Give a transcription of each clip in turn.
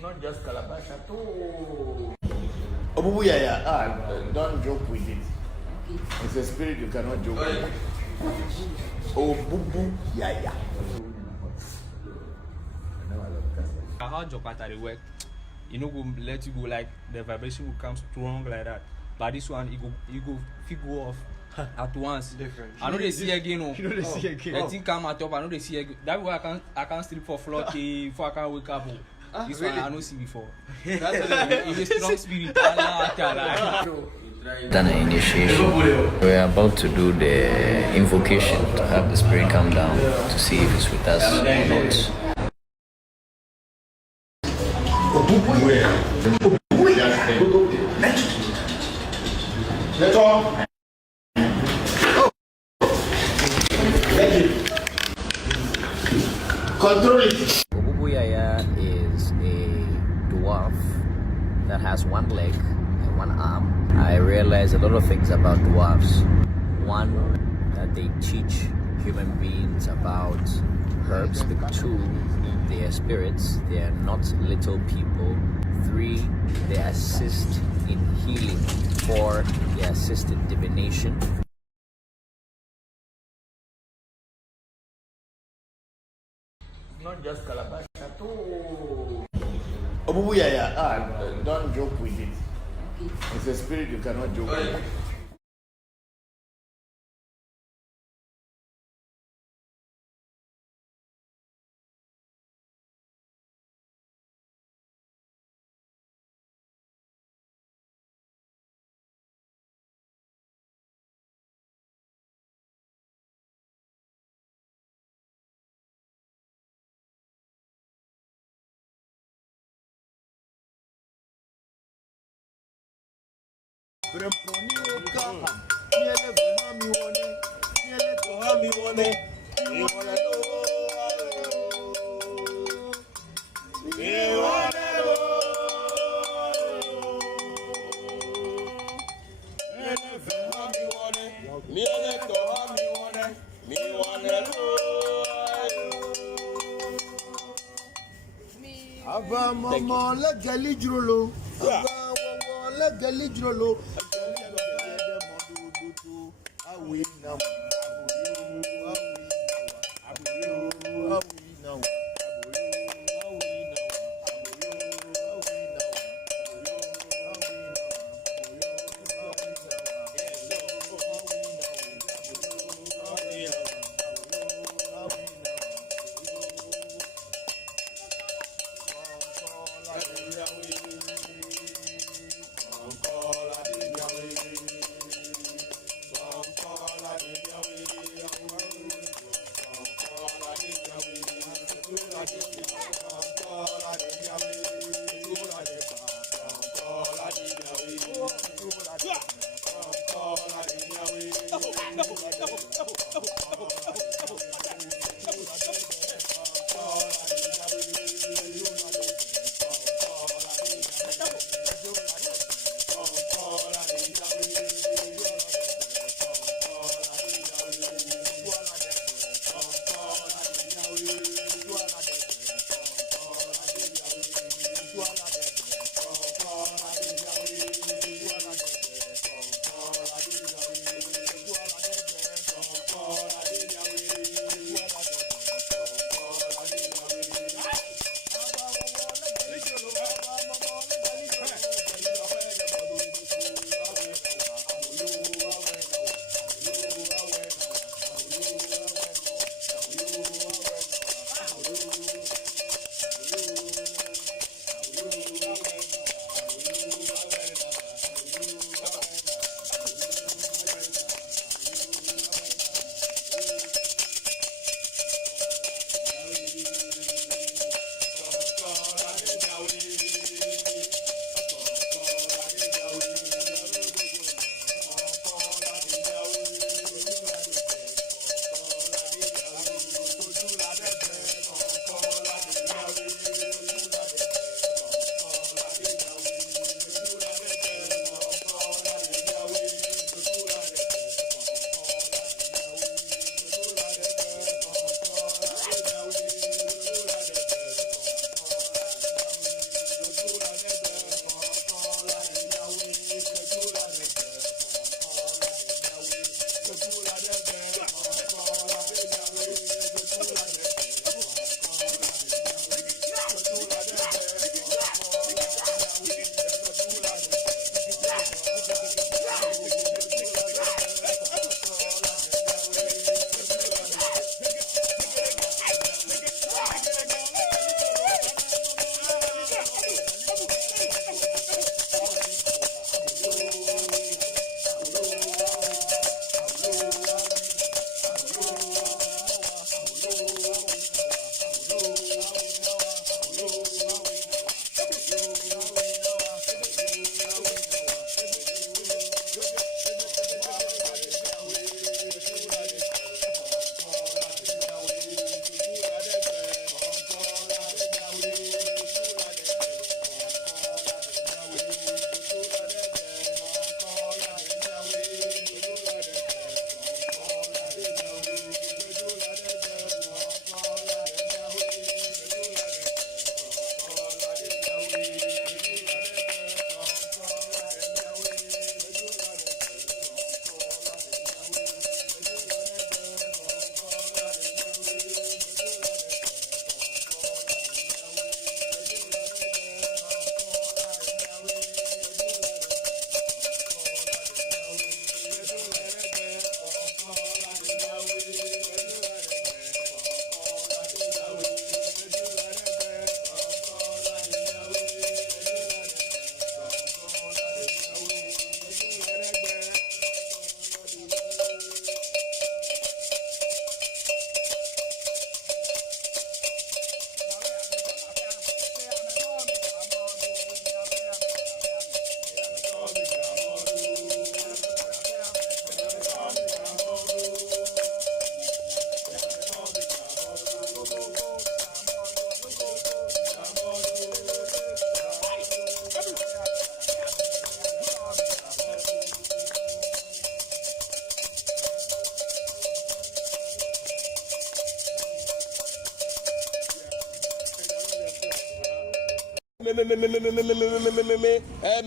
Not just calabash at all. Obubu yaya, don't joke with it. It's a spirit you cannot joke with. Obubu yaya. How Jokata work, you know, go let you go like the vibration will come strong like that. But this one, you go figure off at once. Different. I know they see again. You know they see again. I think come at top. I know they see again. That way I can't sleep for floor before I can wake up. This really? One I don't see before. It's a strong spirit. Done an initiation. We're about to do the invocation to have the spirit come down to see if it's with us or not. Control it. Obubuyaya is a dwarf that has one leg and one arm. I realized a lot of things about dwarfs. One, that they teach human beings about herbs. Two, they are spirits. They are not little people. 3, they assist in healing. 4, they assist in divination. Not just calabash at all. Obubu yaya, don't joke with it. It's a spirit you cannot joke with. Ava mama la gali jrolo. Ava mama la gali jrolo.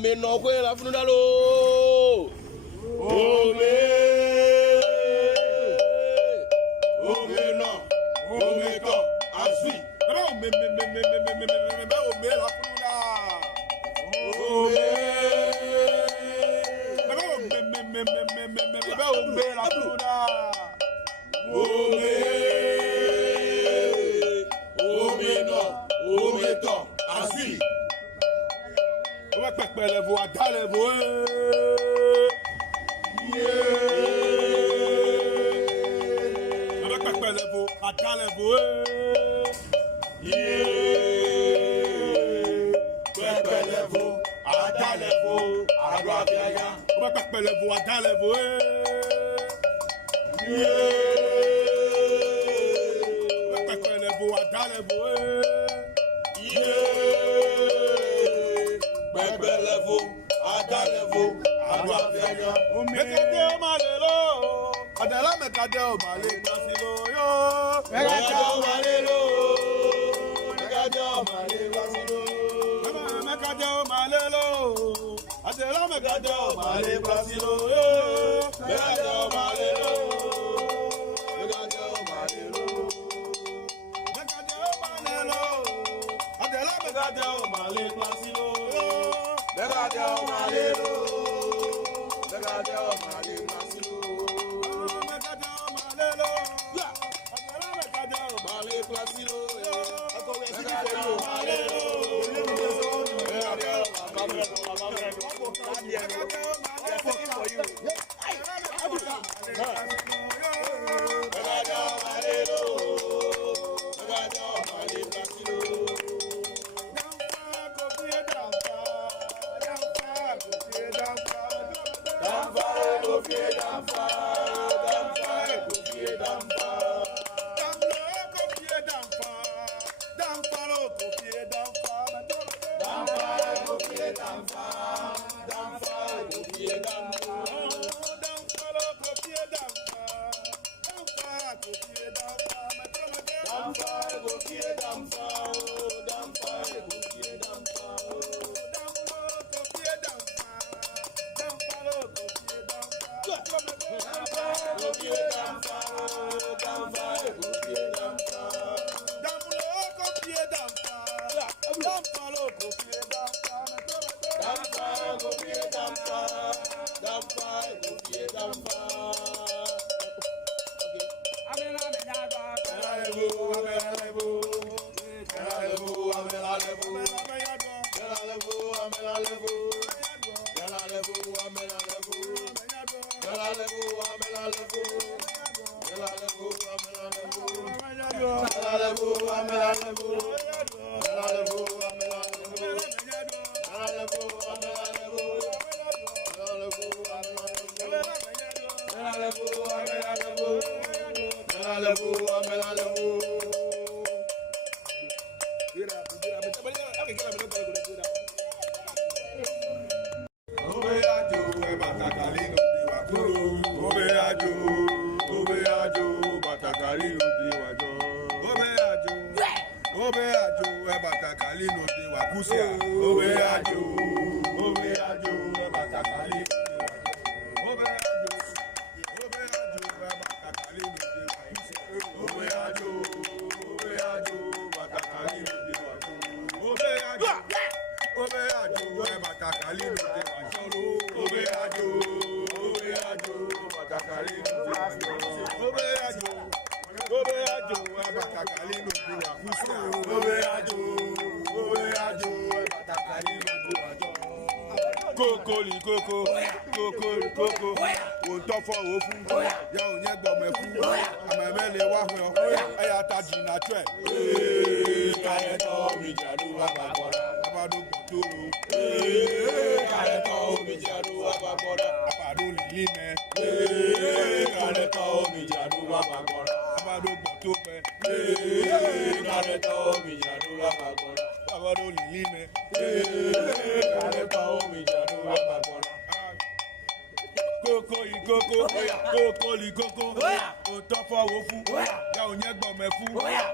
me no kwe la funalo. Oh me no, oh me to, asui. Oh me la funula. Oh me la funula. Oh me no, oh me to, asui. On va faire les voix, dans les voix. On va faire les voix, dans les voix. Faire les voix, dans les voix. On va faire les voix, dans les voix. On va faire les voix, dans les voix. Bebelevo, adalevo, aduafeya. Mekade o malelo, adala mekade o male nasilo yo. Mekade o malelo, mekade o male nasilo. Mekade o malelo, adala mekade o male nasilo yo. Mekade o malelo, mekade o malelo. Mekade o malelo, adala mekade o male nasilo. Megadeo malelo, Megadeo malelo, Megadeo malelo, Megadeo malelo, Megadeo malelo, Koko ikoko, koko likoko, otopo wofu, ya onyegbo mefu,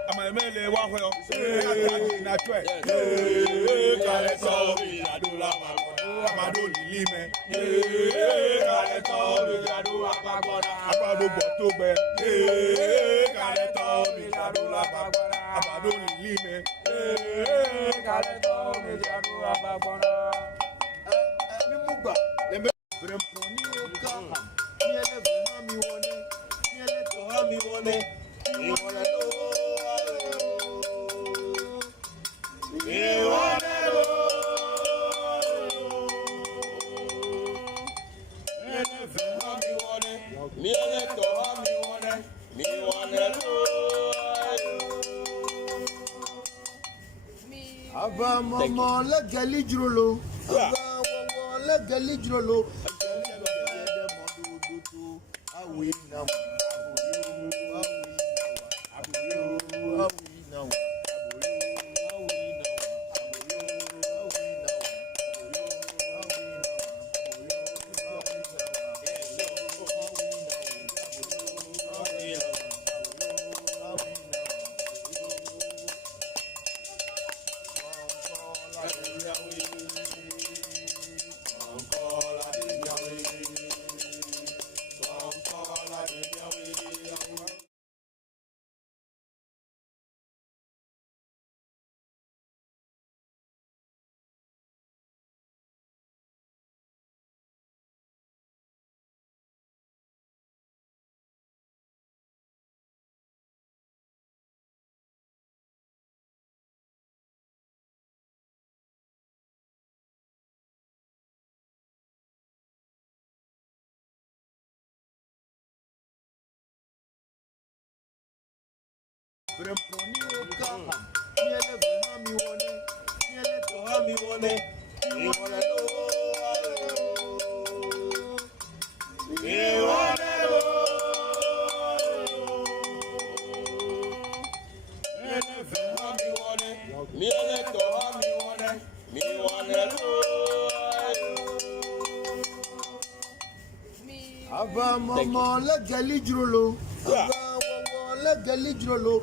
amemele wahwe, na chwe, kale so mi adola amado lilime, kale so mi adola bagbona, abado botobe, kale so mi adola bagbona, abado lilime, kale so mi adola bagbona. Bremponi oka, miele vema miele toha miwane lo, miwane lo, miele vema miele toha miwane lo. Aba mama la gali jrolo, aba wawa la gali jrolo. Bremponi oka, miele vema miele toha miwane lo, miwane lo, miele vema miele toha miwane lo. Aba mama la gali jrolo, aba wawa la gali jrolo.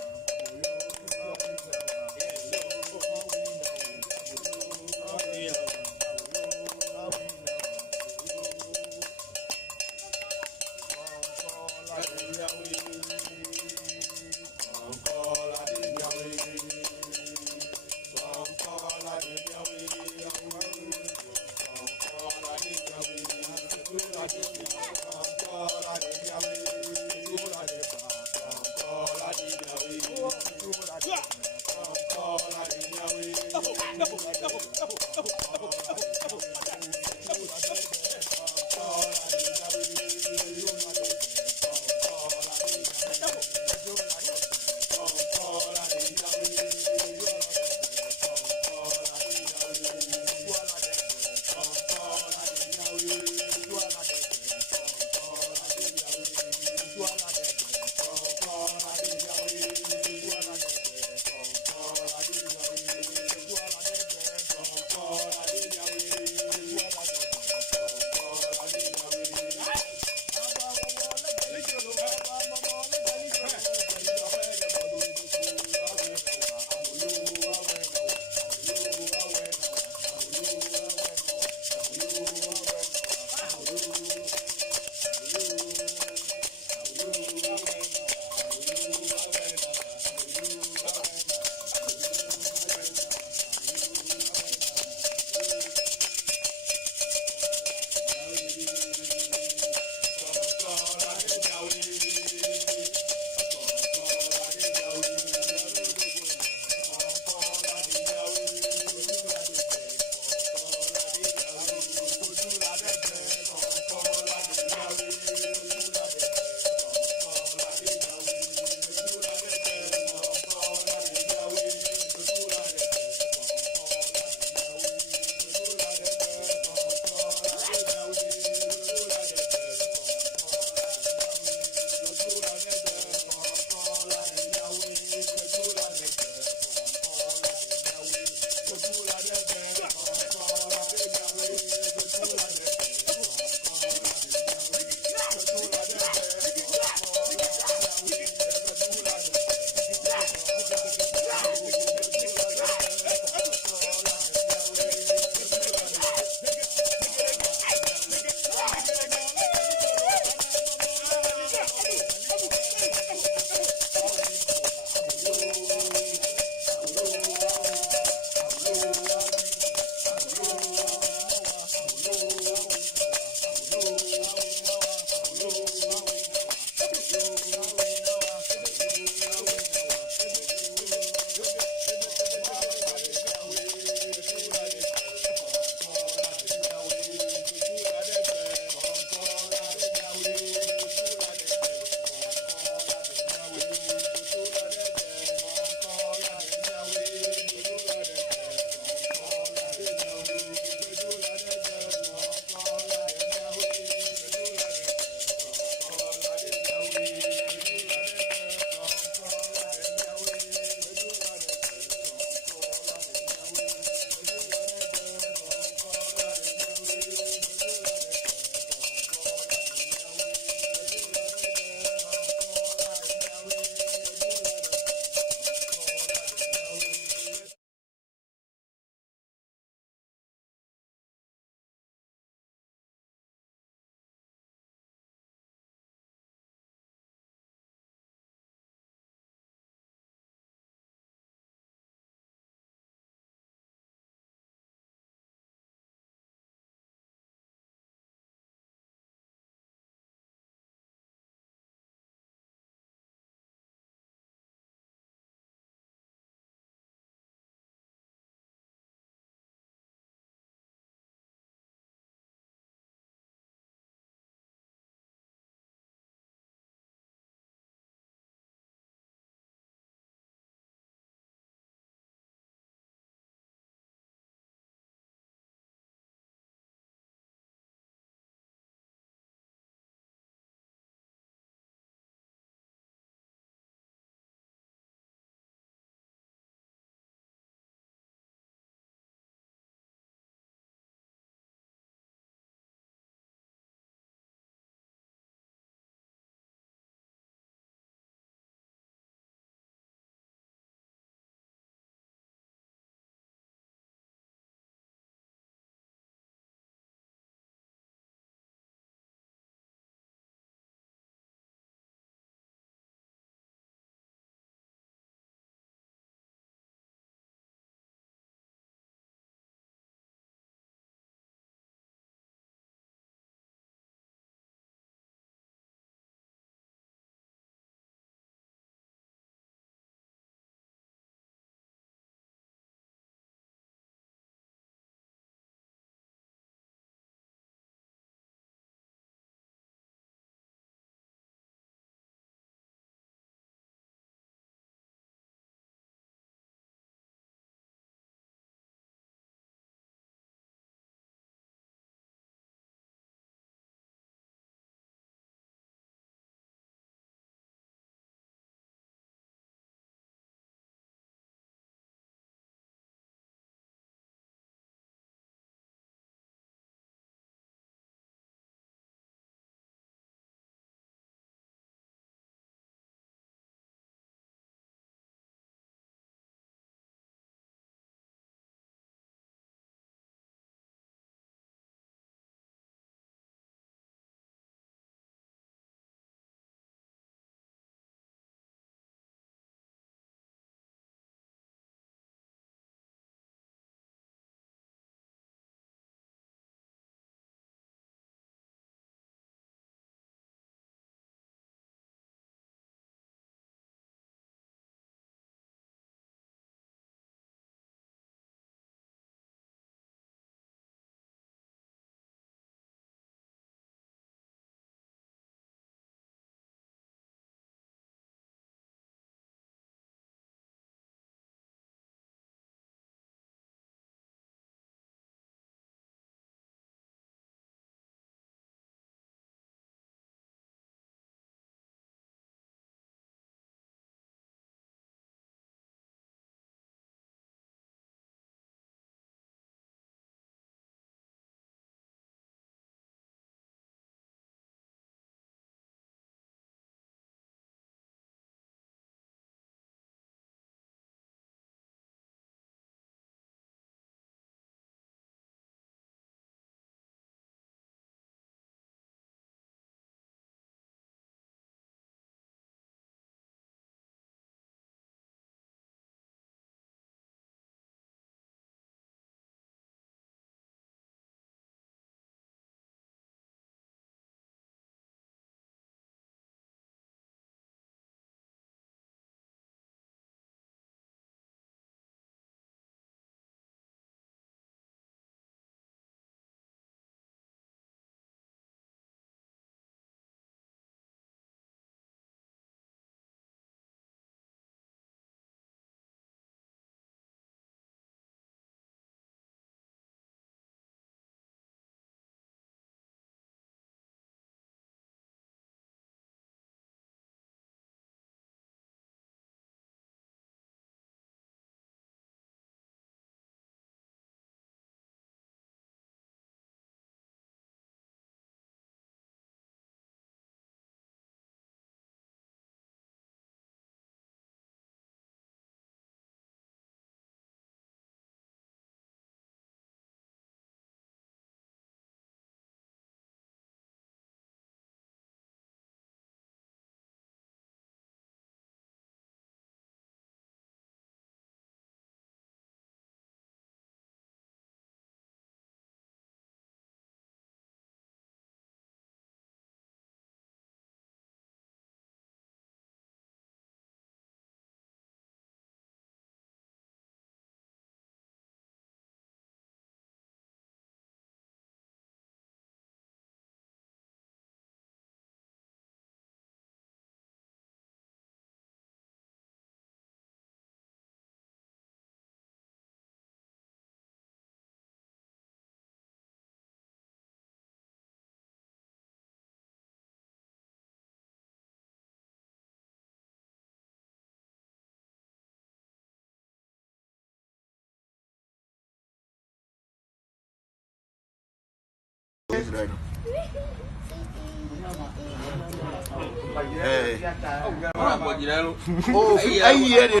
Oh, I hear it.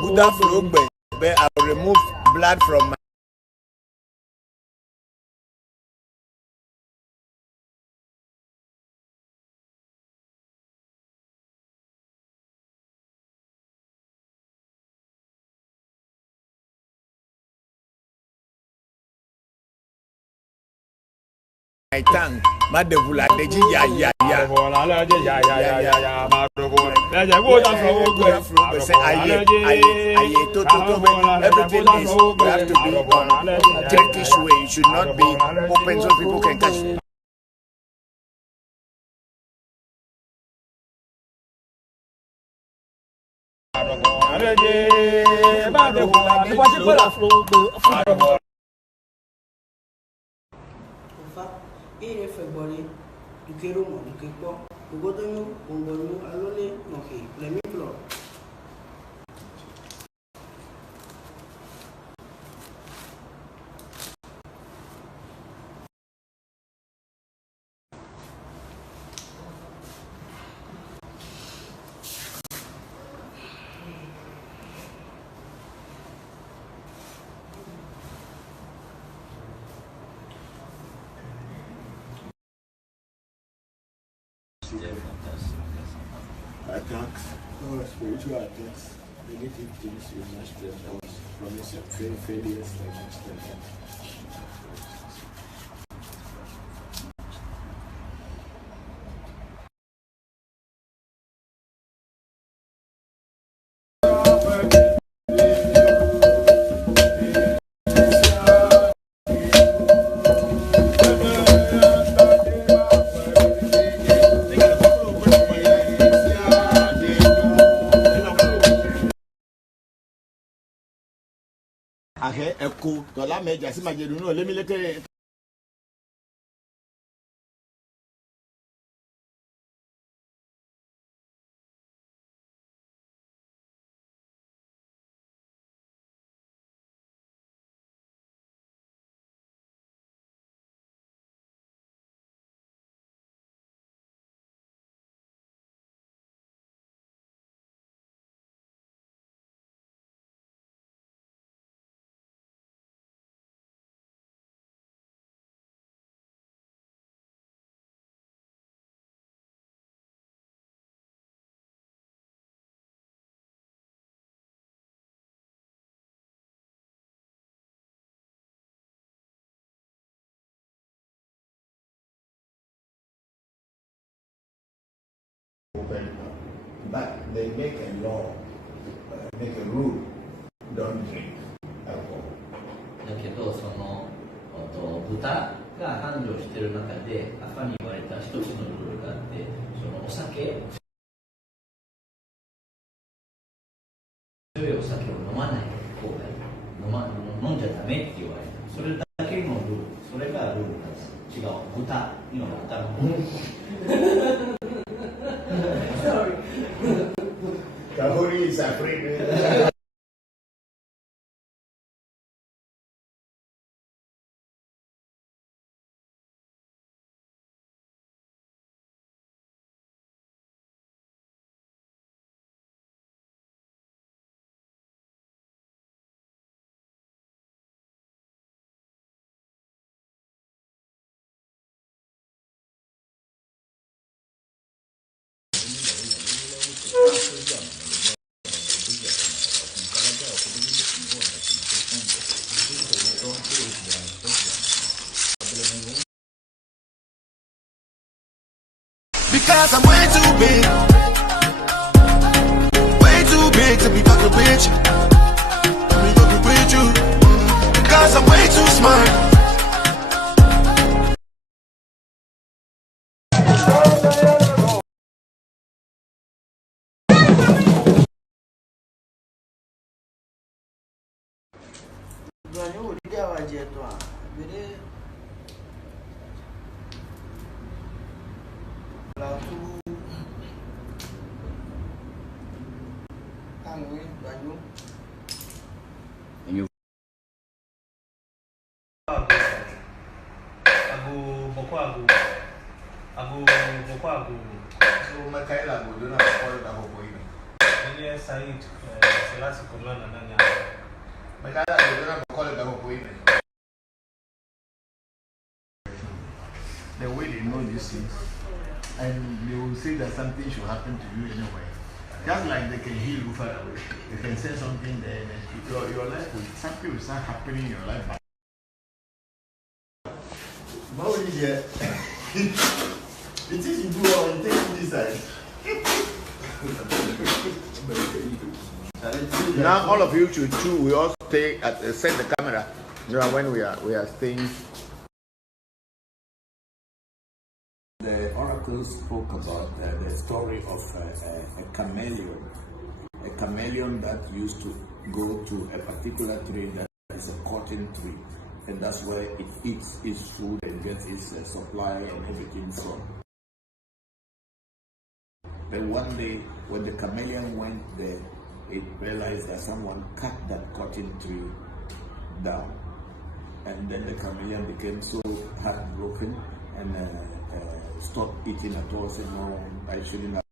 Buddha flow, but I will remove blood from my tongue. Madevula, Deji, ya. Everything is, you have to be on Turkish way. You should not be open so people can catch you. Ere February, Dukero, Dukepo, Ugodonu, Umbonu, Alone, Mohi, Lemiplo. Attacks, spiritual attacks, negative things you must promise your failures like next time. Ahe eko dola meja si majedu no lemi lete but they make a law, make a rule, don't drink alcohol. だけどその豚が繁盛している中で赤に言われた一つのルールがあって、そのお酒強いお酒を飲まない方がいい、飲んじゃダメって言われた、それだけのルール、それがルールなんです。違う、豚の豚の方Sorry. Kahuri is afraid. Cause I'm way too big. Way too big to be fucking with you. To be fucking with you. Cause I'm way too smart. And you So Makaila go do not follow the whole point. Yes, I eat. Selassie Command and Nanya. Makaila go do not call it the whole point. The way they know these things, and they will say that something should happen to you anyway. Just like they can heal you far away. They can say something there, and your life will, something will start happening in your life. But what is it? The things you do all, you take it this side. Now all of you should too. We all stay at set the camera. You know, when we are staying. The oracle spoke about the story of a chameleon that used to go to a particular tree that is a cotton tree, and that's where it eats its food and gets its supply and everything from. But one day, when the chameleon went there, it realized that someone cut that cotton tree down, and then the chameleon became so heartbroken and stopped eating at all. Said, no, I shouldn't have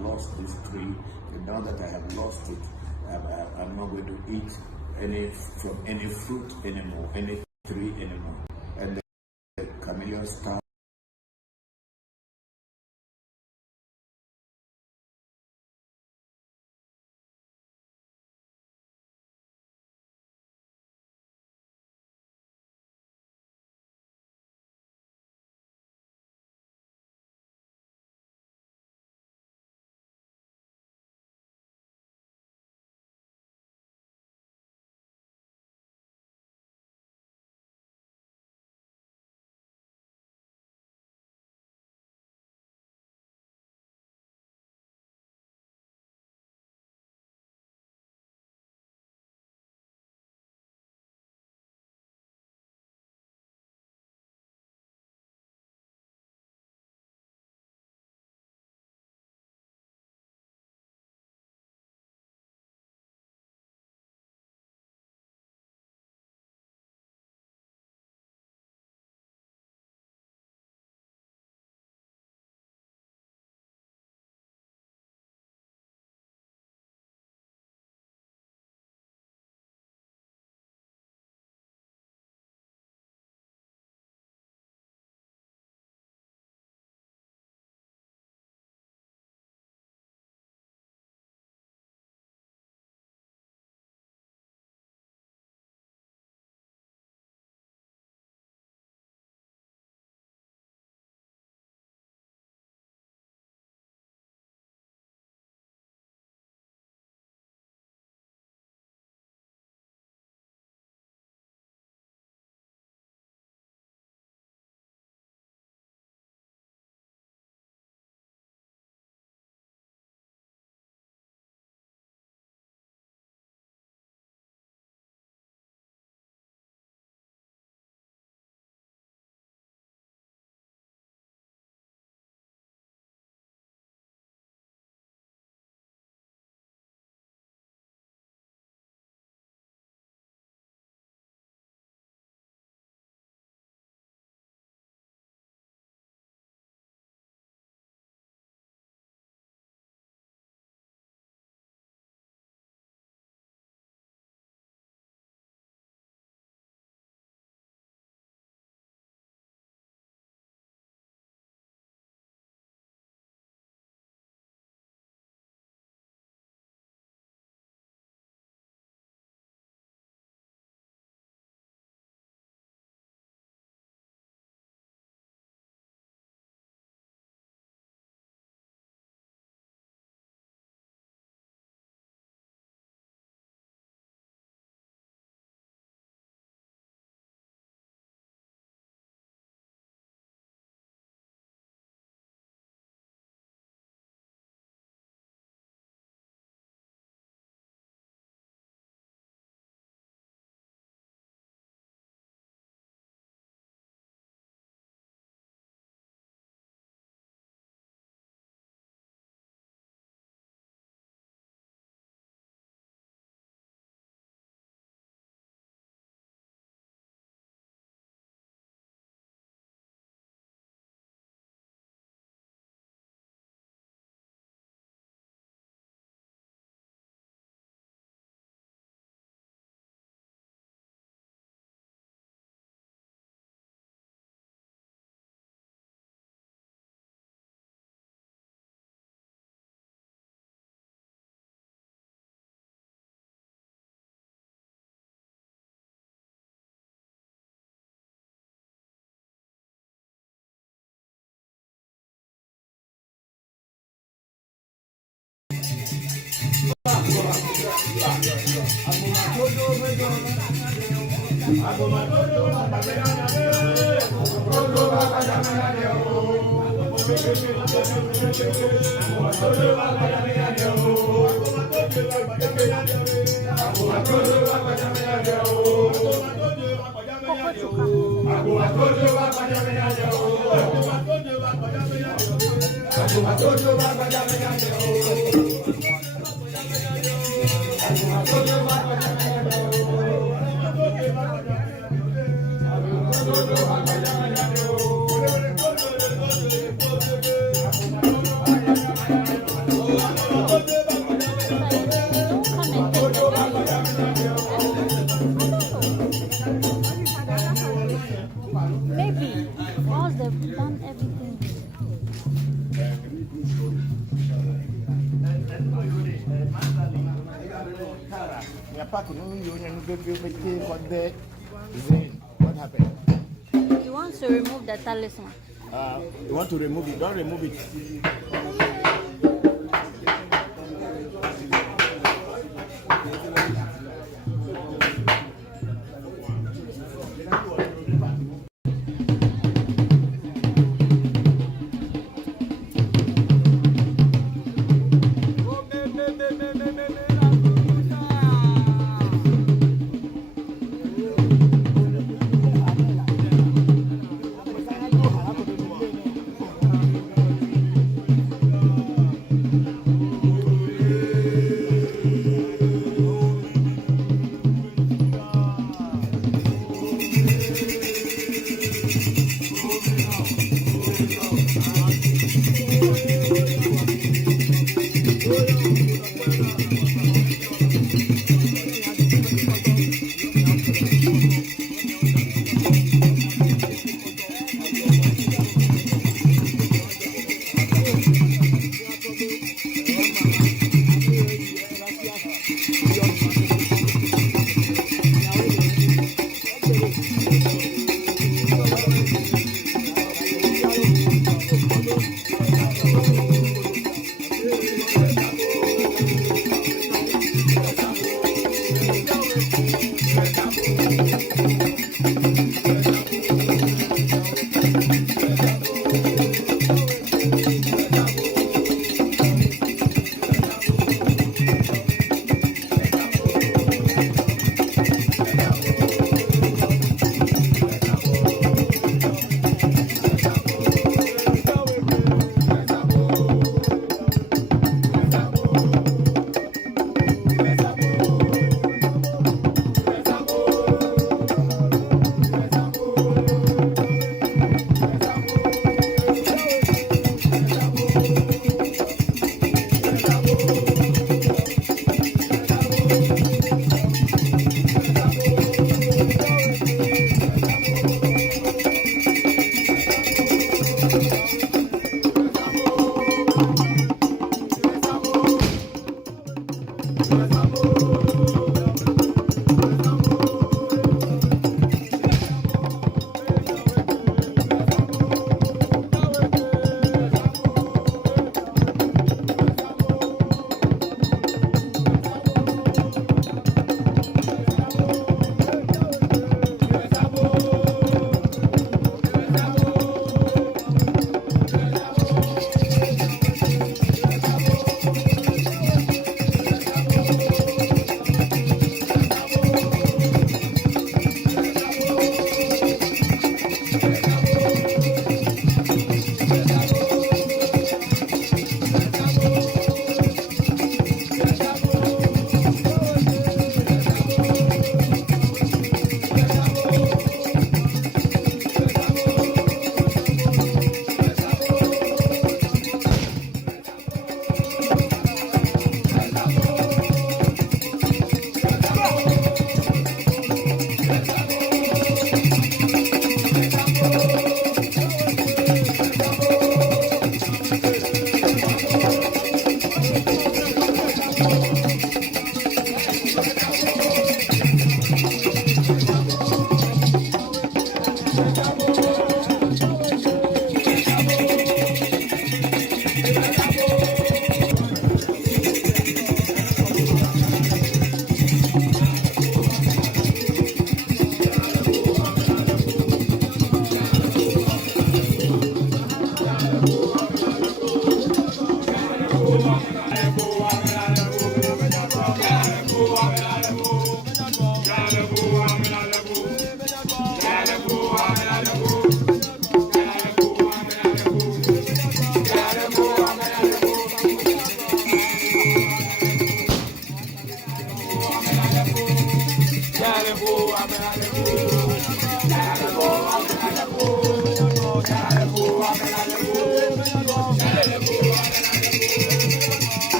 lost this tree, and now that I have lost it, I'm not going to eat from any fruit anymore, any tree anymore. And the chameleon started Maybe once they've done everything. What happened? You want to remove the talisman? You want to remove it? Don't remove it.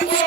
Yeah.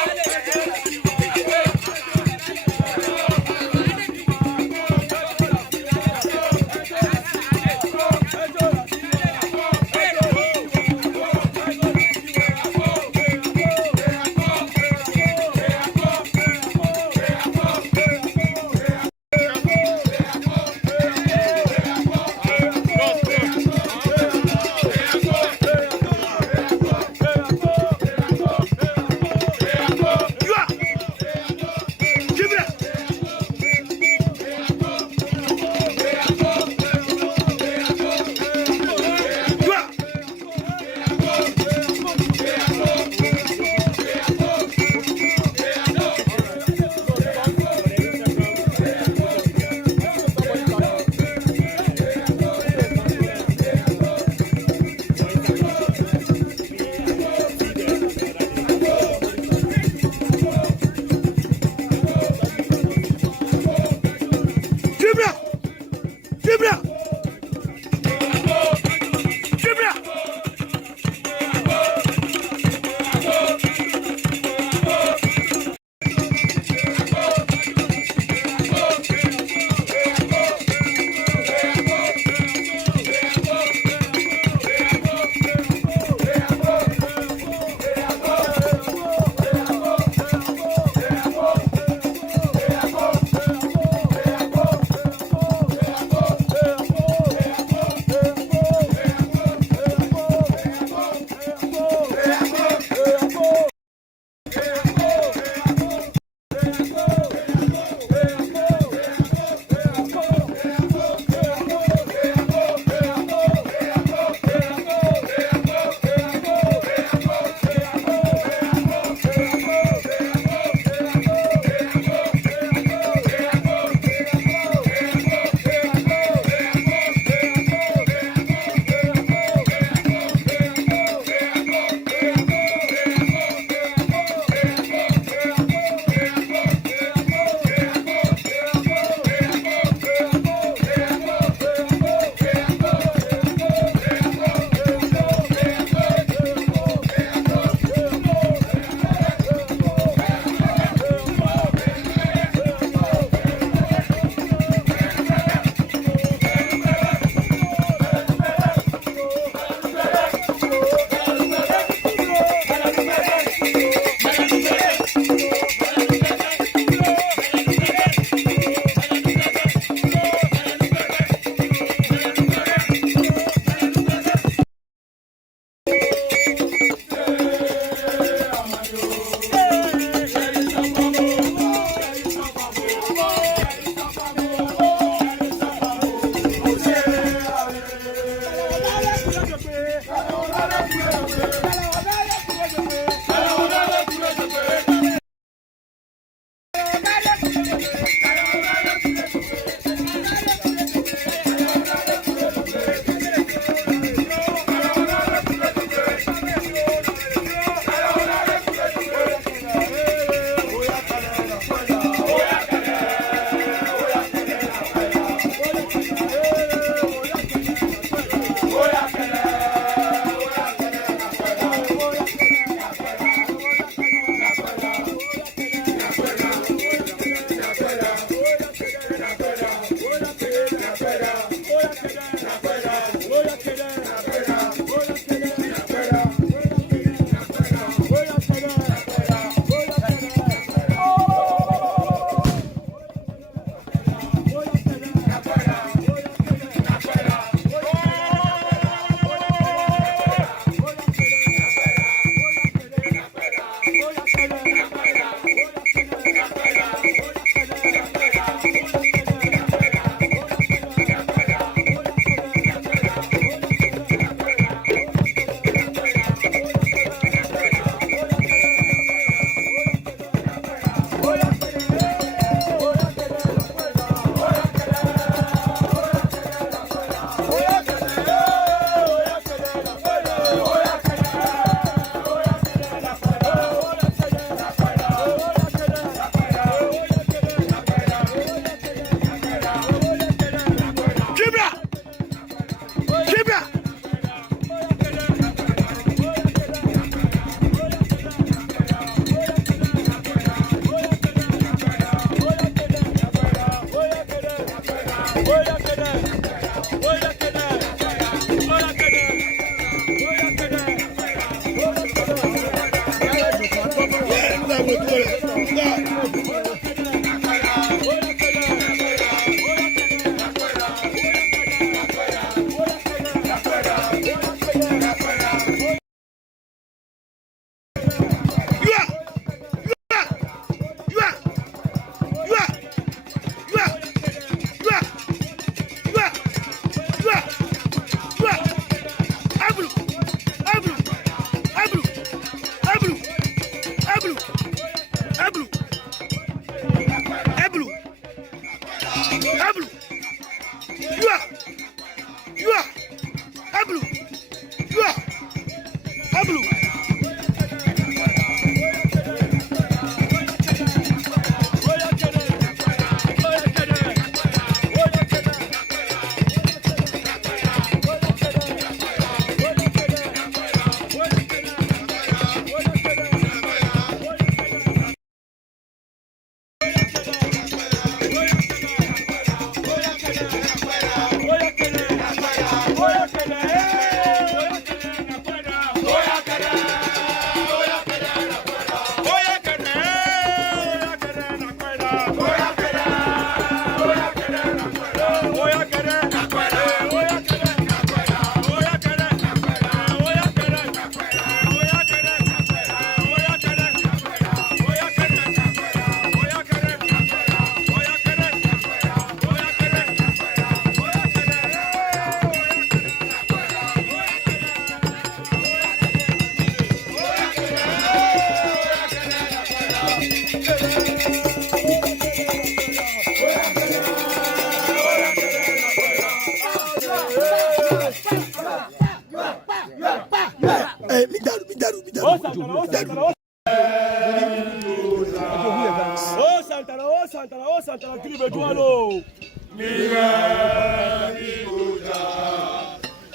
Santana, qui veut toi l'eau?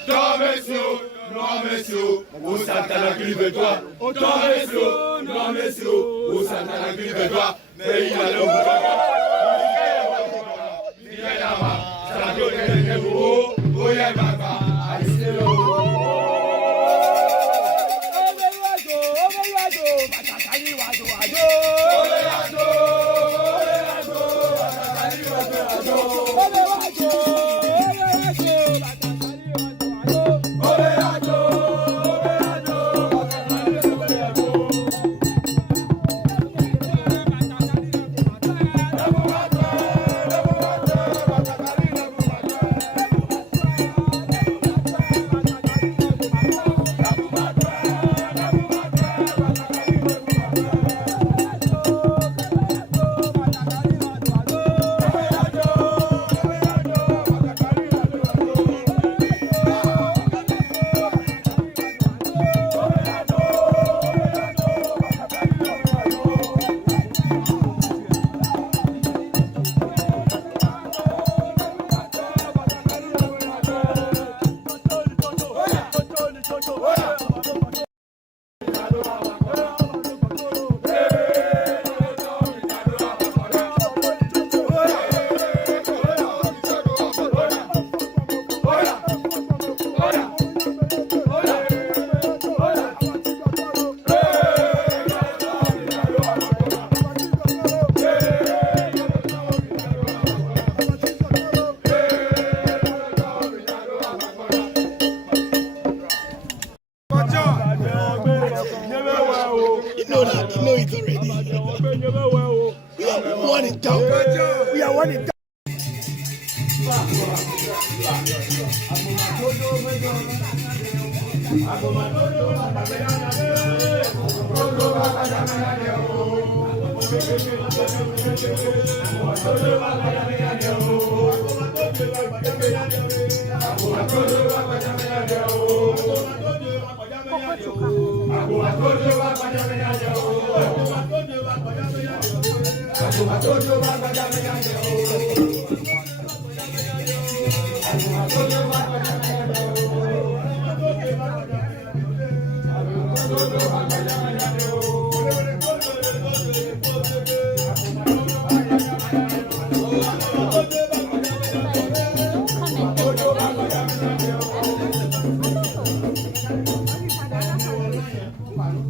Non messieurs, au Santana qui veut toi. Non messieurs, au Santana qui veut toi. Mais il a le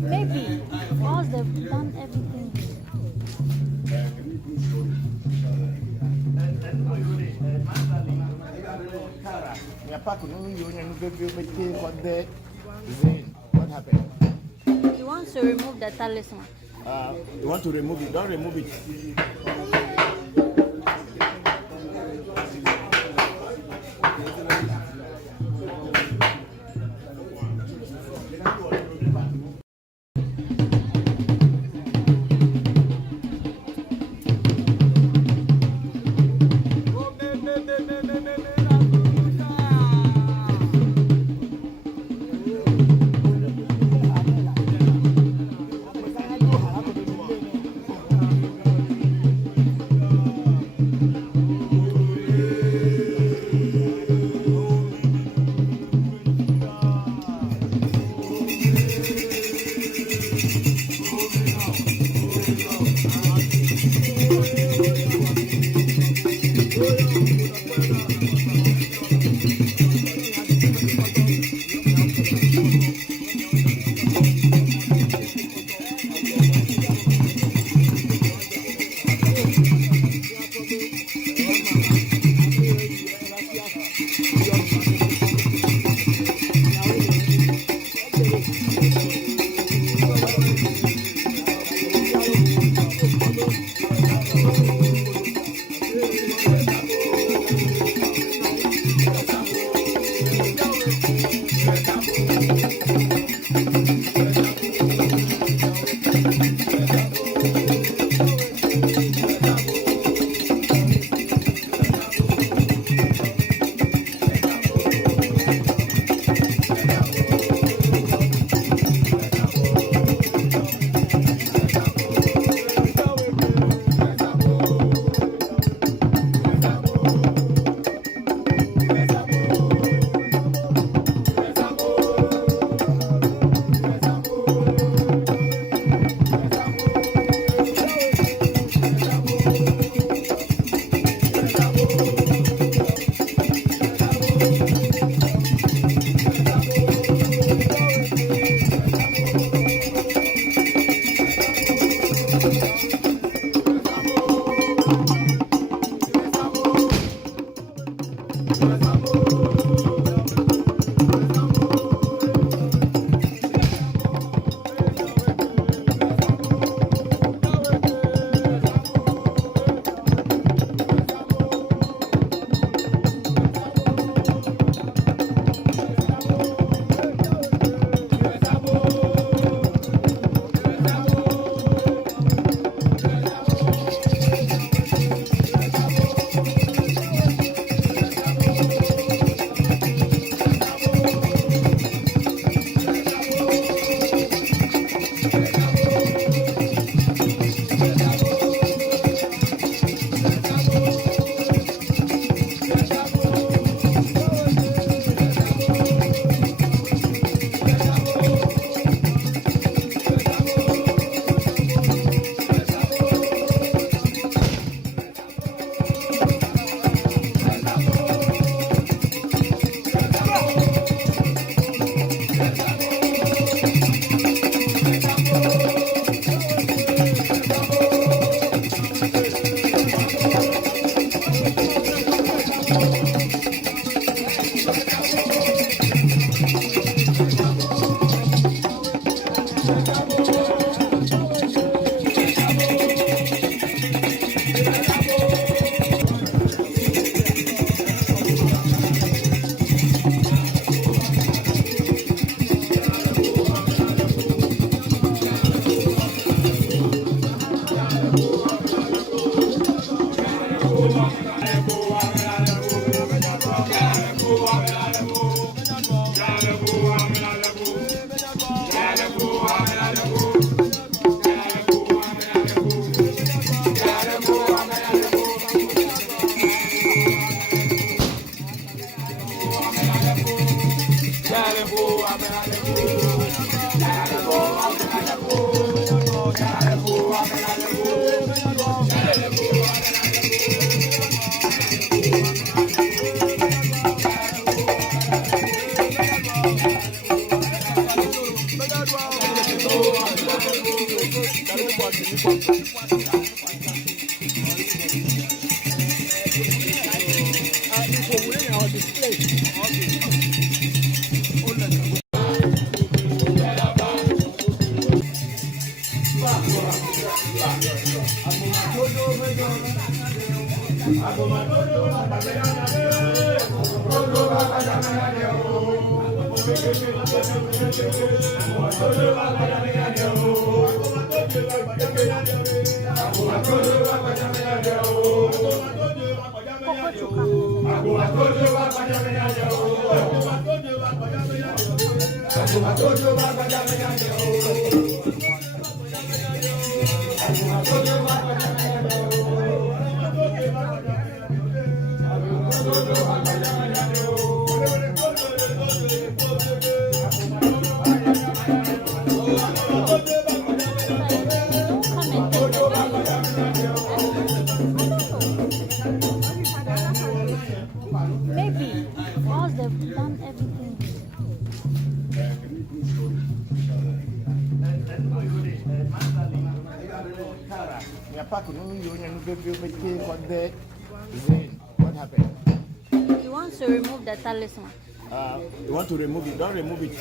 Maybe once they've done everything. What happened? He wants to remove the talisman. You want to remove it? Don't remove it. Display. Maybe once they've done everything. What happened? He wants to remove the talisman. You want to remove it? Don't remove it.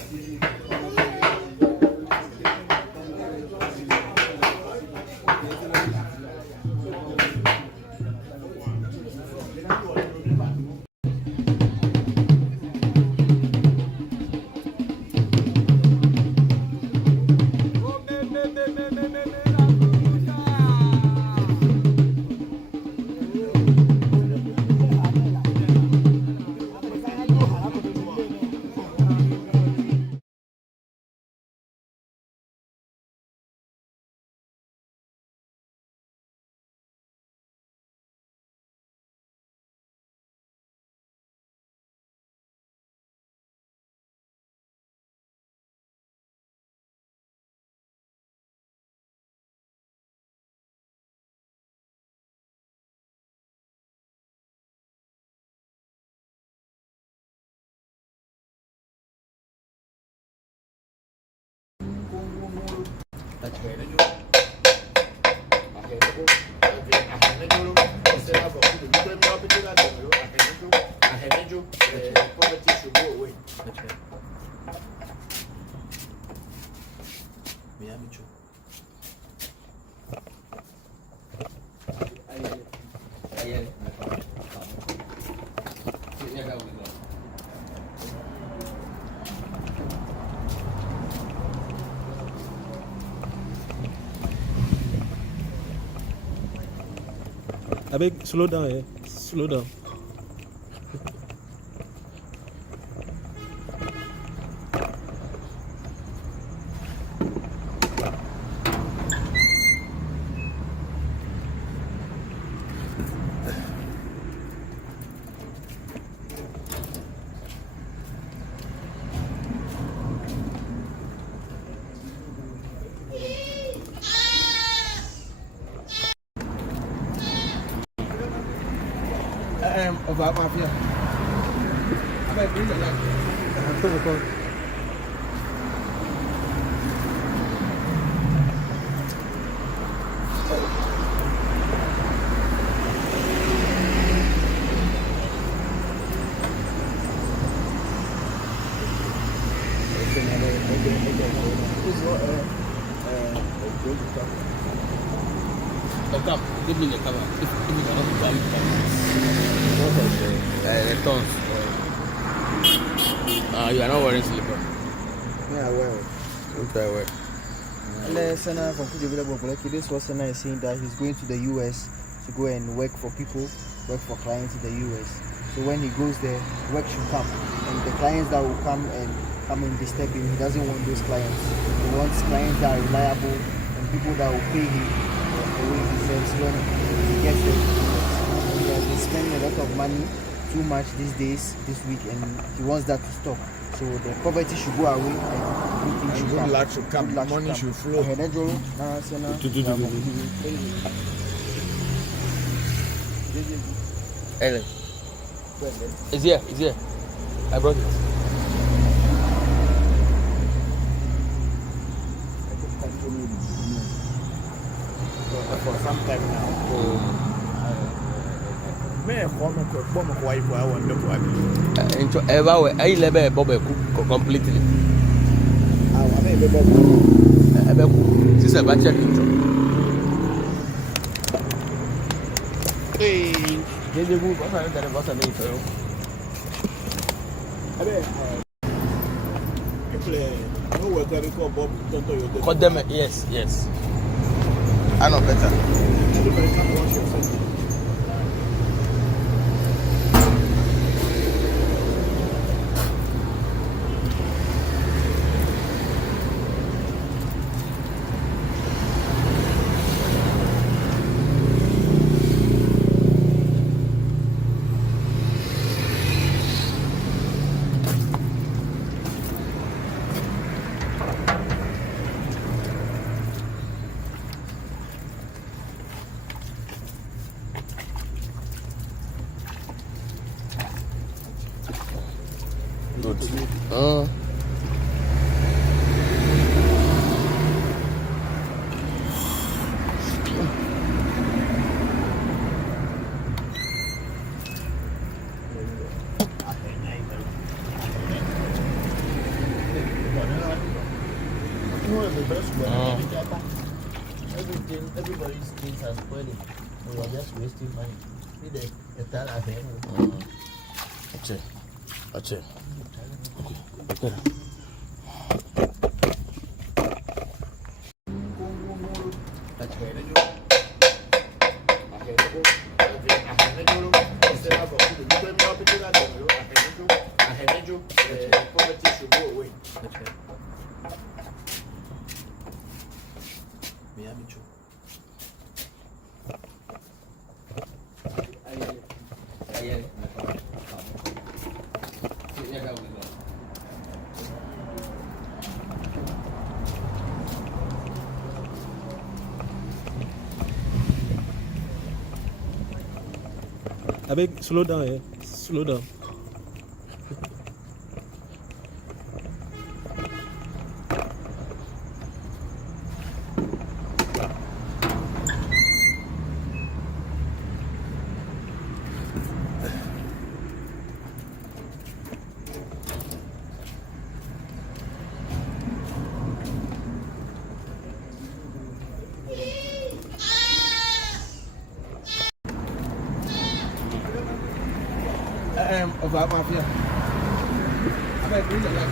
Poverty should go away. I beg, slow down, eh? Slow down. Of our mafia. I beg, bring the light. Give me the cover. If you cannot buy it, returns. You are not wearing slipper. Yeah, well. Okay, well. Senator Voncujovi, this was Senator saying that he's going to the US to go and work for people, work for clients in the US. So when he goes there, work should come. And the clients that will come and disturb him, he doesn't want those clients. He wants clients that are reliable and people that will pay him the way he says when he gets there. He has been spending a lot of money, too much these days, this week, and he wants that to stop. So the poverty should go away and good luck should come. Money should flow. Ellen. It's here, it's here. I brought it. For some time now. Completely. Cut them, yes. I know better. Everybody's things are spoiling. We are just wasting money. Okay. Poverty should go away. I beg, slow down, yeah. Slow down. Of our mafia. I bet we like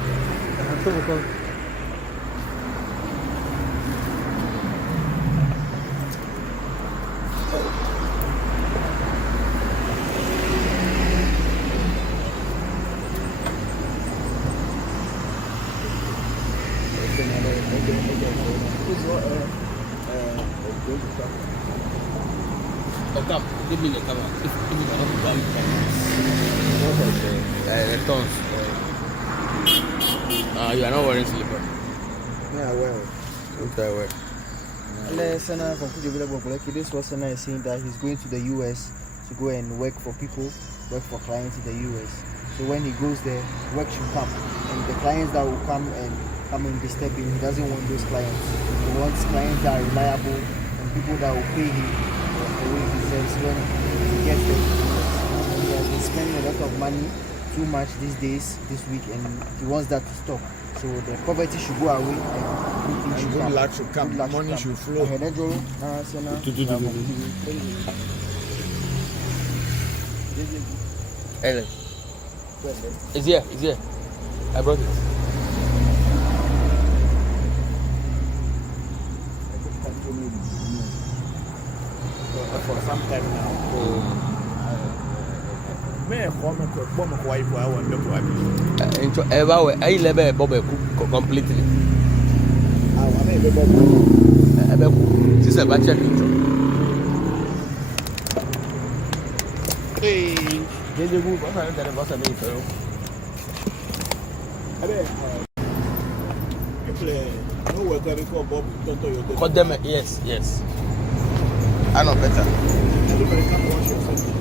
come, give me the camera. If you don't buy the tons. You are not wearing slipper. Yeah, well. Okay, well. Senator Voncujovi, this was Senator saying that he's going to the US to go and work for people, work for clients in the US. So when he goes there, work should come. And the clients that will come and disturb him, he doesn't want those clients. He wants clients that are reliable and people that will pay him the way he deserves when he gets there. And he has been spending a lot of money, too much these days, this week, and he wants that to stop. So the poverty should go away and good luck should come. Money should flow. Ellen. It's here. I brought it. For some time now. May I come and bomb a wife while I want to Into ever I level Bob completely. I may be Bob. This is a bachelor intro. Hey, did you move? I don't know what Cut them, yes. I know better. Everybody come watch yourself.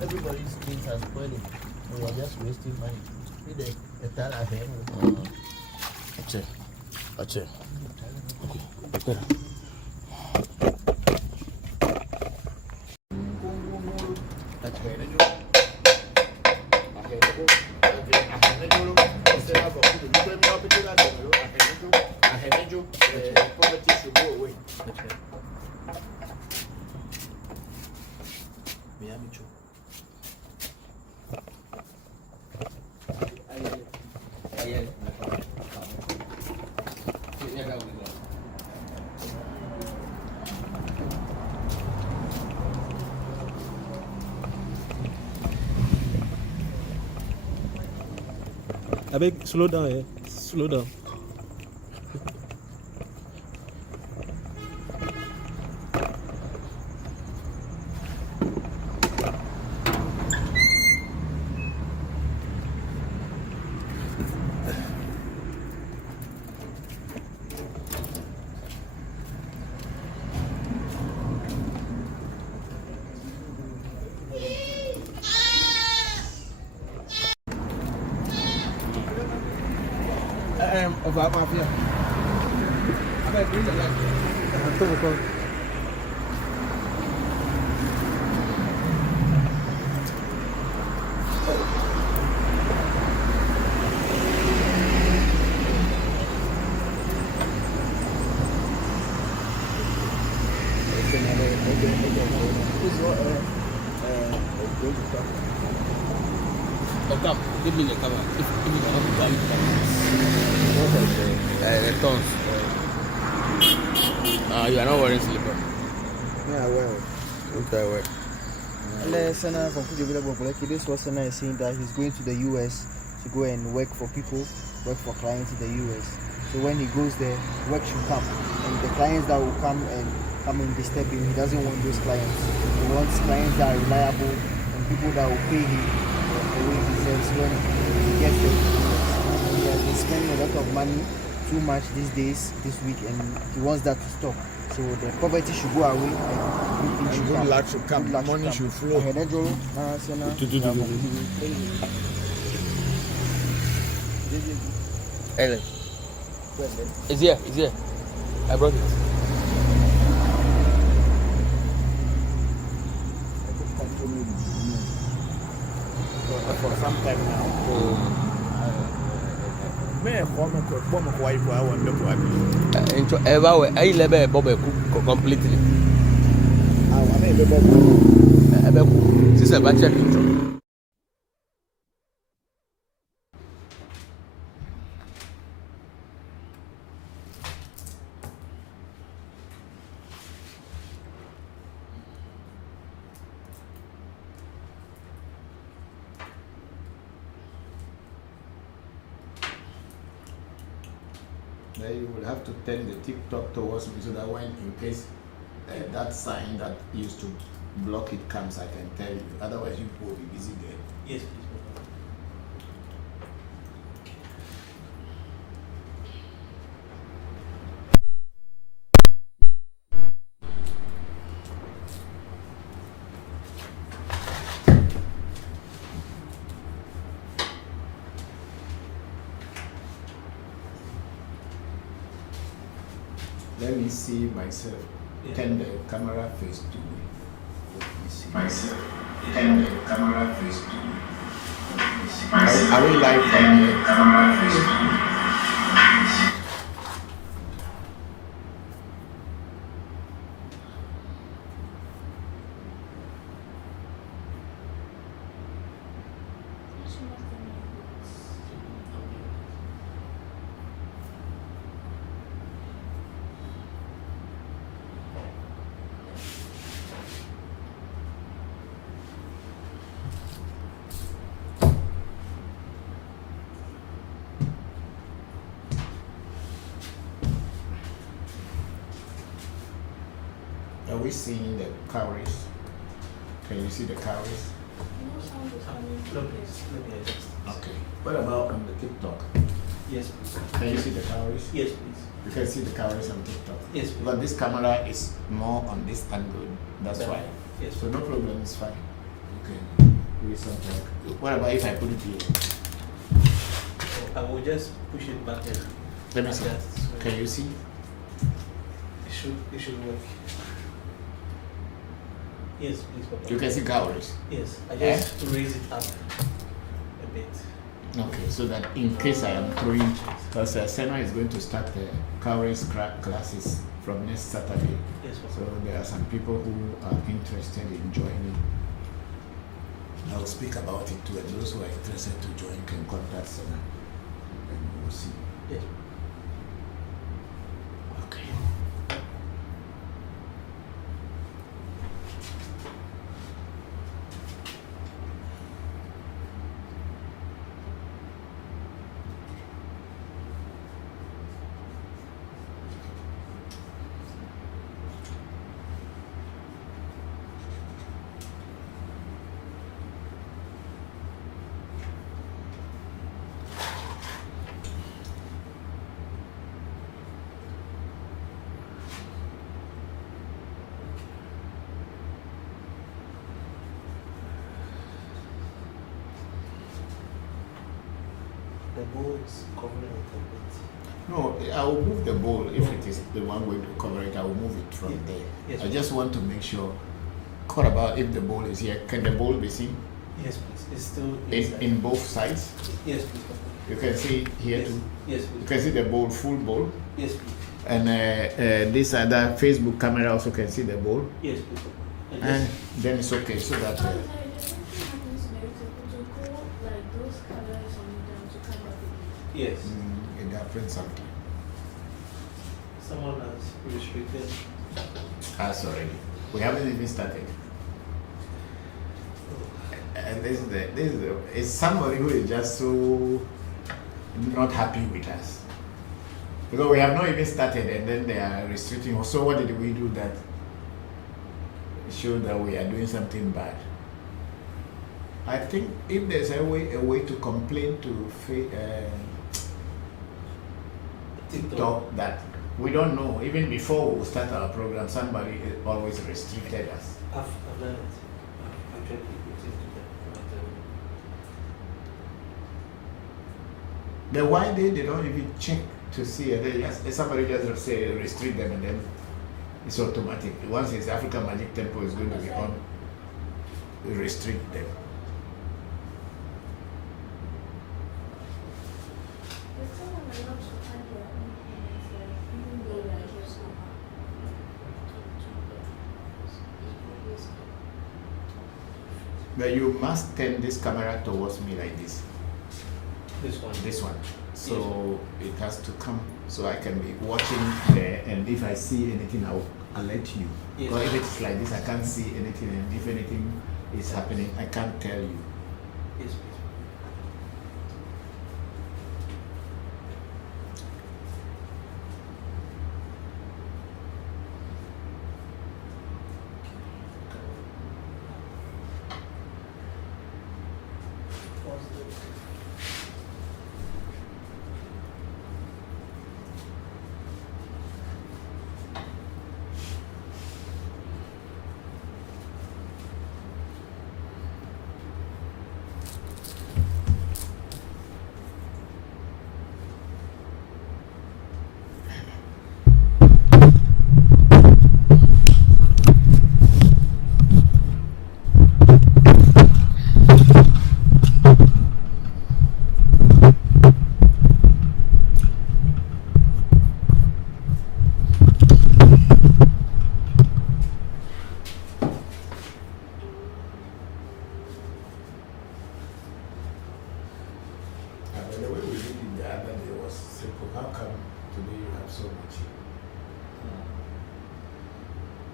Everybody's things are spoiling. We are just wasting money. That's it. Okay. Poverty should go away. I beg, slow down, eh? Slow down. Of our mafia. I beg, bring the light. Come, give me the camera. If you don't have the tons. You are not wearing slipper. Yeah, well. Okay, well. Senator Voncujovi, this was Senator saying that he's going to the US to go and work for people, work for clients in the US. So when he goes there, work should come. And the clients that will come and disturb him, he doesn't want those clients. He wants clients that are reliable and people that will pay him the way he deserves when he gets there. He has been spending a lot of money, too much these days, this week, and he wants that to stop. So the poverty should go away and good luck should come. Money should flow. Ellen. It's here. I brought it. For some time now. Completely. Then you will have to turn the TikTok towards me so that when, in case that sign that used to block it comes, I can tell you. Otherwise, you will be busy there. Yes, please. Let me see myself. Turn the camera face to me. Let me see myself. Turn the camera face to me. Are we live from the camera face to me? we seeing the cowries? Can you see the cowries? Okay. What about on the TikTok? Yes, please. Can you see the cowries? Yes, please. You can see the cowries on TikTok. Yes, please. But this camera is more on this angle. That's why. Yes. So no problem, it's fine. You can do something. What about if I put it here? I will just push it back there. Let me see. Can you see? It should work. Yes, please, Papa. You can see cowries. Yes, I just raise it up a bit. Okay, so that in case I am throwing, because Senna is going to start the cowries classes from next Saturday. Yes, Papa. So there are some people who are interested in joining. I will speak about it too, and those who are interested to join can contact Senna, and we'll see. Yes. Okay. The bowl is covering it a bit. No, I will move the bowl if it is the one going to cover it. I will move it from there. Yes, I just want to make sure. What about if the bowl is here? Can the bowl be seen? Yes, please. It's still inside. In both sides? Yes, please. You can see here Yes. too? Yes, please. You can see the bowl, full bowl? Yes, please. And this other Facebook camera also can see the bowl? Yes, please. And then it's okay, so that... Yes. It happens something. Someone has restricted. Us already. We haven't even started. And this is it's somebody who is just so not happy with us. Because we have not even started and then they are restricting us. So what did we do that showed that we are doing something bad? I think if there's a way to complain to TikTok that we don't know, even before we start our program, somebody always restricted us. I've done it. I've actually put it to them. Then why they don't even check to see? They just, somebody just say restrict them and then it's automatic. Once it's African Magic Temple is going to be on, restrict them. But you must turn this camera towards me like this. This one. This one. So it has to come so I can be watching there, and if I see anything, I'll alert you. Yes. Or if it's like this, I can't see anything, and if anything is happening, I can't tell you. Yes, please. The way we did it the other day was simple. How come today you have so much?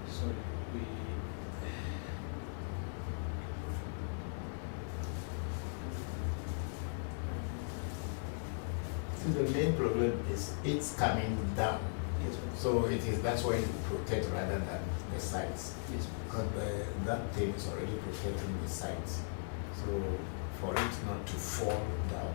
So we. See, the main problem is it's coming down. Yes, So it is, that's why you protect rather than the sides. Yes. Because that thing is already protecting the sides. So for it not to fall down.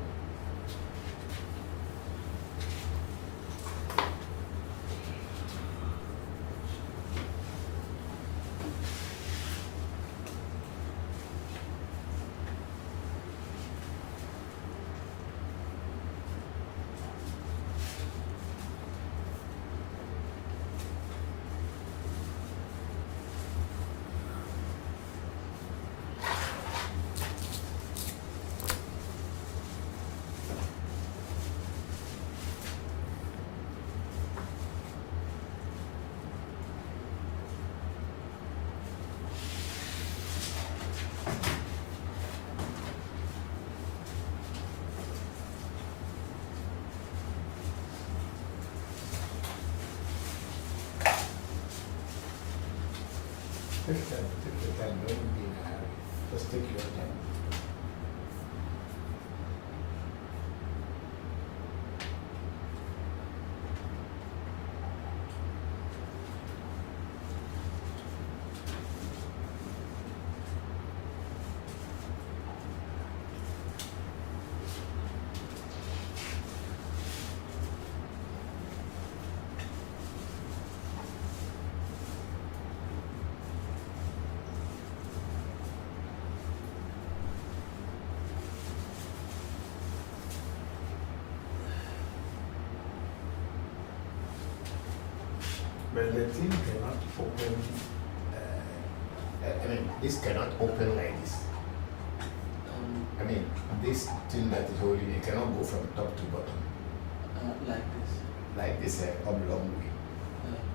Take your time, don't be in a hurry. Just take your time. But the thing cannot open, I mean, this cannot open like this. I mean, this thing that is holding it cannot go from top to bottom. Like this. Like this oblong way.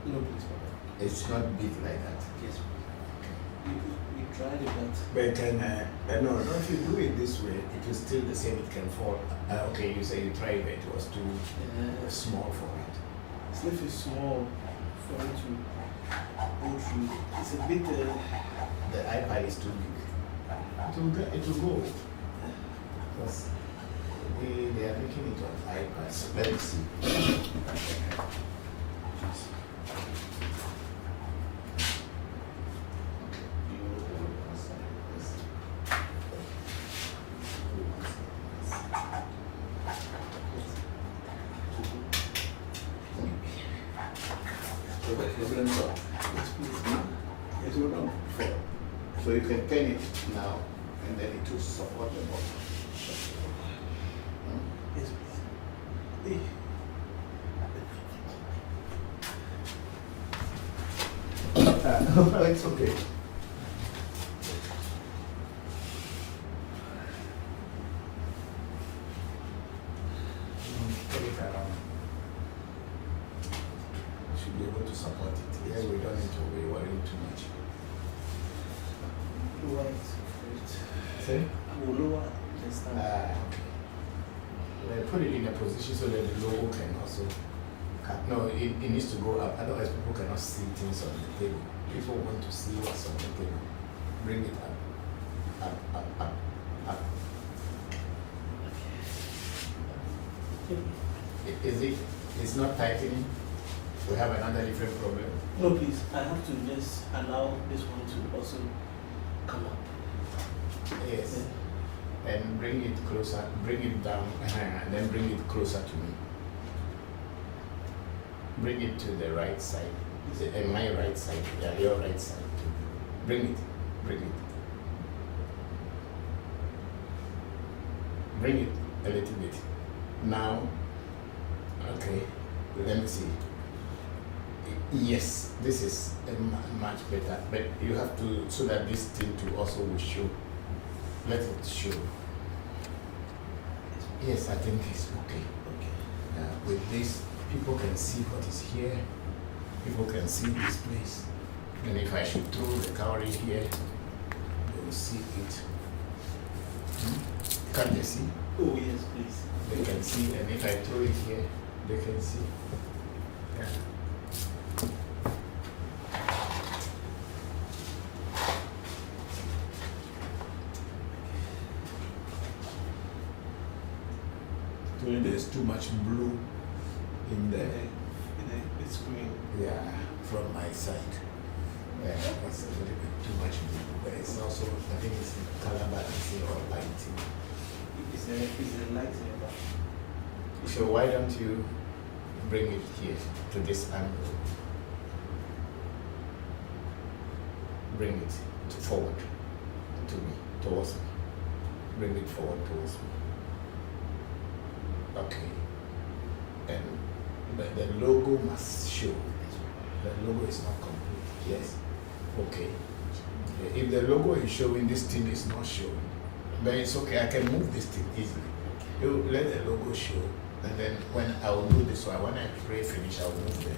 No, please, Papa. It's not big like that. Yes, we tried it, but... But can, no, if you do it this way, it is still the same, it can fall. Okay, you say you tried it, it was too small for it. Sniff is small for it to go through. It's a bit... The iPad is too big. It will go. Because they are making it on iPad. So let me see. So you can turn it now, and then it will support the bottom. Yes, please. No, it's okay. Put it around. Should be able to support it. Here we don't need to be worrying too much. Lower it first. See? I will lower the stand. Okay. Well, put it in a position so that the logo can also cut. No, it needs to go up. Otherwise, people cannot see things on the table. People want to see what's on the table. Bring it up. Up. Is it? It's not tightening. We have another different problem. No, please. I have to just allow this one to also come up. Yes. And bring it closer, bring it down, and then bring it closer to me. Bring it to the right side. And my right side, yeah, your right side. Bring it. Bring it a little bit. Now, okay, let me see. Yes, this is much better, but you have to, so that this thing to also will show. Let it show. Yes, I think it's okay. With this, people can see what is here. People can see this place. And if I should throw the cowrie here, they will see it. Can they see? Oh, yes, please. They can see, and if I throw it here, they can see. Yeah. There's too much blue in the screen. Yeah, from my side. it's a little bit too much blue, but it's also, I think it's color balancing or lighting. It's a light. So why don't you bring it here to this angle? Bring it forward to me, towards me. Bring it forward towards me. Okay. And the logo must show. The logo is not complete. Yes. Okay. If the logo is showing, this thing is not showing, then it's okay. I can move this thing easily. You let the logo show, and then when I will do this one, when I pray finish, I will move the.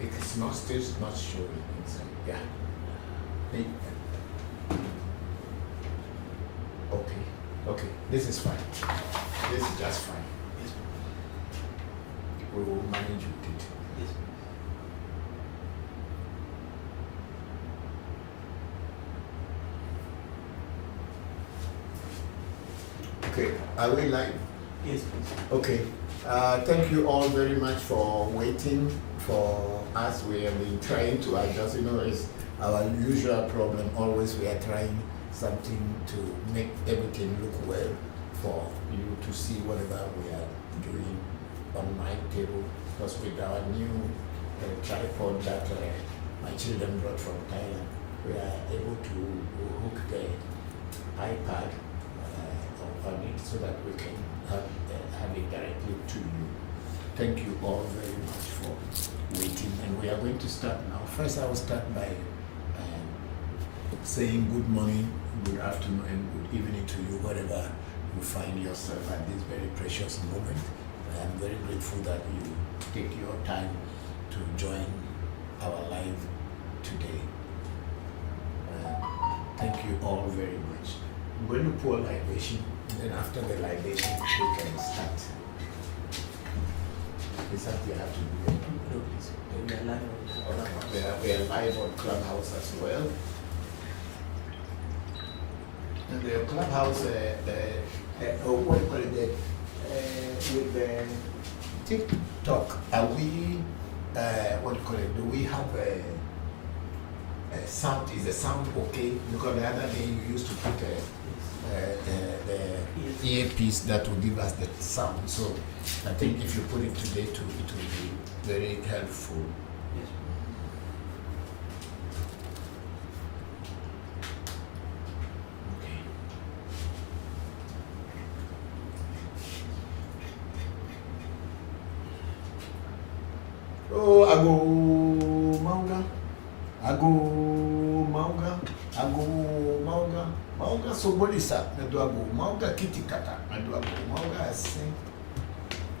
It's not still not showing inside. Yeah. Okay. Okay. This is fine. This is just fine. Yes. We will manage with it. Yes. Okay, are we live? Yes, please. Okay. Thank you all very much for waiting for us. We have been trying to adjust. You know, it's our usual problem. Always we are trying something to make everything look well for you to see whatever we are doing on my table. Because with our new tripod that my children brought from Thailand, we are able to hook the iPad on it so that we can have it directly to you. Thank you all very much for waiting, and we are going to start now. First, I will start by saying good morning, good afternoon, and good evening to you, wherever you find yourself at this very precious moment. I am very grateful that you take your time to join our live today. Thank you all very much. I'm going to pour libation, and then after the libation, we can start. Is that you have to do? No, please. We are live on Clubhouse. We are live on Clubhouse as well. And the Clubhouse, what do you call it? With the TikTok, are we? What do you call it? Do we have a sound? Is the sound okay? Because the other day you used to put the earpiece that will give us the sound. So I think if you put it today too, it will be very helpful. Yes. Okay. Oh, ago mauga, mauga sobolisa meduago, mauga kitikata meduago, mauga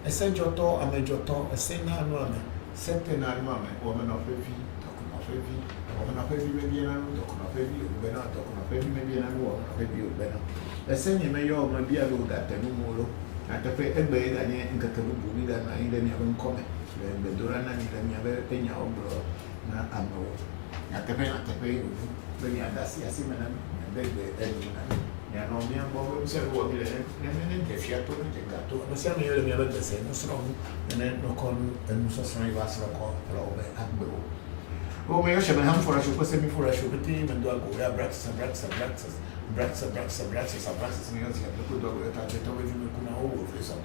ese joto amejoto, ese na nuame, sete na nuame, woman of heavy, talking of heavy, woman of heavy maybe an talking of heavy, ubena, talking of heavy maybe an woman of heavy ubena. The same may or may be a load at the numolo, at the pay a bed and in Kakabu, and I didn't even comment. The Durana and never penny or bro, na amo. At the pay, when you are that's a similar, and then the Yanomian Bob said, what did if you are told the gato, the same year never the same, no strong, and then no con and Musasri was a call, Agbo. Oh, my gosh, I'm for a super semi for a sugar team and do a go brats and brats, because you have to put over the target over you can over this or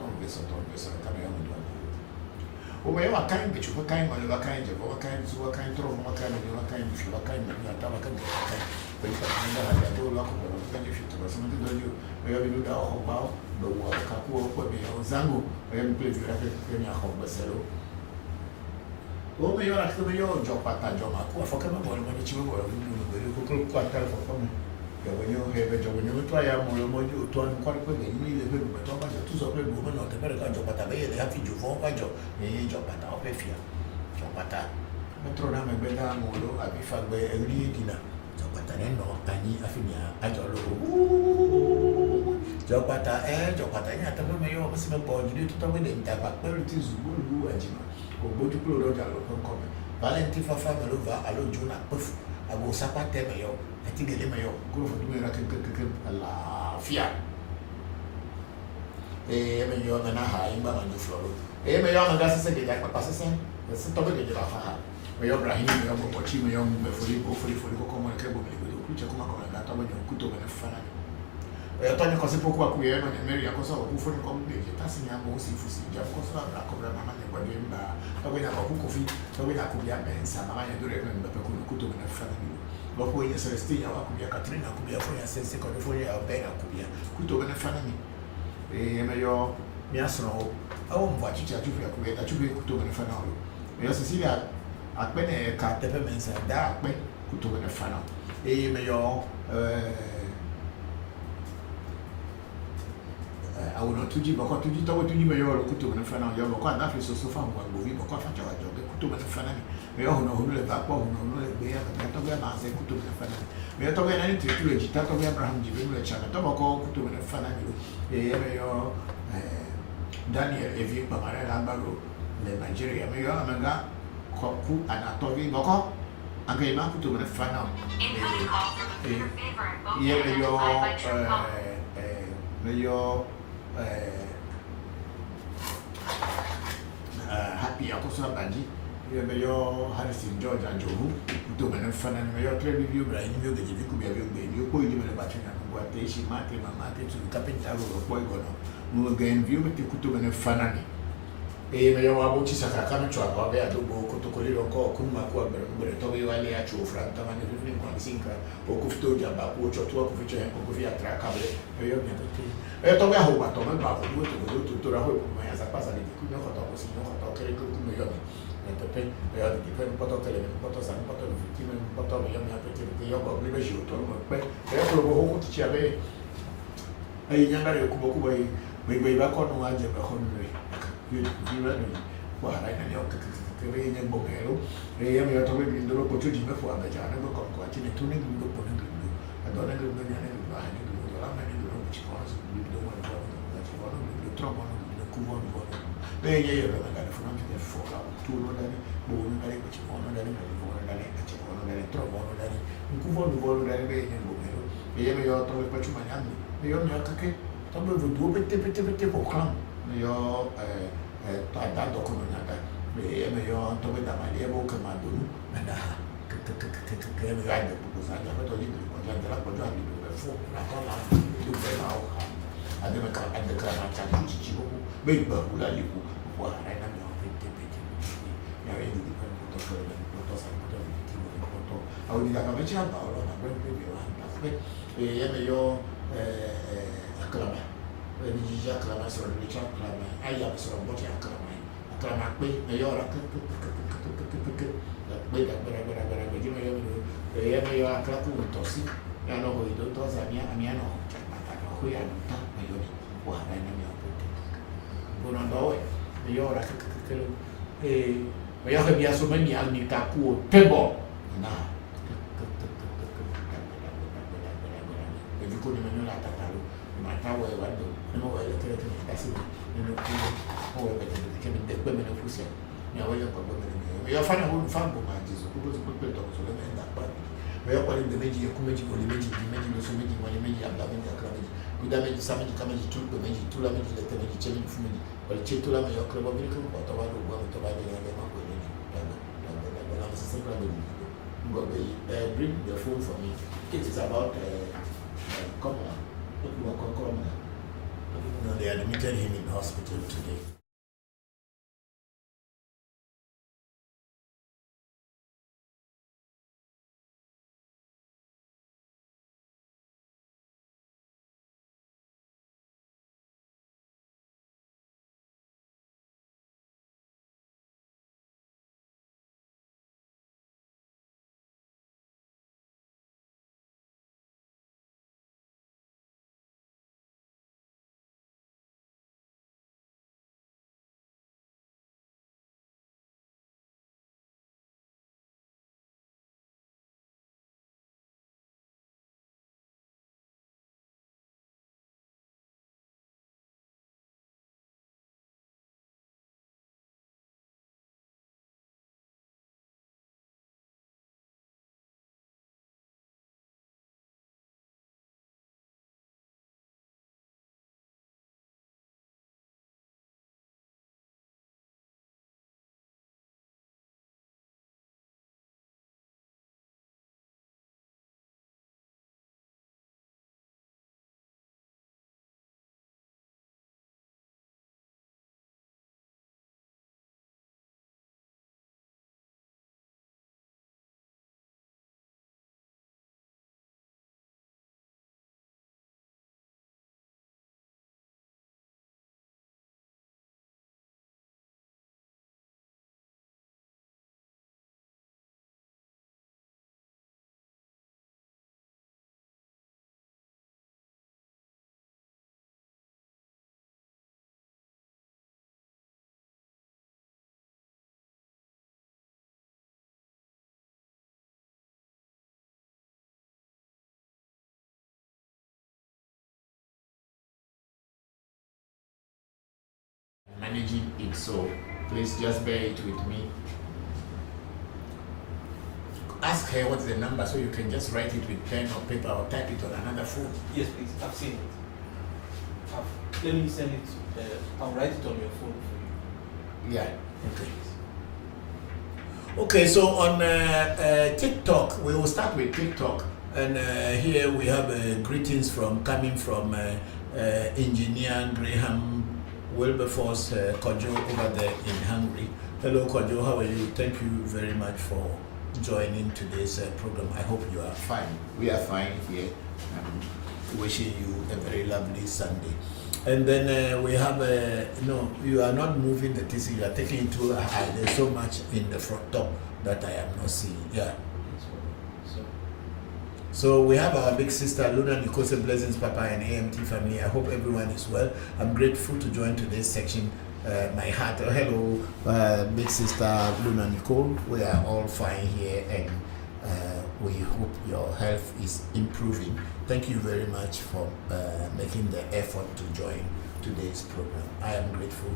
coming on. Oh, we have a kind, but you were kind, but you were kind of what kind, so what kind of what kind of your kind, if you were kind, but you are talking about but you have to lock up on if you took something to you. We have to do that about the world, Kapu, Zango, we have to play you have a home, Baselo. Oh, may you like to be your job at Joma, for coming on when you were very quite for coming. When you have a job, when you try a more you to quite quickly, you need a bit of a two separate women or the American job, but they have to do for my job, a job at our fear. Jopata, Metronam and Beda Molo, I be found by a dinner. Jopataneno, Tani, Affinia, Ajolo. Jopata, Jopatania, Tamayo, Missima Board, you need to tell me the capabilities Guru and Jima, or go to Plural, comment. Valentina Famalova, Alo Juna, Puff, I will sapate mayo. I think I may go for doing a laugh. May you have an aha in Baman floor. May you have a gas second like a passer, the topic of me yo brahini me yo bochi me yo befori ko ko mo ke bo me ko ku che ko ma ko na ta bo nyo kuto me fana e to ni ko se poku aku ye no ne meri akoso ko fo ni ko be je ta si nya mo si fu si ja ko so abra ko bra mama ne gwa mba to be na ko ku fi to be na ku bia ben sa mama ne do re me be ko kuto me fana ni lo ko ye Celestina wa ku bia Katrina ku bia fo ya sense ko fo ya ben ku bia kuto me fana ni e me yo mi asro awo mwa chicha chu ya ku bia chu be kuto me fana o me yo Cecilia akpe ne ka tepe mensa da akpe kuto me fana e me yo awuno tuji boko tuji to tuji me yo kuto me fana yo boko na fi so fa ngwa bovi boko fa chawa jo kuto me fana ni me yo no le ba po no le be ya to be ma se kuto me fana me to be na ni tu le jita to be Abraham ji be le chana to boko kuto me fana ni e me yo Daniel evi pa mara la baro le Nigeria me yo amanga ko ku anatovi boko anche ma kuto me fana e me yo me yo happy akoso abaji me yo Harrison George Ajohu to me fana me yo tre review bra ni me ogeji ku bia be yo ko yi me ba tena ko ate shi mate mama te tu kapenta ro ko go no mo gen view me te kuto me fana ni e me yo abo chi saka kama chwa ba be adobo ko to ko liro ko kuma ko be to be wale ya chu franta ma ne rifni ko sinka o ku fito ja ba ko cho to ko ficho ko fi atra kable me yo me te to be ho ba to me ba ko to ra ho ma ya sa pasa ni ku no ko to ko si no ko to kere ko me yo me te me yo di pe po to tele me po to sa po to fi me po to me yo me apete te yo ko be jo to mo pe ko bo ho ti cha be ai nyanga re ku bo ku bai ba ko no anje ba ho ni vi va no wa ra na yo ke be nye bo mero e yo me to be bindo ko tuji me fu aba ja na ko ko ti ne tu ne bindo ko ne bindo adona ne bindo ne ne ba ne bindo la ma ne bindo ci ko so bindo mo ko na ci ko no bindo tro mo no bindo ku mo no be ye yo na ga fu no ti fu la tu no da ne bo no da ne ko ci ko no da ne ko no da ne ci ko no da ne tro mo no da ne ku mo no da ne be nye bo mero e yo me yo to be pa ci ma nyami e yo me ka ke to be Voodoo pete Bokor me yo to ada dokumenta da me yo to be da ma le bo ka ma do na da ke me ga de bu sa ja to ji ko ja da ko ja ni be fu na to la du be la o ka ade me ka ade ka na cha ji ji ko be ba bu la li ku wa ra na me pete ya ve di ko to ko to sa ko to ti ko to a di da ka me cha ba lo na be be wa na e me yo aklama ni ji aklama so ni cha aklama aya so bo ti aklama pe me yo ra ke be da bera me yo me yo akla ku to si ya no ho do to sa mi no cha pa ta no ho ya no ta me yo ni wa ra na me po te bo no do me yo ra ke me yo ke mi aso me mi al mi ka ku te bo na ko ni me no la ta tawo e wando no wa le kere ni kasi ni no ku o e ke me de pe me no fusia ni awo ya ko me ya fana ho fa bo ma jizo ko so pe to so le me da pa me ya ko le de meji ku meji ko le meji lo so meji mo le meji abla meji akra meji ku da meji sa meji ka meji tu ko meji tu la meji le te meji che meji fu meji ko che tu la me yo ko bo mi ko to ba do bo to ba de ya ma ko ni da se se pra meji go be bring the phone for me it is about come on. They admitted him in hospital today. managing it, so please just bear it with me. Ask her what's the number so you can just write it with pen or paper or type it on another phone. Yes, please. I've seen it. Let me send it. I'll write it on your phone for you. Yeah. Okay. Okay. So on TikTok, we will start with TikTok, and here we have greetings coming from Engineer Graham Wilberforce Kojo over there in Hungary. Hello, Kojo. How are you? Thank you very much for joining today's program. I hope you are fine. We are fine here. Wishing you a very lovely Sunday. And then we have no, you are not moving the TC, you are taking it too high. There's so much in the front top that I am not seeing. Yeah. So we have our big sister Luna Nikose, Blessings Papa, and AMT family. I hope everyone is well. I'm grateful to join today's section. My heart, hello, big sister Luna Nicole. We are all fine here, and we hope your health is improving. Thank you very much for making the effort to join today's program. I am grateful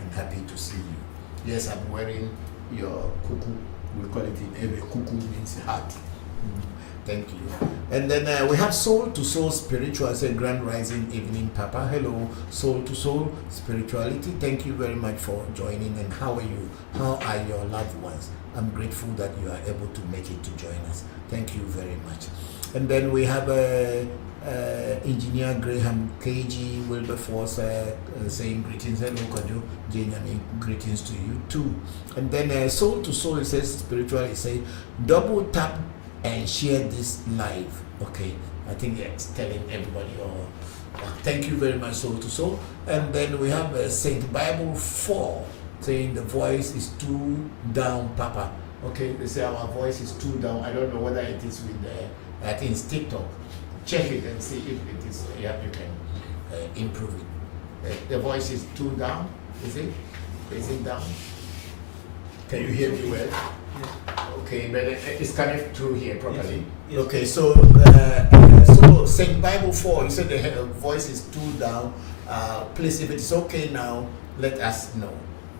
and happy to see you. Yes, I'm wearing your kuku. We call it in Ewe. Kuku means heart. Thank you. And then we have Soul to Soul Spiritual, say Grand Rising Evening Papa. Hello, Soul to Soul Spirituality. Thank you very much for joining. And how are you? How are your loved ones? I'm grateful that you are able to make it to join us. Thank you very much. And then we have Engineer Graham KG Wilberforce saying greetings. Hello, Kojo. Jenny, greetings to you too. And then Soul to Soul, it says spiritual, it says double tap and share this live. Okay, I think it's telling everybody. Thank you very much, Soul to Soul. And then we have Saint Bible 4 saying the voice is too down, Papa. Okay, they say our voice is too down. I don't know whether it is with I think it's TikTok. Check it and see if it is. Yeah, you can improve it. The voice is too down. Is it? Is it down? Can you hear me well? Okay, but it's coming through here properly. Yes. Okay, so so Saint Bible 4, you said the voice is too down. Please, if it's okay now, let us know.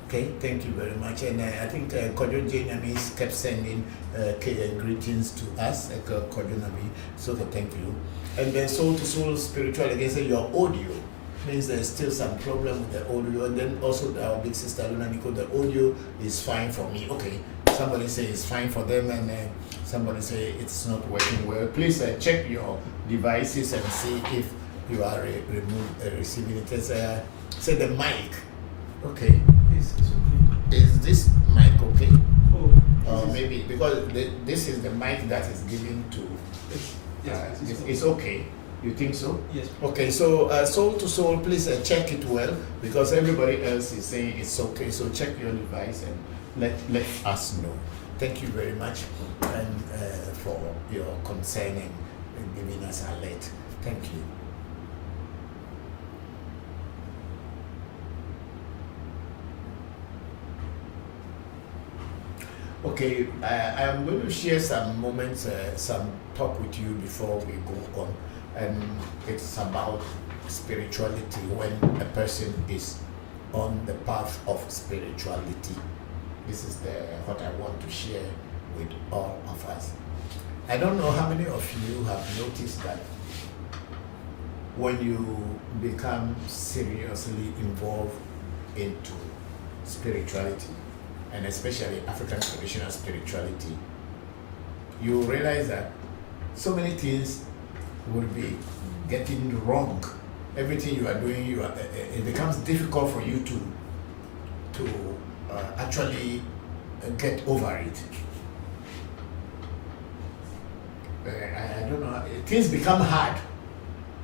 Okay, thank you very much. And I think Kojo James kept sending greetings to us, Kojo Nabi. So thank you. And then Soul to Soul Spiritual again say your audio means there's still some problem with the audio. And then also our big sister Luna Nico, the audio is fine for me. Okay, somebody say it's fine for them, and somebody say it's not working well. Please check your devices and see if you are receiving it. Say the mic. Okay. Is this mic okay? Maybe because this is the mic that is given to. It's okay. You think so? Yes. Okay, so Soul to Soul, please check it well, because everybody else is saying it's okay. So check your device and let us know. Thank you very much, and for your concern and giving us a alert. Thank you. Okay, I am going to share some moments, some talk with you before we go on, and it's about spirituality when a person is on the path of spirituality. This is what I want to share with all of us. I don't know how many of you have noticed that when you become seriously involved into spirituality, and especially African traditional spirituality, you realize that so many things will be getting wrong. Everything you are doing, it becomes difficult for you to actually get over it. I don't know, things become hard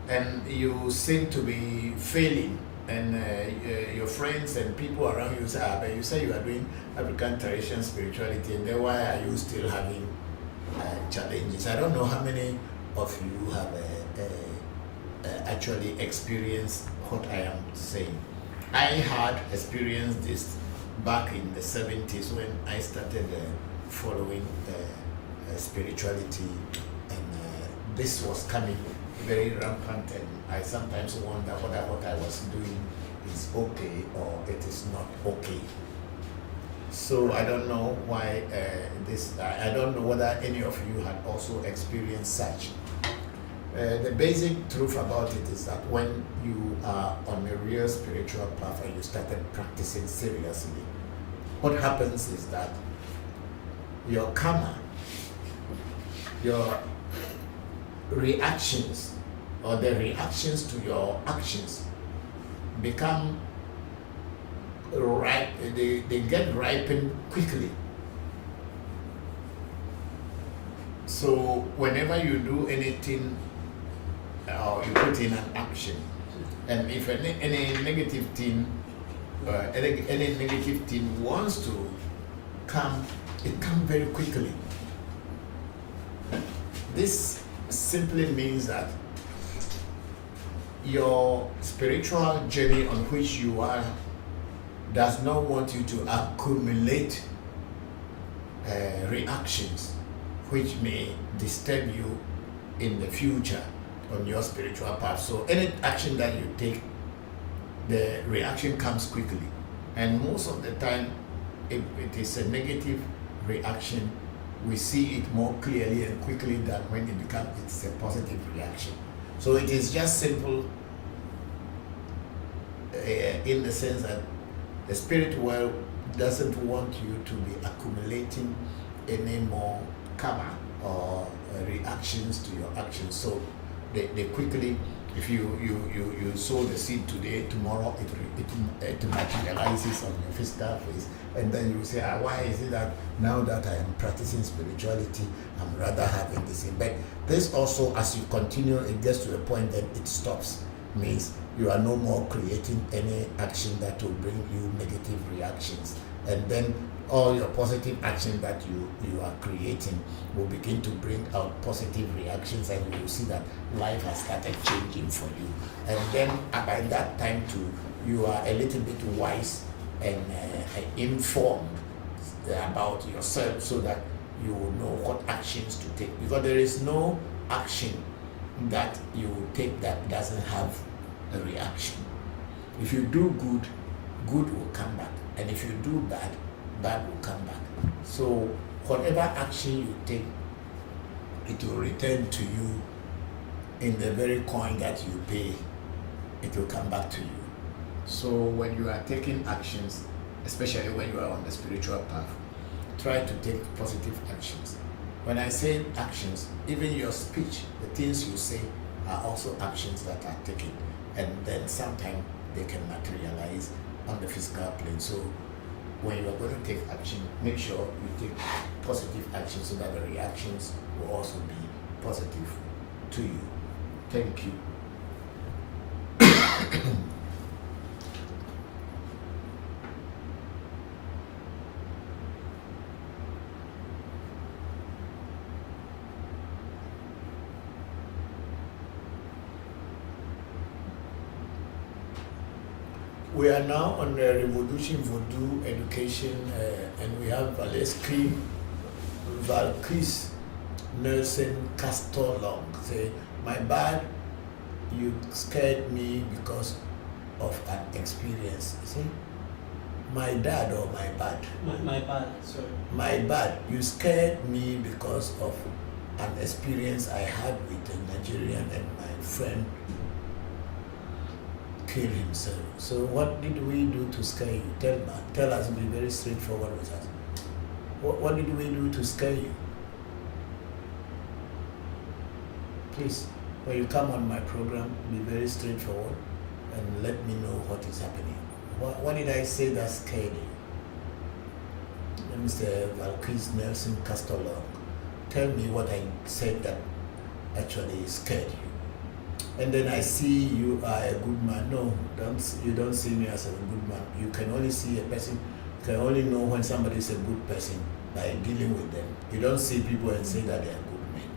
and you seem to be failing, and your friends and people around you say, but you say you are doing African traditional spirituality, and then why are you still having challenges? I don't know how many of you have actually experienced what I am saying. I had experienced this back in the 70s when I started following spirituality, and this was coming very rampant, and I sometimes wonder what I was doing is okay or it is not okay. So I don't know why I don't know whether any of you had also experienced such. The basic truth about it is that when you are on a real spiritual path and you started practicing seriously, what happens is that your karma, your reactions, or the reactions to your actions become ripe, they get ripened quickly. So whenever you do anything or you put in an action, and if any negative thing any negative thing wants to come, it comes very quickly. This simply means that your spiritual journey on which you are does not want you to accumulate reactions which may disturb you in the future on your spiritual path. So any action that you take, the reaction comes quickly. And most of the time, if it is a negative reaction, we see it more clearly and quickly than when it's a positive reaction. So it is just simple in the sense that the spirit world doesn't want you to be accumulating any more karma or reactions to your actions. So they quickly, if you sow the seed today, tomorrow it materializes on your physical face, and then you say, why is it that now that I am practicing spirituality, I'm rather having this? But this also, as you continue, it gets to a point that it stops. Means you are no more creating any action that will bring you negative reactions, and then all your positive action that you are creating will begin to bring out positive reactions, and you will see that life has started changing for you. And then by that time too, you are a little bit wise and informed about yourself, so that you will know what actions to take, because there is no action that you will take that doesn't have a reaction. If you do good, good will come back, and if you do bad, bad will come back. So whatever action you take, it will return to you in the very coin that you pay. It will come back to you. So when you are taking actions, especially when you are on the spiritual path, try to take positive actions. When I say actions, even your speech, the things you say are also actions that are taken, and then sometimes they can materialize on the physical plane. So when you are going to take action, make sure you take positive action so that the reactions will also be positive to you. Thank you. We are now on the ReVodution Voodoo education, and we have Valkyrie Nelson Castor-Long. Say, my bad, you scared me because of an experience. See? My dad or my bad? My bad, sorry. My bad, you scared me because of an experience I had with a Nigerian, and my friend killed himself. So what did we do to scare you? Tell us, be very straightforward with us. What did we do to scare you? Please, when you come on my program, be very straightforward and let me know what is happening. What did I say that scared you? Mr. Valkyrie Nelson Castor-Long, tell me what I said that actually scared you. And then I see you are a good man. No, you don't see me as a good man. You can only see a person, you can only know when somebody is a good person by dealing with them. You don't see people and say that they are good men.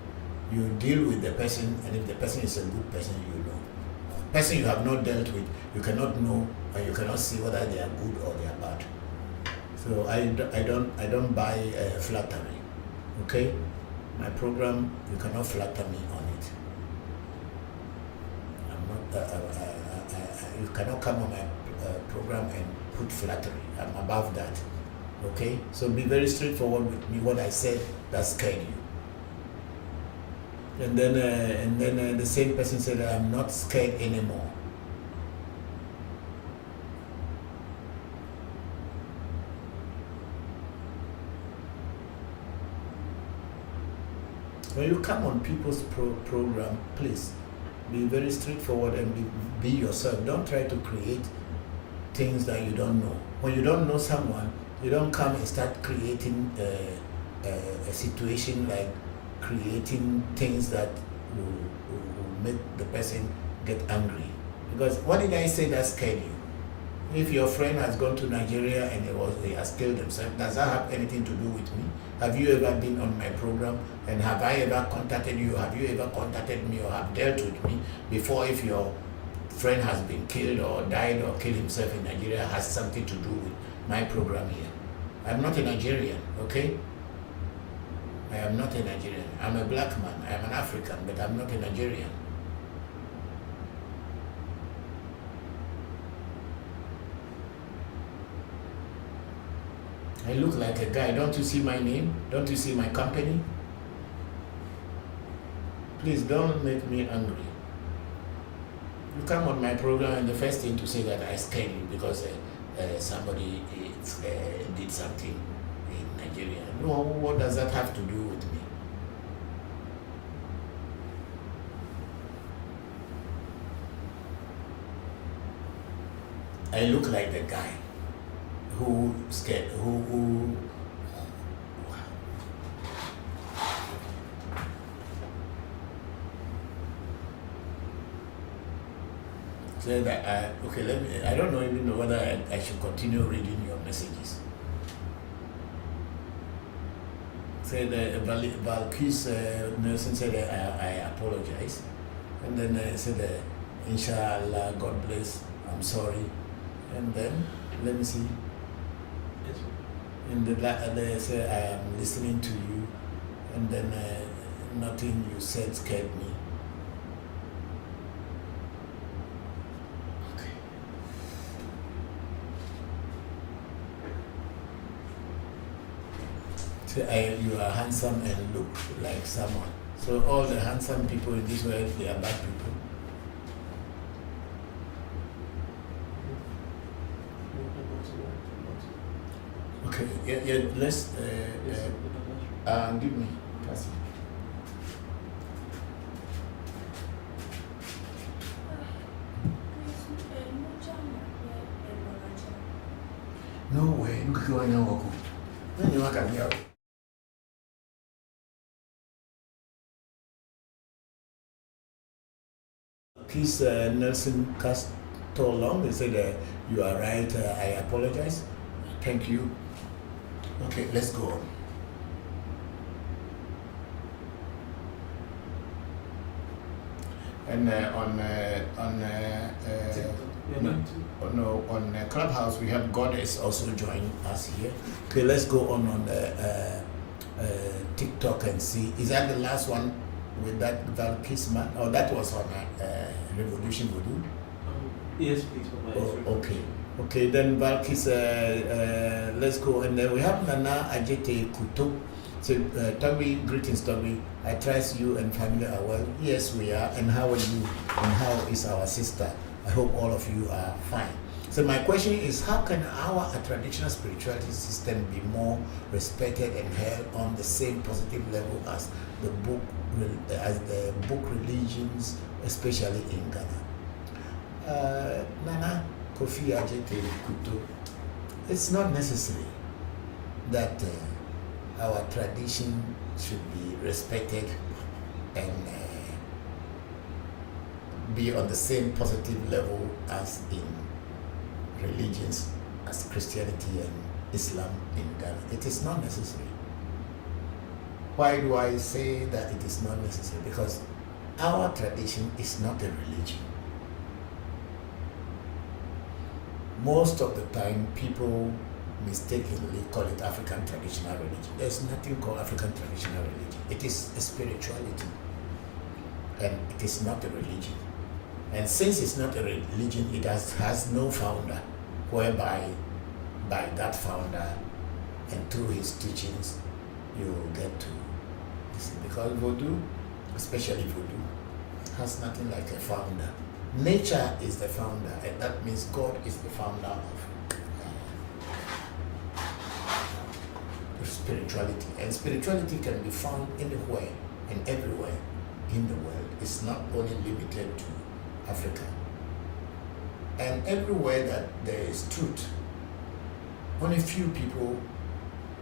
You deal with the person, and if the person is a good person, you know. Person you have not dealt with, you cannot know, and you cannot see whether they are good or they are bad. So I don't buy flattery. Okay? My program, you cannot flatter me on it. You cannot come on my program and put flattery. I'm above that. Okay? So be very straightforward with me. What I said that scared you. And then the same person said that I'm not scared anymore. When you come on people's program, please be very straightforward and be yourself. Don't try to create things that you don't know. When you don't know someone, you don't come and start creating a situation like creating things that will make the person get angry. Because what did I say that scared you? If your friend has gone to Nigeria and he has killed himself, does that have anything to do with me? Have you ever been on my program and have I ever contacted you? Have you ever contacted me or have dealt with me before if your friend has been killed or died or killed himself in Nigeria has something to do with my program here? I'm not a Nigerian, okay? I am not a Nigerian. I'm a black man. I am an African, but I'm not a Nigerian. I look like a guy. Don't you see my name? Don't you see my company? Please don't make me angry. You come on my program and the first thing to say that I scared you because somebody did something in Nigeria. No, what does that have to do with me? I look like the guy who scared, who say that okay, I don't even know whether I should continue reading your messages. Say that Balkis Nelson said I apologize, and then said inshallah, God bless, I'm sorry, and then let me see. In they say I am listening to you, and then nothing you said scared me. Okay. Say you are handsome and look like someone. So all the handsome people in this world, they are bad people. Okay, yeah, let's give me, pass it. No way, you can go in and walk. Then you walk out. Peace Nelson Castolong, they said you are right, I apologize. Thank you. Okay, let's go on. And on Clubhouse we have Goddess also joining us here. Okay, let's go on TikTok and see. Is that the last one with that Valkis man? Oh, that was on ReVodution Voodoo. Yes, please. Oh, okay. Okay, then Valkis, let's go. And we have Nana Ajete Kuto. So, Toby, greetings, Toby. I trust you and family are well. Yes, we are. And how are you? And how is our sister? I hope all of you are fine. So my question is, how can our traditional spirituality system be more respected and held on the same positive level as the book religions, especially in Ghana? Nana Kofi Ajete Kuto, it's not necessary that our tradition should be respected and be on the same positive level as in religions, as Christianity and Islam in Ghana. It is not necessary. Why do I say that it is not necessary? Because our tradition is not a religion. Most of the time, people mistakenly call it African traditional religion. There's nothing called African traditional religion. It is a spirituality, and it is not a religion. And since it's not a religion, it has no founder. whereby by that founder and through his teachings you get to listen. Because Voodoo, especially Voodoo, has nothing like a founder. Nature is the founder, and that means God is the founder of spirituality. And spirituality can be found anywhere and everywhere in the world. It's not only limited to Africa. And everywhere that there is truth, only few people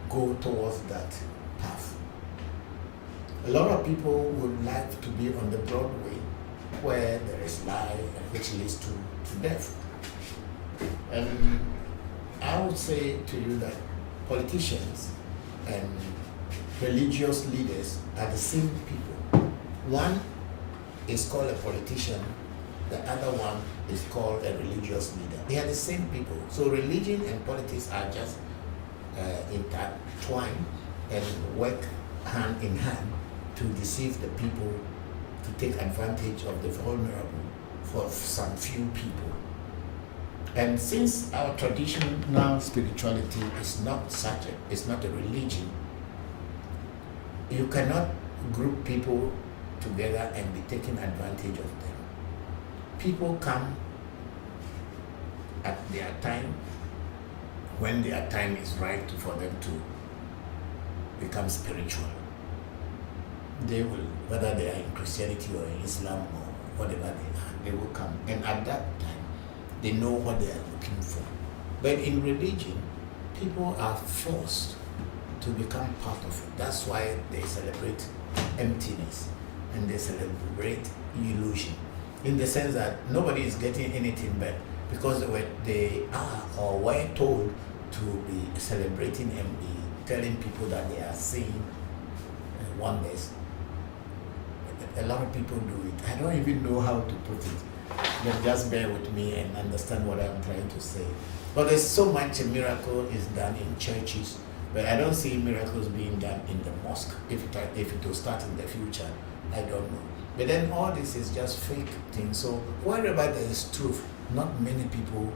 go towards that path. A lot of people would like to be on the broad way where there is lie and which leads to death. And I would say to you that politicians and religious leaders are the same people. One is called a politician, the other one is called a religious leader. They are the same people. So religion and politics are just intertwined and work hand in hand to deceive the people, to take advantage of the vulnerable for some few people. And since our traditional spirituality is not it's not a religion, you cannot group people together and be taking advantage of them. People come at their time, when their time is right for them to become spiritual. They will, whether they are in Christianity or in Islam or whatever they are, they will come. And at that time, they know what they are looking for. But in religion, people are forced to become part of it. That's why they celebrate emptiness and they celebrate illusion. In the sense that nobody is getting anything back because they are or were told to be celebrating and be telling people that they are seeing wonders. A lot of people do it. I don't even know how to put it. But just bear with me and understand what I'm trying to say. But there's so much a miracle is done in churches, but I don't see miracles being done in the mosque. If it will start in the future, I don't know. But then all this is just fake things. So wherever there is truth, not many people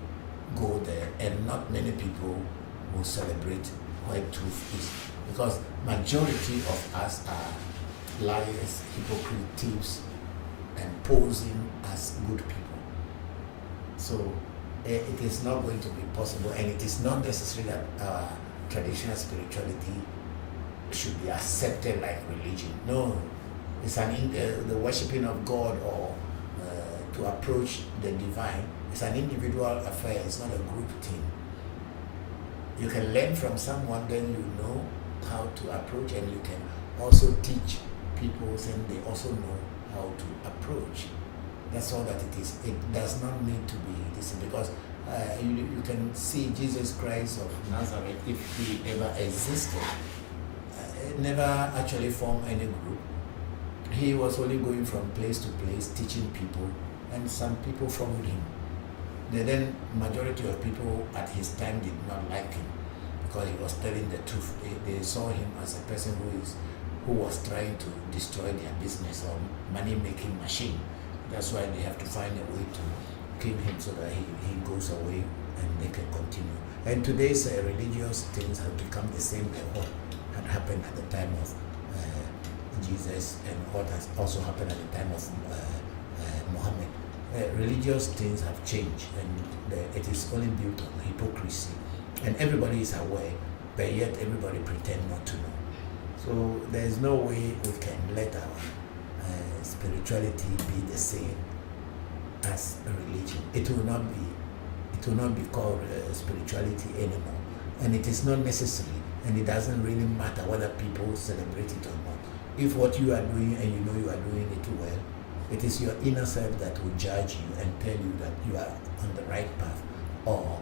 go there, and not many people will celebrate where truth is. Because majority of us are liars, hypocrite, thieves, and posing as good people. So it is not going to be possible, and it is not necessary that our traditional spirituality should be accepted like religion. No, it's the worshipping of God or to approach the divine. It's an individual affair. It's not a group thing. You can learn from someone, then you know how to approach, and you can also teach people, and they also know how to approach. That's all that it is. It does not need to be this, because you can see Jesus Christ of Nazareth, if he ever existed, never actually formed any group. He was only going from place to place teaching people, and some people followed him. Then majority of people at his time did not like him because he was telling the truth. They saw him as a person who was trying to destroy their business or money-making machine. That's why they have to find a way to kill him so that he goes away and they can continue. And today's religious things have become the same as what had happened at the time of Jesus and what has also happened at the time of Muhammad. Religious things have changed, and it is only built on hypocrisy. And everybody is aware, but yet everybody pretend not to know. So there is no way we can let our spirituality be the same as a religion. It will not be called spirituality anymore, and it is not necessary, and it doesn't really matter whether people celebrate it or not. If what you are doing and you know you are doing it well, it is your inner self that will judge you and tell you that you are on the right path or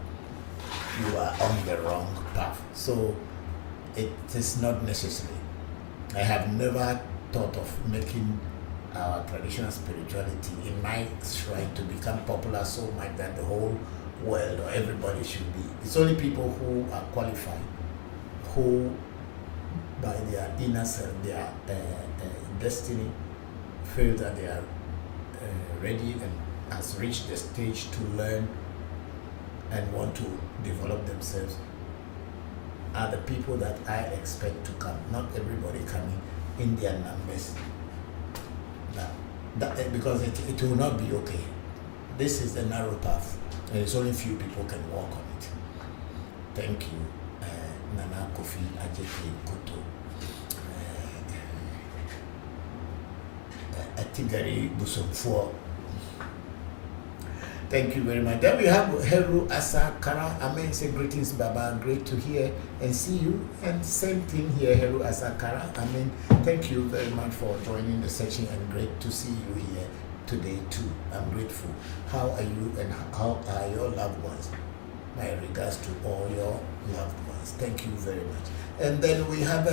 you are on the wrong path. So it is not necessary. I have never thought of making our traditional spirituality in my shrine to become popular so much that the whole world or everybody should be. It's only people who are qualified, who by their inner self, their destiny, feel that they are ready and has reached the stage to learn and want to develop themselves are the people that I expect to come. Not everybody coming in their numbers. Now, because it will not be okay. This is the narrow path, and it's only few people can walk on it. Thank you, Nana Kofi Ajeke Koto, Atigari Busomfo. Thank you very much. Then we have Heru Asakara. Amen. Say greetings, Baba. Great to hear and see you. And same thing here, Heru Asakara. Amen. Thank you very much for joining the session and great to see you here today too. I'm grateful. How are you and how are your loved ones? My regards to all your loved ones. Thank you very much. And then we have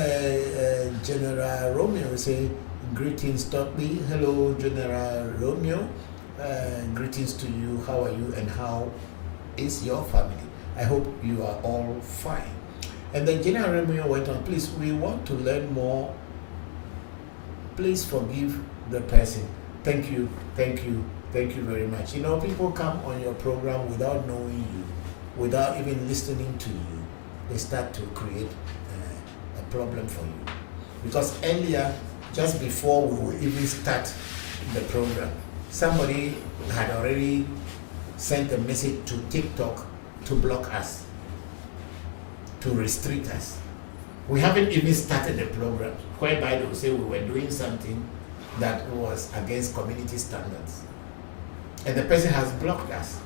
General Romeo say greetings, Totby. Hello, General Romeo. Greetings to you. How are you and how is your family? I hope you are all fine. And then General Romeo went on, please, we want to learn more. Please forgive the person. Thank you, thank you, thank you very much. You know, people come on your program without knowing you, without even listening to you. They start to create a problem for you. Because earlier, just before we will even start the program, somebody had already sent a message to TikTok to block us, to restrict us. We haven't even started the program, whereby they will say we were doing something that was against community standards. And the person has blocked us,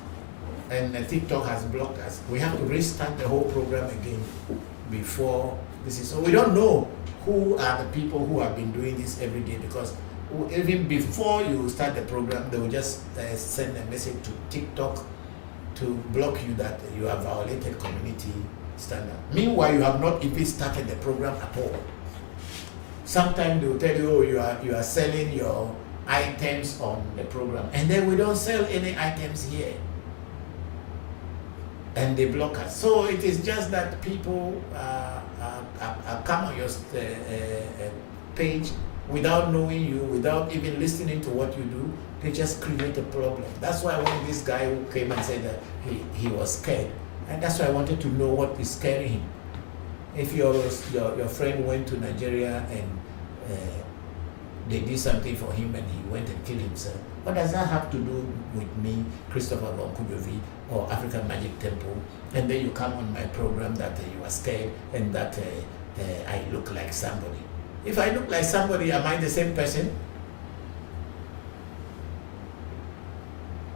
and TikTok has blocked us. We have to restart the whole program again before this is. So we don't know who are the people who have been doing this every day, because even before you start the program, they will just send a message to TikTok to block you that you have violated community standard. Meanwhile, you have not even started the program at all. Sometimes they will tell you, oh, you are selling your items on the program, and then we don't sell any items here, and they block us. So it is just that people come on your page without knowing you, without even listening to what you do. They just create a problem. That's why when this guy who came and said that he was scared, and that's why I wanted to know what is scaring him. If your friend went to Nigeria and they did something for him and he went and killed himself, what does that have to do with me, Christopher Voncujovi, or African Magic Temple? And then you come on my program that you are scared and that I look like somebody. If I look like somebody, am I the same person?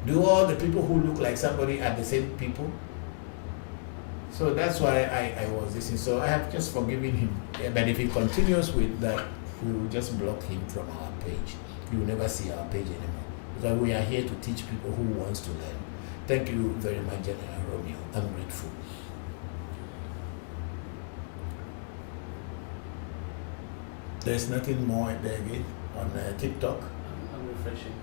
Do all the people who look like somebody are the same people? So that's why I was listening. So I have just forgiven him. But if he continues with that, we will just block him from our page. You will never see our page anymore. Because we are here to teach people who wants to learn. Thank you very much, General Romeo. I'm grateful. There's nothing more there again on TikTok. I'm refreshing.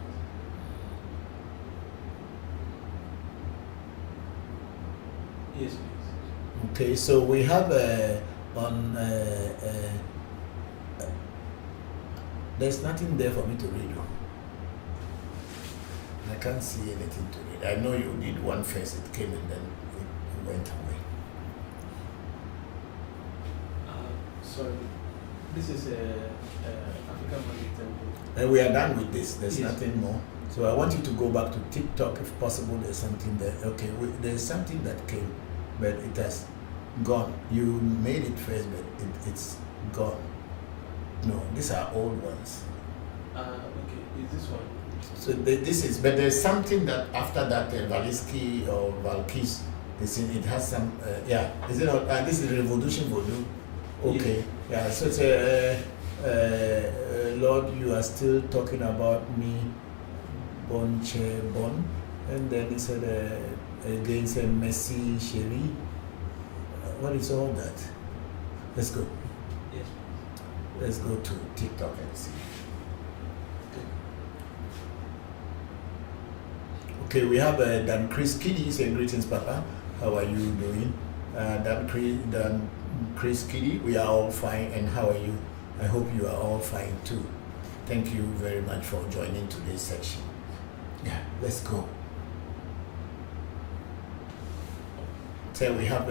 Yes, please. Okay, so we have there's nothing there for me to read. I can't see anything to read. I know you did one first, it came and then it went away. Sorry, this is African Magic Temple. And we are done with this, there's nothing more. So I want you to go back to TikTok if possible. There's something there. Okay, there's something that came, but it has gone. You made it first, but it's gone. No, these are old ones. Okay, is this one? So this is, but there's something that after that Valiski or Valkis, it has some, yeah, is it not, this is ReVodution Voodoo. Okay, yeah, so it's Lord, you are still talking about me, Bonche Bon, and then he said, again, said Messi Cherie. What is all that? Let's go. Yes. Let's go to TikTok and see. Okay, we have Dan Chris Kiddy saying greetings, Papa. How are you doing? Dan Chris Kiddy, we are all fine, and how are you? I hope you are all fine too. Thank you very much for joining today's section. Yeah, let's go. So we have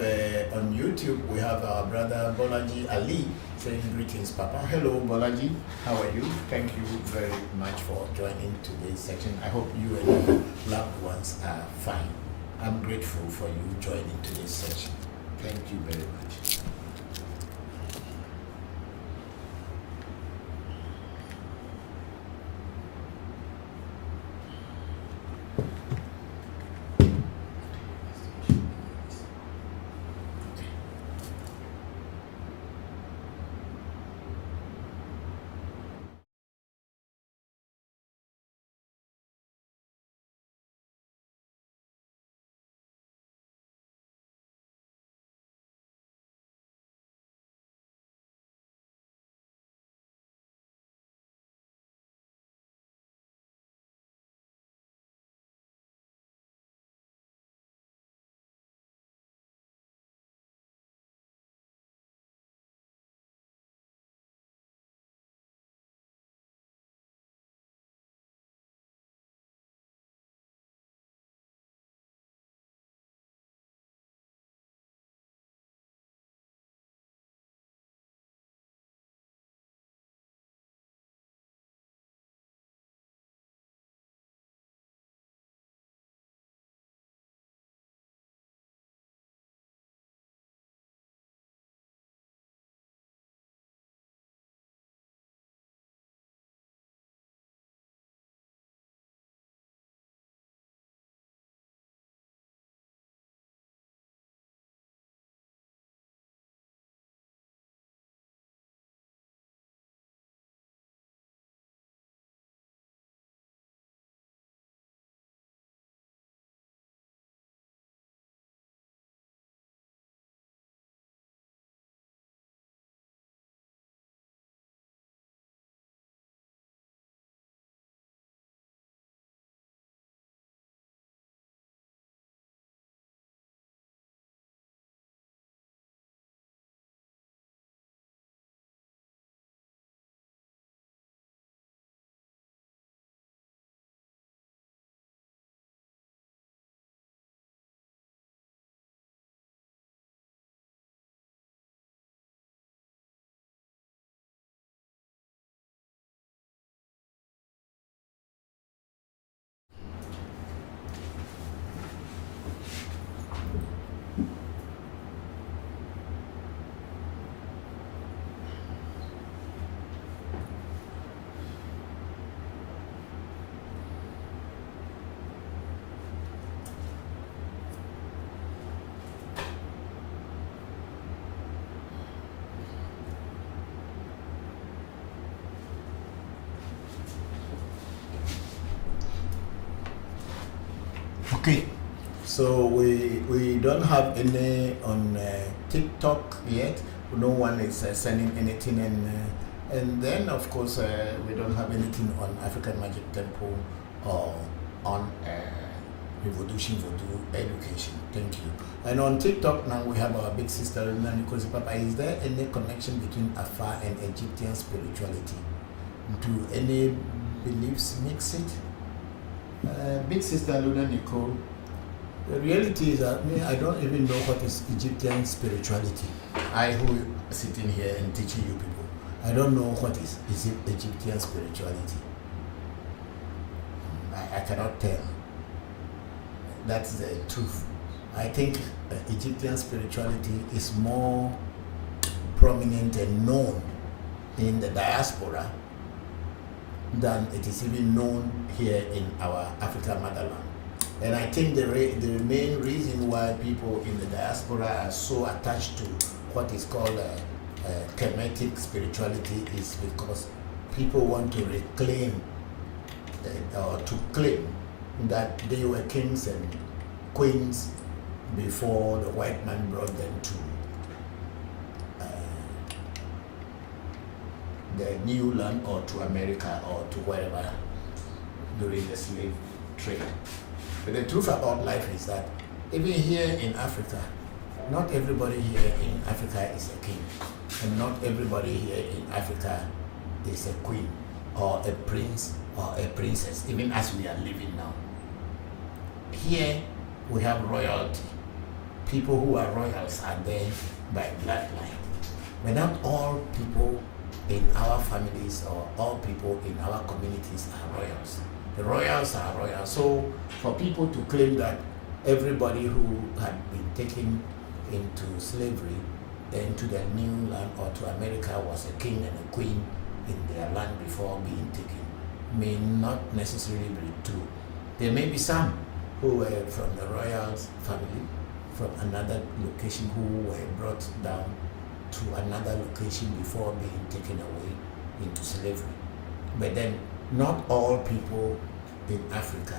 on YouTube, we have our brother Bolaji Ali saying greetings, Papa. Hello, Bolaji. How are you? Thank you very much for joining today's section. I hope you and your loved ones are fine. I'm grateful for you joining today's section. Thank you very much. Okay, so we don't have any on TikTok yet. No one is sending anything, and then of course we don't have anything on African Magic Temple or on ReVodution Voodoo Education. Thank you. And on TikTok now we have our big sister Nikosi Papa. Is there any connection between Afar and Egyptian spirituality? Do any beliefs mix it? Big sister Luna Nicole, the reality is that I don't even know what is Egyptian spirituality. I who sitting here and teaching you people, I don't know what is Egyptian spirituality. I cannot tell. That's the truth. I think Egyptian spirituality is more prominent and known in the diaspora than it is even known here in our African motherland. And I think the main reason why people in the diaspora are so attached to what is called Kemetic spirituality is because people want to reclaim or to claim that they were kings and queens before the white man brought them to the new land or to America or to wherever during the slave trade. But the truth about life is that even here in Africa, not everybody here in Africa is a king, and not everybody here in Africa is a queen or a prince or a princess, even as we are living now. Here we have royalty, people who are royals are there by bloodline. But not all people in our families or all people in our communities are royals. The royals are royals. So for people to claim that everybody who had been taken into slavery into the new land or to America was a king and a queen in their land before being taken may not necessarily be true. There may be some who were from the royals family from another location who were brought down to another location before being taken away into slavery. But then not all people in Africa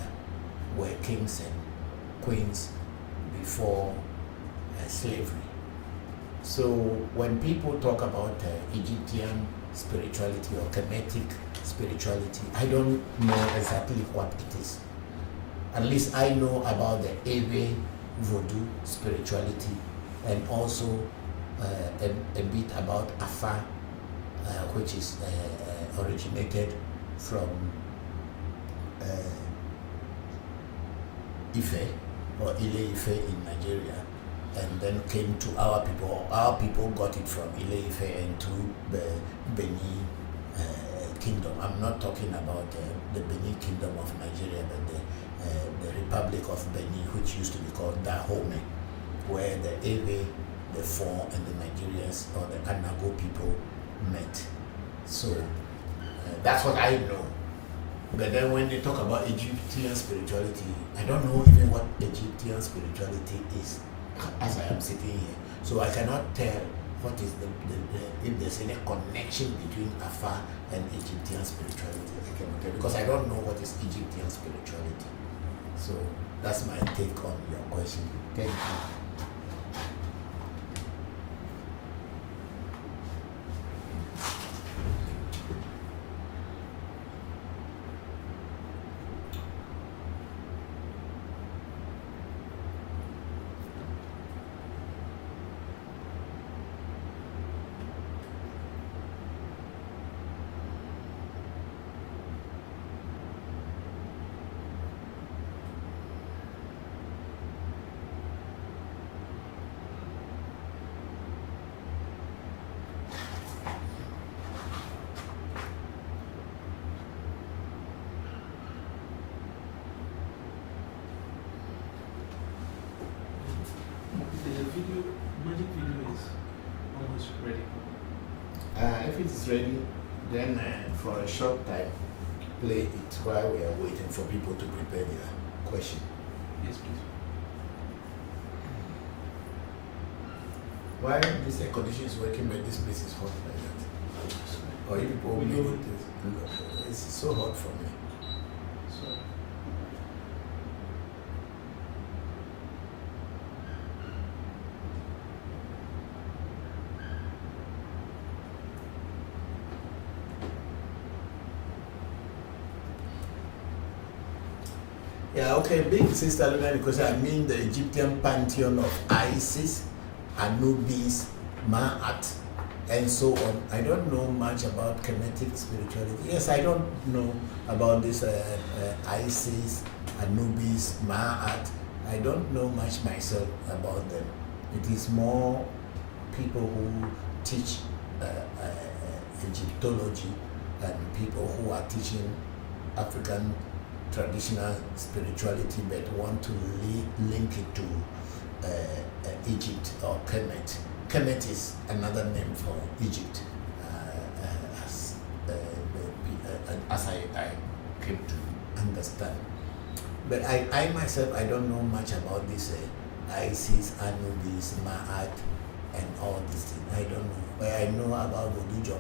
were kings and queens before slavery. So when people talk about Egyptian spirituality or Kemetic spirituality, I don't know exactly what it is. At least I know about the Ewe Vodu spirituality and also a bit about Afa, which is originated from Ife or Ile Ife in Nigeria, and then came to our people. Our people got it from Ile Ife and to the Benin kingdom. I'm not talking about the Benin kingdom of Nigeria, but the Republic of Benin, which used to be called Dahomey, where the Ewe, the Fon, and the Nigerians or the Anago people met. So that's what I know. But then when they talk about Egyptian spirituality, I don't know even what Egyptian spirituality is as I am sitting here. So I cannot tell what is if there's any connection between Afa and Egyptian spirituality. I cannot tell because I don't know what is Egyptian spirituality. So that's my take on your question. Thank you. Magic video is almost ready. If it's ready, then for a short time, play it while we are waiting for people to prepare their question. Yes, please. Why this air condition is working, but this place is hot like that? Or you people will make it. It's so hot for me. Yeah, okay, big sister Luna, because I mean the Egyptian pantheon of Isis, Anubis, Ma'at, and so on. I don't know much about Kemetic spirituality. Yes, I don't know about this Isis, Anubis, Ma'at. I don't know much myself about them. It is more people who teach Egyptology and people who are teaching African traditional spirituality but want to link it to Egypt or Kemet. Kemet is another name for Egypt, as I came to understand. But I myself, I don't know much about this Isis, Anubis, Ma'at, and all these things. I don't know. But I know about Voncujovi.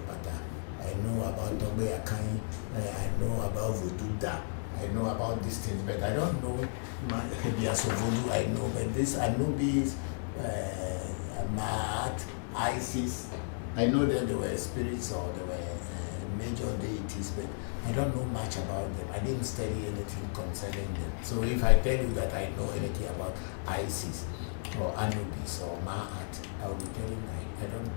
I know about Tobe Akai. I know about Voodoo. I know about these things, but I don't know Voodoo. I know, but this Anubis, Ma'at, Isis, I know that there were spirits or there were major deities, but I don't know much about them. I didn't study anything concerning them. So if I tell you that I know anything about Isis or Anubis or Ma'at, I will be telling you I don't know.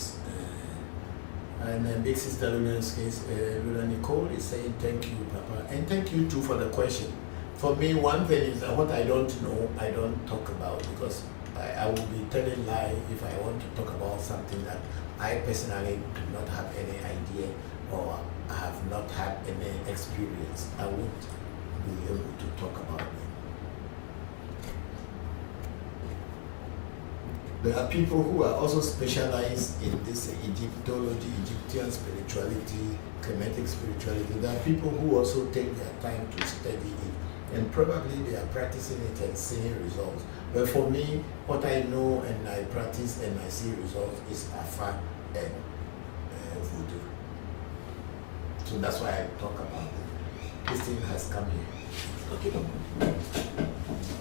names. And Big Sister Luna's case, Luna Nicole is saying thank you, Papa. And thank you too for the question. For me, one thing is that what I don't know, I don't talk about, because I will be telling lie if I want to talk about something that I personally do not have any idea or I have not had any experience. I won't be able to talk about it. There are people who are also specialized in this Egyptology, Egyptian spirituality, Kemetic spirituality. There are people who also take their time to study it, and probably they are practicing it and seeing results. But for me, what I know and I practice and I see results is Afa and Voodoo. So that's why I talk about it. This thing has come here. Okay.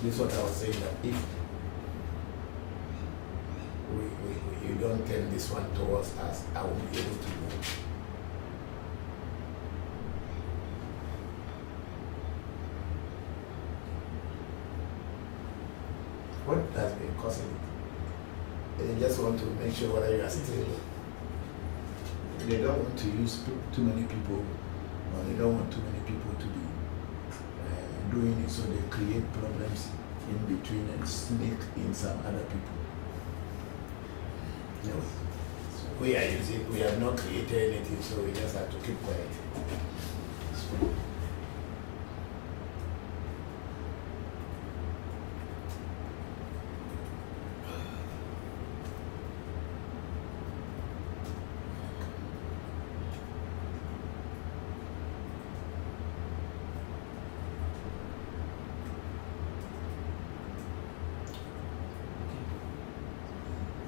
This is what I was saying, that if you don't turn this one towards us, I won't be able to move. What has been causing it? They just want to make sure whether you are stable. They don't want to use too many people, or they don't want too many people to be doing it, so they create problems in between and sneak in some other people. No. We are using, we have not created anything, so we just have to keep quiet.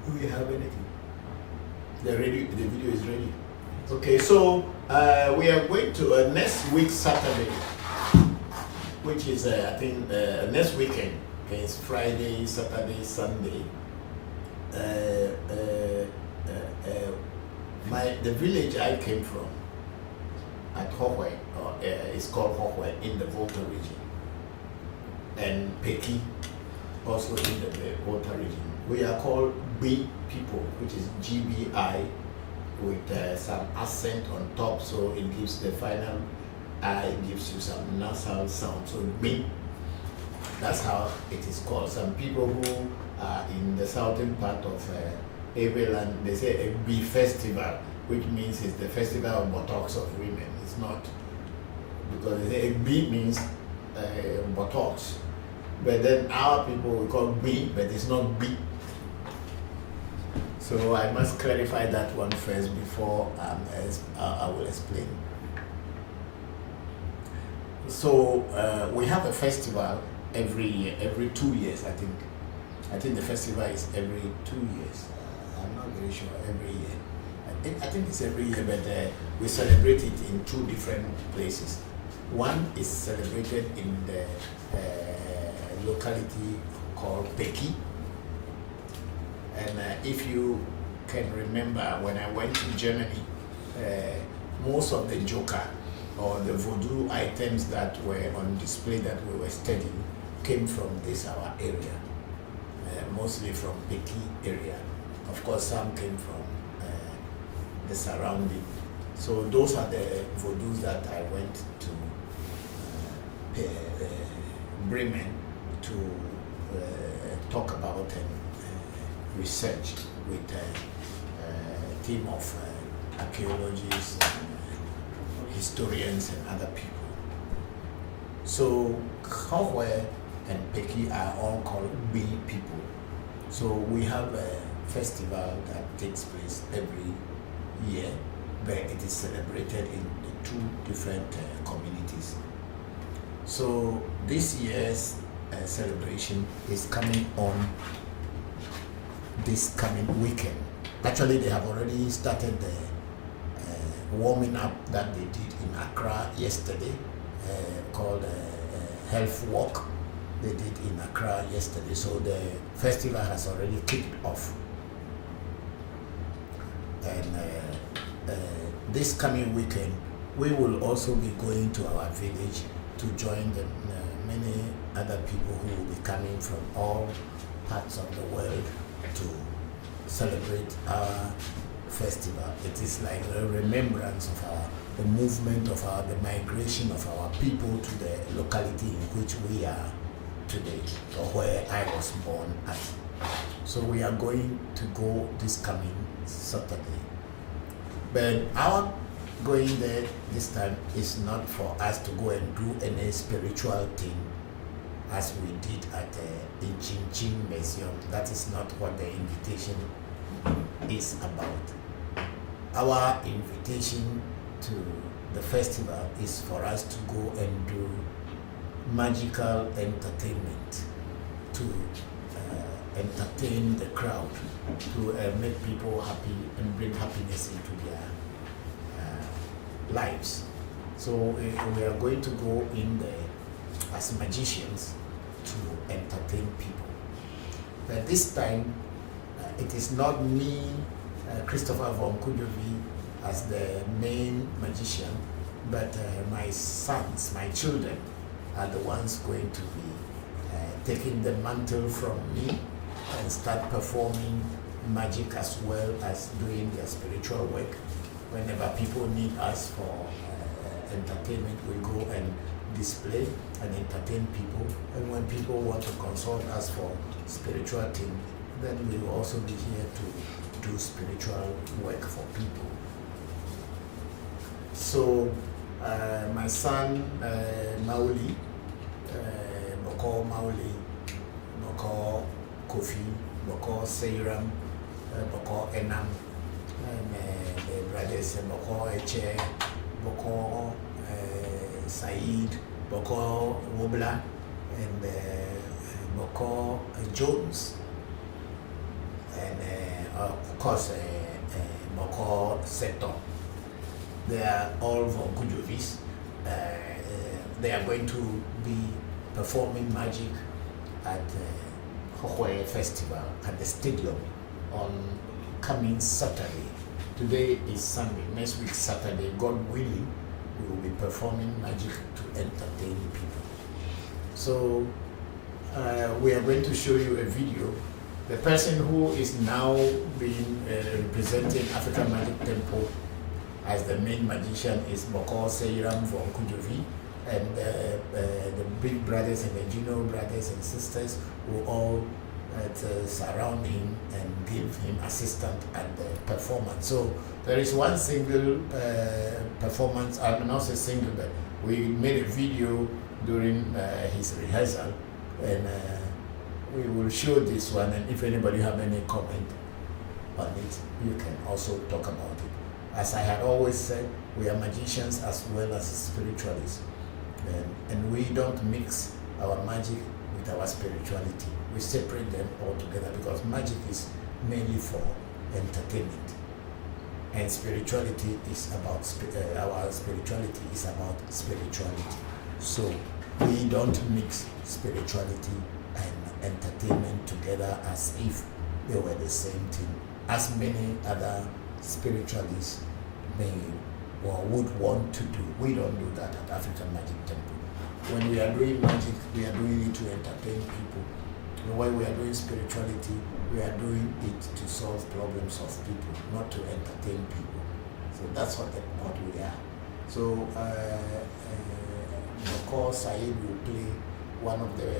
Do we have anything? The video is ready. Okay, so we are going to next week Saturday, which is I think next weekend. Okay, it's Friday, Saturday, Sunday. The village I came from at Hohwe, it's called Hohwe in the Volta region, and Peki also in the Volta region. We are called B people, which is GBI, with some accent on top, so it gives the final I gives you some nasal sound. So B, that's how it is called. Some people who are in the southern part of Ewe land, they say a B festival, which means it's the festival of buttocks of women. It's not, because they say a B means buttocks, but then our people we call B, but it's not B. So I must clarify that one first before I will explain. So we have a festival every year, every 2 years, I think. I think the festival is every 2 years. I'm not very sure, every year. I think it's every year, but we celebrate it in two different places. One is celebrated in the locality called Peki. And if you can remember, when I went to Germany, most of the joker or the voodoo items that were on display that we were studying came from this our area, mostly from Peki area. Of course, some came from the surrounding. So those are the voodoos that I went to Bremen to talk about and research with a team of archaeologists, historians, and other people. So Hohwe and Peki are all called B people. So we have a festival that takes place every year, where it is celebrated in the two different communities. So this year's celebration is coming on this coming weekend. Actually, they have already started the warming up that they did in Accra yesterday, called Health Walk. They did in Accra yesterday. So the festival has already kicked off. And this coming weekend, we will also be going to our village to join the many other people who will be coming from all parts of the world to celebrate our festival. It is like a remembrance of the movement of the migration of our people to the locality in which we are today, or where I was born at. So we are going to go this coming Saturday. But our going there this time is not for us to go and do any spiritual thing as we did at the Chin Museum. That is not what the invitation is about. Our invitation to the festival is for us to go and do magical entertainment, to entertain the crowd, to make people happy and bring happiness into their lives. So we are going to go in there as magicians to entertain people. But this time, it is not me, Christopher Voncujovi, as the main magician, but my sons, my children, are the ones going to be taking the mantle from me and start performing magic as well as doing their spiritual work. Whenever people need us for entertainment, we go and display and entertain people. And when people want to consult us for spiritual things, then we will also be here to do spiritual work for people. So my son Mauli, Bokor Mauli, Bokor Kofi, Bokor Seiram, Bokor Enam, and the brothers Bokor Eche, Bokor Said, Bokor Wobla, and Bokor Jones, and of course Bokor Seto. They are all Voncujovis. They are going to be performing magic at the Hohoe Festival at the stadium on coming Saturday. Today is Sunday. Next week Saturday, God willing, we will be performing magic to entertain people. So we are going to show you a video. The person who is now being representing African Magic Temple as the main magician is Bokor Seiram Voncujovi, and the big brothers and the junior brothers and sisters will all surround him and give him assistance at the performance. So there is one single performance, I will not say single, but we made a video during his rehearsal, and we will show this one, and if anybody have any comment on it, you can also talk about it. As I had always said, we are magicians as well as spiritualists, and we don't mix our magic with our spirituality. We separate them all together because magic is mainly for entertainment, and spirituality is about our spirituality is about spirituality. So we don't mix spirituality and entertainment together as if they were the same thing, as many other spiritualists may or would want to do. We don't do that at African Magic Temple. When we are doing magic, we are doing it to entertain people. And when we are doing spirituality, we are doing it to solve problems of people, not to entertain people. So that's what we are. So of course, Said will play one of the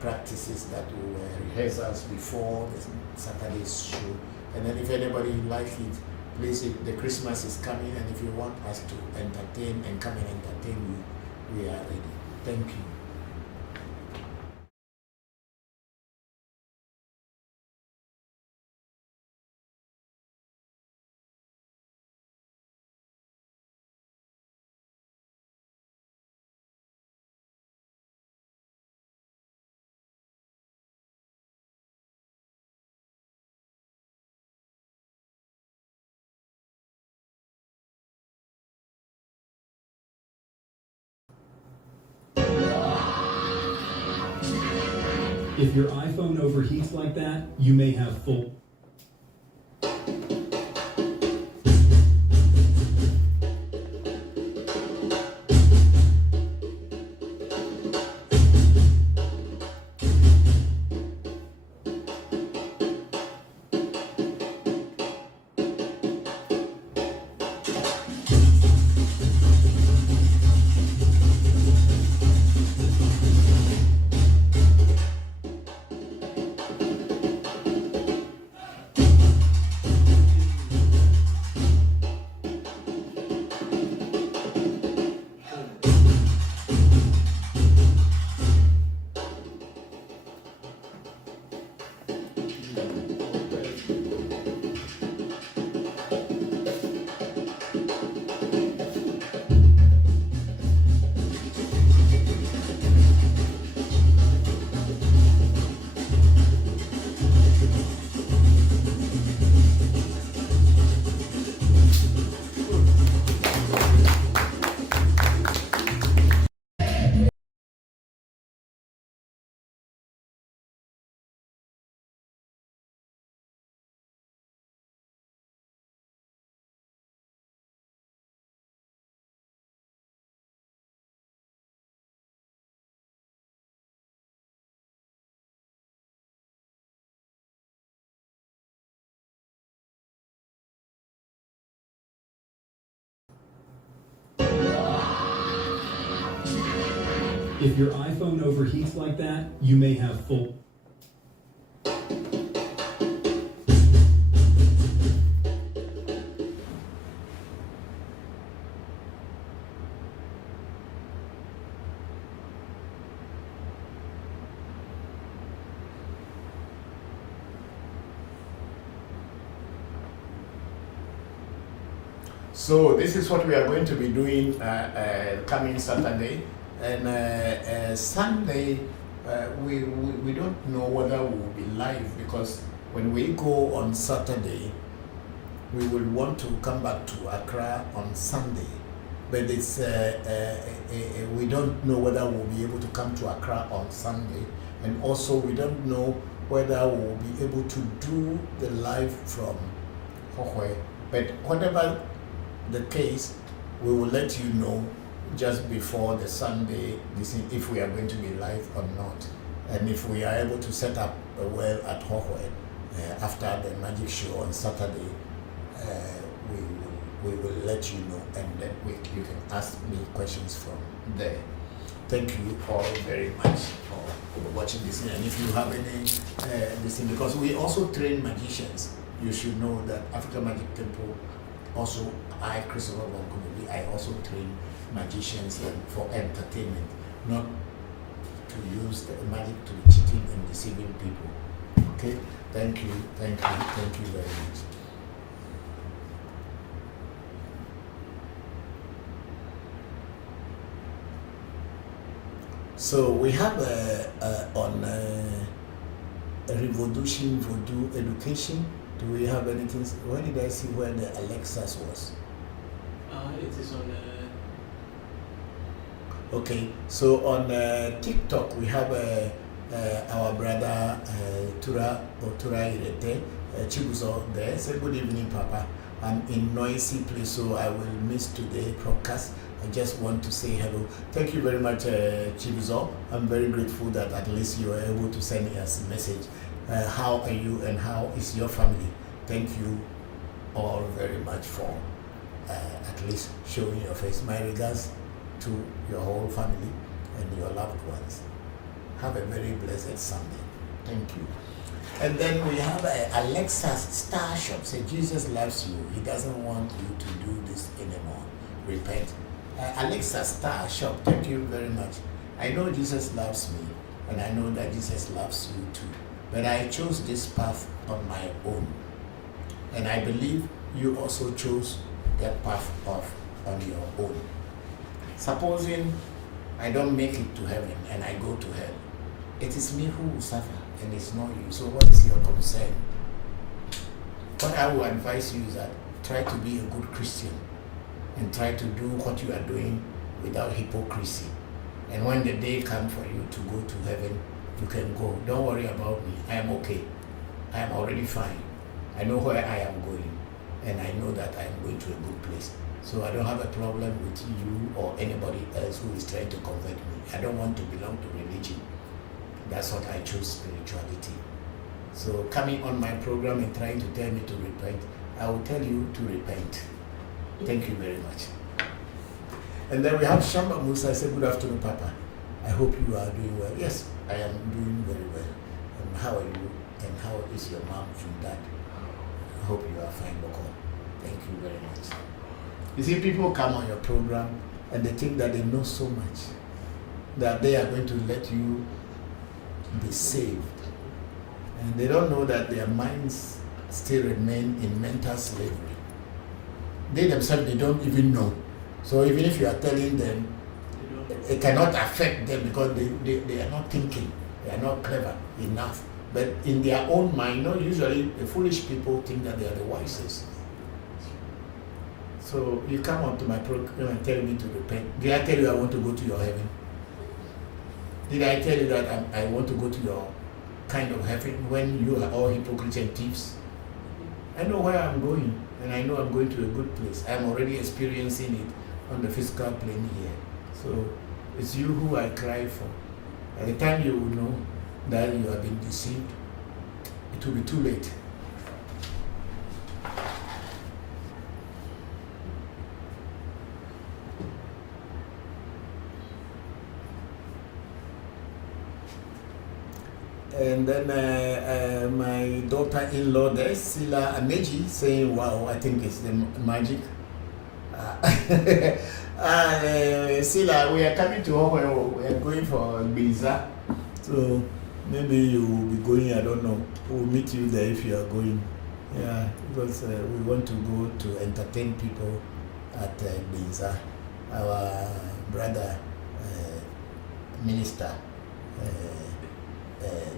practices that we were rehearsals before the Saturday's show. And then if anybody likes it, please, the Christmas is coming, and if you want us to entertain and come and entertain you, we are ready. Thank you. If your iPhone overheats like that, you may have full... If your iPhone overheats like that, you may have full... So this is what we are going to be doing coming Saturday. And Sunday, we don't know whether we will be live, because when we go on Saturday, we will want to come back to Accra on Sunday. But it's we don't know whether we'll be able to come to Accra on Sunday. And also we don't know whether we'll be able to do the live from Hohoi. But whatever the case, we will let you know just before the Sunday, if we are going to be live or not. And if we are able to set up a well at Hohoi after the magic show on Saturday, we will let you know, and then you can ask me questions from there. Thank you all very much for watching this. And if you have any this thing, because we also train magicians, you should know that African Magic Temple also, I, Christopher Voncujovi, I also train magicians for entertainment, not to use the magic to be cheating and deceiving people. Okay? Thank you very much. So we have on ReVodution, Voodoo, education. Do we have anything? Where did I see where the Alexas was? It is on. Okay, so on TikTok we have our brother Tura Irete Chibuzo there. Say good evening, Papa. I'm in noisy place, so I will miss today's broadcast. I just want to say hello. Thank you very much, Chibuzo. I'm very grateful that at least you are able to send us a message. How are you and how is your family? Thank you all very much for at least showing your face. My regards to your whole family and your loved ones. Have a very blessed Sunday. Thank you. And then we have Alexa's Star Shop. Say Jesus loves you. He doesn't want you to do this anymore. Repent. Alexa Star Shop, thank you very much. I know Jesus loves me, and I know that Jesus loves you too. But I chose this path on my own. And I believe you also chose that path on your own. Supposing I don't make it to heaven and I go to hell, it is me who will suffer and it's not you. So what is your concern? What I will advise you is that try to be a good Christian and try to do what you are doing without hypocrisy. And when the day comes for you to go to heaven, you can go. Don't worry about me. I am okay. I am already fine. I know where I am going, and I know that I am going to a good place. So I don't have a problem with you or anybody else who is trying to convert me. I don't want to belong to religion. That's what I choose, spirituality. So coming on my program and trying to tell me to repent, I will tell you to repent. Thank you very much. And then we have Shamba Musa. I say, good afternoon, Papa. I hope you are doing well. Yes, I am doing very well. And how are you? And how is your mom and dad? I hope you are fine, Bokor. Thank you very much. You see, people come on your program and they think that they know so much, that they are going to let you be saved. And they don't know that their minds still remain in mental slavery. They themselves, they don't even know. So even if you are telling them, it cannot affect them because they are not thinking, they are not clever enough. But in their own mind, usually the foolish people think that they are the wisest. So you come onto my program and tell me to repent. Did I tell you I want to go to your heaven? Did I tell you that I want to go to your kind of heaven when you are all hypocrites and thieves? I know where I'm going, and I know I'm going to a good place. I'm already experiencing it on the physical plane here. So it's you who I cry for. By the time you will know that you have been deceived, it will be too late. And then my daughter-in-law there, Sila Ameji, saying, wow, I think it's the magic. Sila, we are coming to home. We are going for Biza. So maybe you will be going, I don't know. We'll meet you there if you are going. Yeah, because we want to go to entertain people at Biza. Our brother, minister,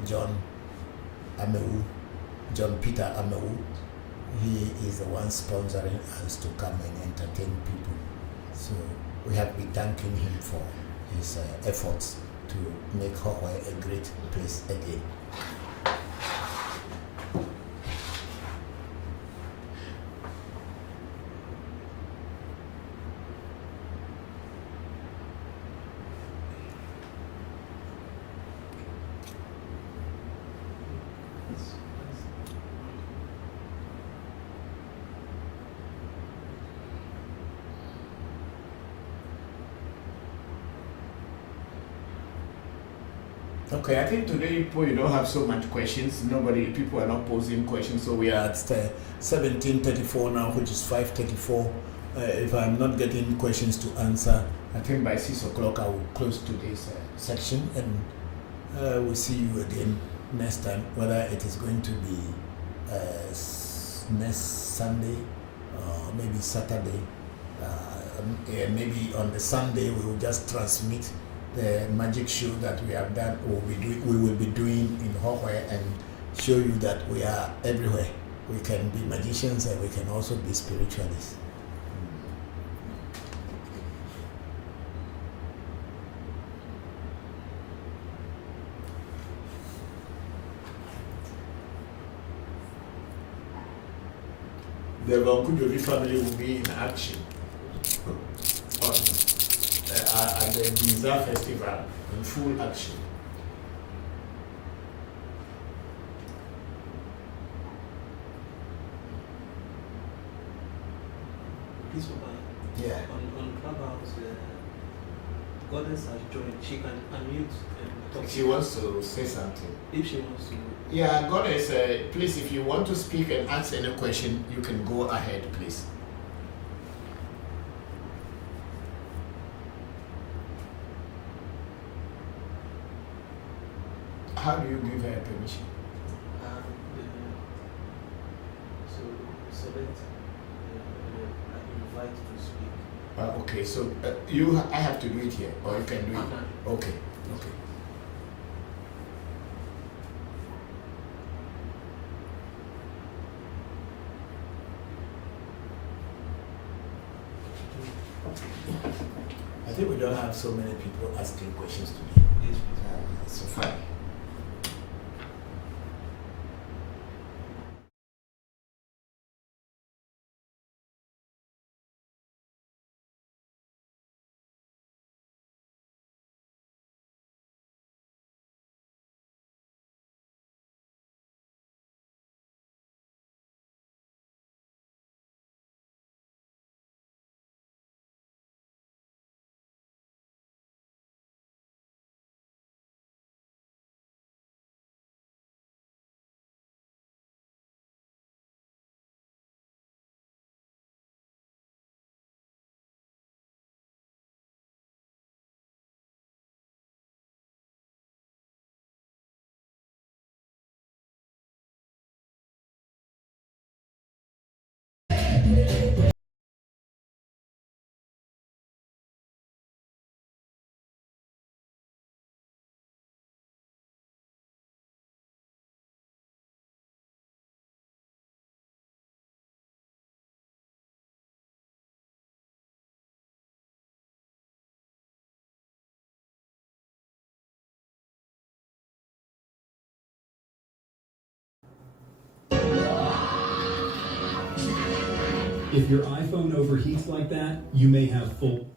John Peter Amewu, he is the one sponsoring us to come and entertain people. So we have been thanking him for his efforts to make Hawaii a great place again. Okay, I think today you don't have so much questions. People are not posing questions, so we are at 17:34 now, which is 5:34. If I'm not getting questions to answer, I think by 6 o'clock I will close today's section, and we'll see you again next time, whether it is going to be next Sunday or maybe Saturday. Maybe on the Sunday we will just transmit the magic show that we have done, we will be doing in Hawaii, and show you that we are everywhere. We can be magicians and we can also be spiritualists. The Voncujovi family will be in action at the Biza Festival, in full action. Please, Papa. Yeah. On Clubhouse, Goddess has joined. She can unmute and talk. She wants to say something. If she wants to. Yeah, Goddess, please, if you want to speak and ask any question, you can go ahead, please. How do you give her permission? So select invite to speak. Okay, so I have to do it here, or you can do it. Okay, okay. I think we don't have so many people asking questions today. Yes, so fine. If your iPhone overheats like that, you may have full...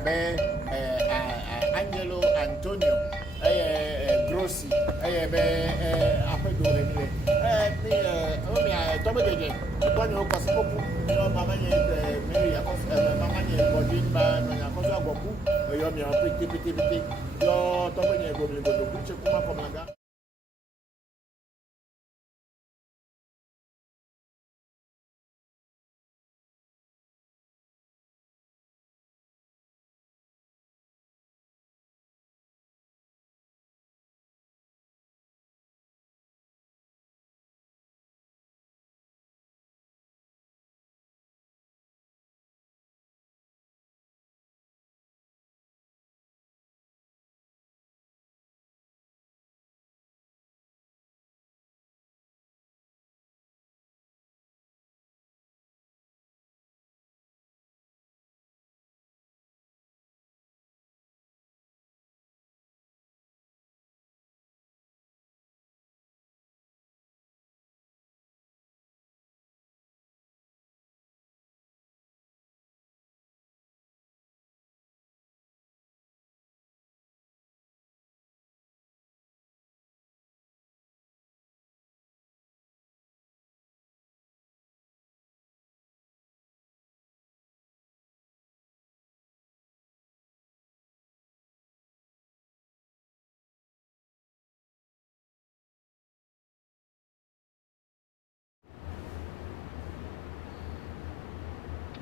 be Angelo Antonio Grossi be apedo anyway me to be je ko ni o ko sipoku yo mama ye Mary akos mama ye bodin ba no yakoso agboku yo mi o piti yo to be ni go mi go ku che kuma komanga.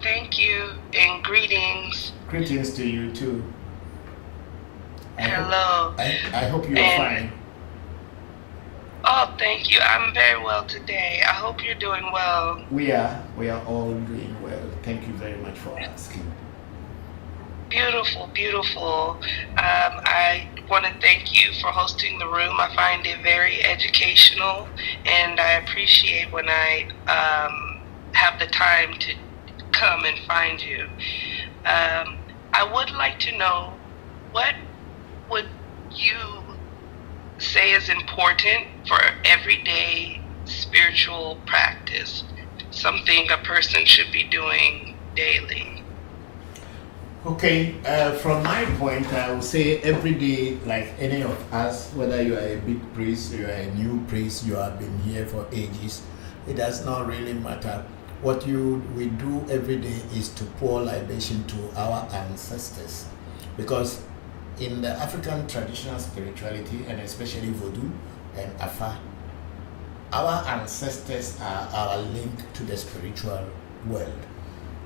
Thank you and greetings. Greetings to you too. Hello. I hope you are fine. Oh, thank you. I'm very well today. I hope you're doing well. We are all doing well. Thank you very much for asking. Beautiful, beautiful. I want to thank you for hosting the room. I find it very educational, and I appreciate when I have the time to come and find you. I would like to know, what would you say is important for everyday spiritual practice, something a person should be doing daily? Okay, from my point, I would say every day, like any of us, whether you are a big priest, you are a new priest, you have been here for ages, it does not really matter. What we do every day is to pour libation to our ancestors, because in the African traditional spirituality, and especially Voodoo and Afa, our ancestors are our link to the spiritual world.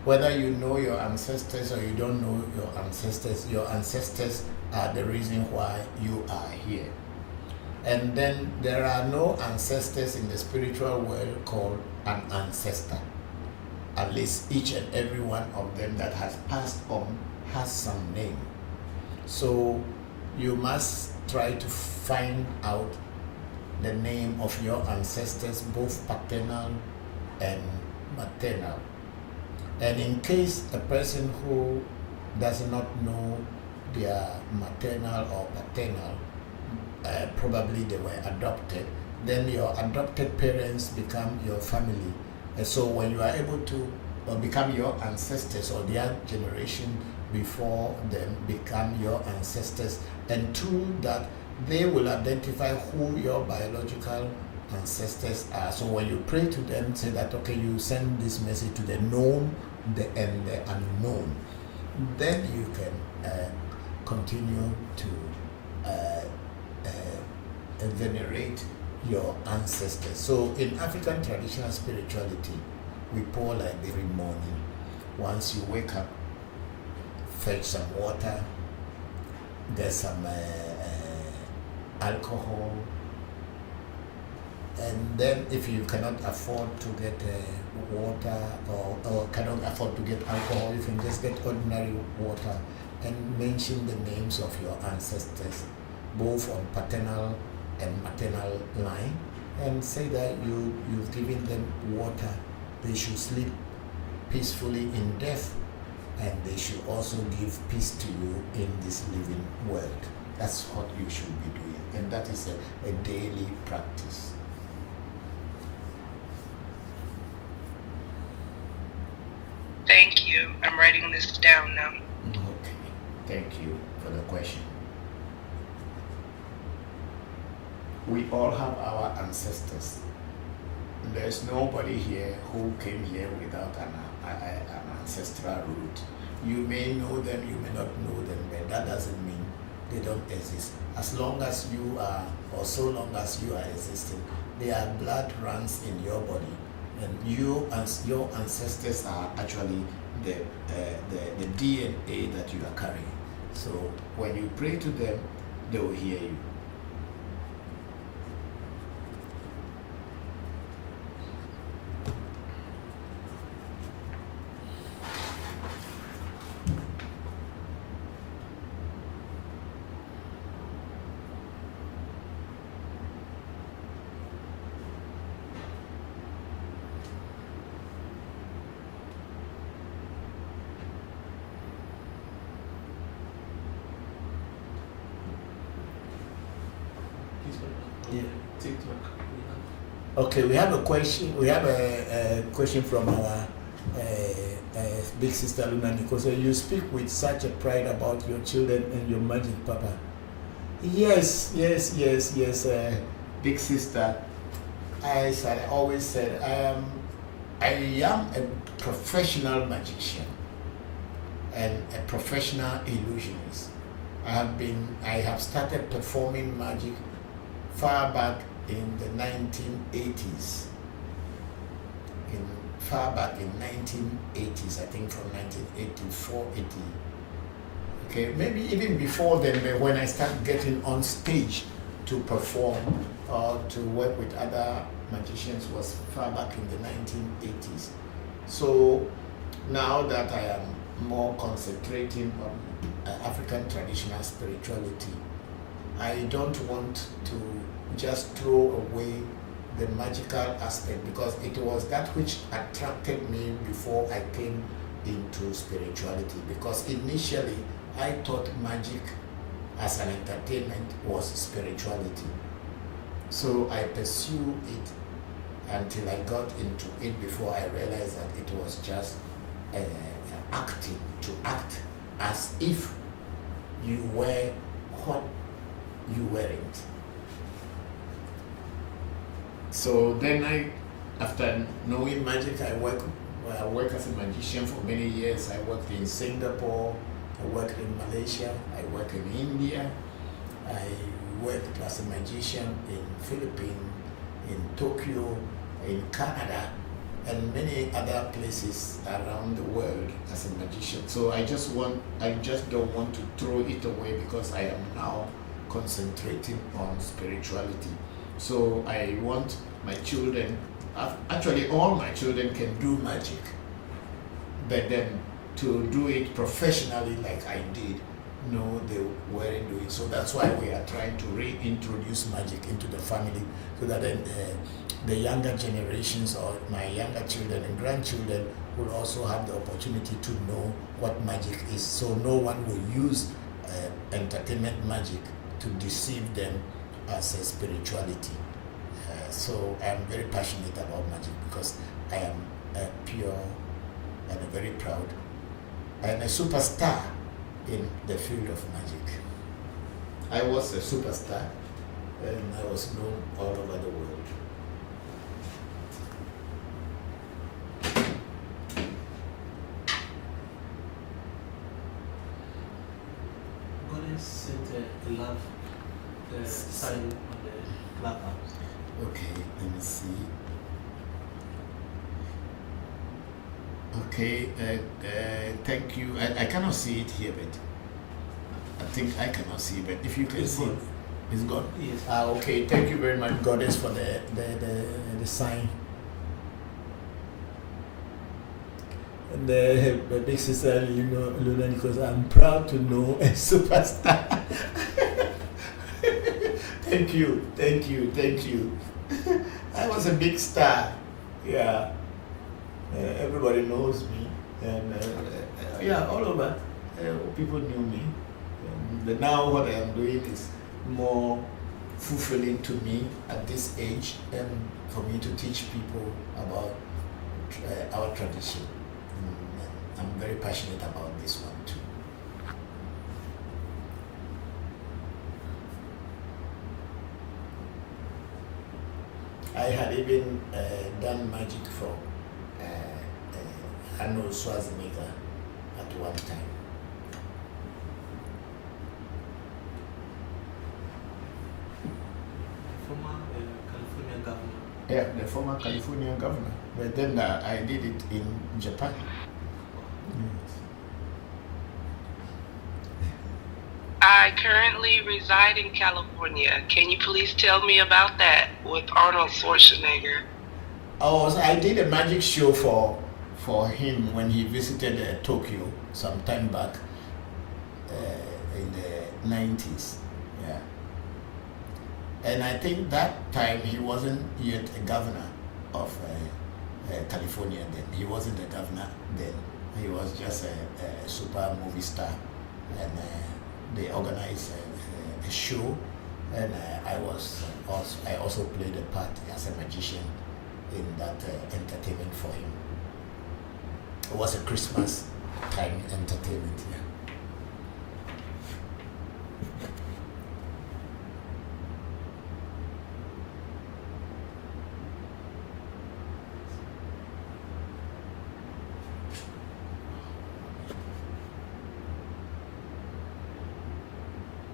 Whether you know your ancestors or you don't know your ancestors are the reason why you are here. And then there are no ancestors in the spiritual world called an ancestor. At least each and every one of them that has passed on has some name. So you must try to find out the name of your ancestors, both paternal and maternal. And in case a person who does not know their maternal or paternal, probably they were adopted, then your adopted parents become your family. And so when you are able to become your ancestors, or their generation before them become your ancestors, and through that they will identify who your biological ancestors are. So when you pray to them, say that, okay, you send this message to the known, and the unknown, then you can continue to venerate your ancestors. So in African traditional spirituality, we pour like every morning. Once you wake up, fetch some water, there's some alcohol, and then if you cannot afford to get water or cannot afford to get alcohol, you can just get ordinary water and mention the names of your ancestors, both on paternal and maternal line, and say that you've given them water. They should sleep peacefully in death, and they should also give peace to you in this living world. That's what you should be doing, and that is a daily practice. Thank you. I'm writing this down now. Okay. Thank you for the question. We all have our ancestors. There's nobody here who came here without an ancestral root. You may know them, you may not know them, but that doesn't mean they don't exist. As long as you are, or so long as you are existing, their blood runs in your body, and you as your ancestors are actually the DNA that you are carrying. So when you pray to them, they will hear you. Yeah, TikTok. Okay, we have a question. We have a question from our big sister Luna Nico. So you speak with such a pride about your children and your magic, Papa. Yes. Big sister, as I always said, I am a professional magician and a professional illusionist. I have started performing magic far back in the 1980s. Far back in 1980s, I think from 1984, 80. Okay, maybe even before then, when I started getting on stage to perform or to work with other magicians was far back in the 1980s. So now that I am more concentrating on African traditional spirituality, I don't want to just throw away the magical aspect, because it was that which attracted me before I came into spirituality, because initially I thought magic as an entertainment was spirituality. So I pursued it until I got into it before I realized that it was just acting, to act as if you were what you weren't. So then after knowing magic, I worked as a magician for many years. I worked in Singapore, I worked in Malaysia, I worked in India, I worked as a magician in Philippines, in Tokyo, in Canada, and many other places around the world as a magician. So I just don't want to throw it away, because I am now concentrating on spirituality. So I want my children, actually all my children can do magic, but then to do it professionally like I did, no, they weren't doing. So that's why we are trying to reintroduce magic into the family, so that then the younger generations, or my younger children and grandchildren, will also have the opportunity to know what magic is. So no one will use entertainment magic to deceive them as a spirituality. So I'm very passionate about magic, because I am pure and very proud and a superstar in the field of magic. I was a superstar, and I was known all over the world. Goddess sent a love sign on the Clubhouse. Okay, let me see. Okay, thank you. I cannot see it here, but I think I cannot see, but if you can see it, it's gone. Yes. Okay, thank you very much, Goddess, for the sign. And the big sister Luna, because I'm proud to know a superstar. Thank you. I was a big star. Yeah. Everybody knows me, and yeah, all over. People knew me. But now what I am doing is more fulfilling to me at this age, and for me to teach people about our tradition. I'm very passionate about this one too. I had even done magic for Arnold Schwarzenegger at one time. Former California governor. Yeah, the former California governor. But then I did it in Japan. I currently reside in California. Can you please tell me about that with Arnold Schwarzenegger? Oh, so I did a magic show for him when he visited Tokyo some time back in the 90s. Yeah. And I think that time he wasn't yet a governor of California then. He wasn't a governor then. He was just a super movie star. And they organized a show, and I also played a part as a magician in that entertainment for him. It was a Christmas time entertainment. Yeah.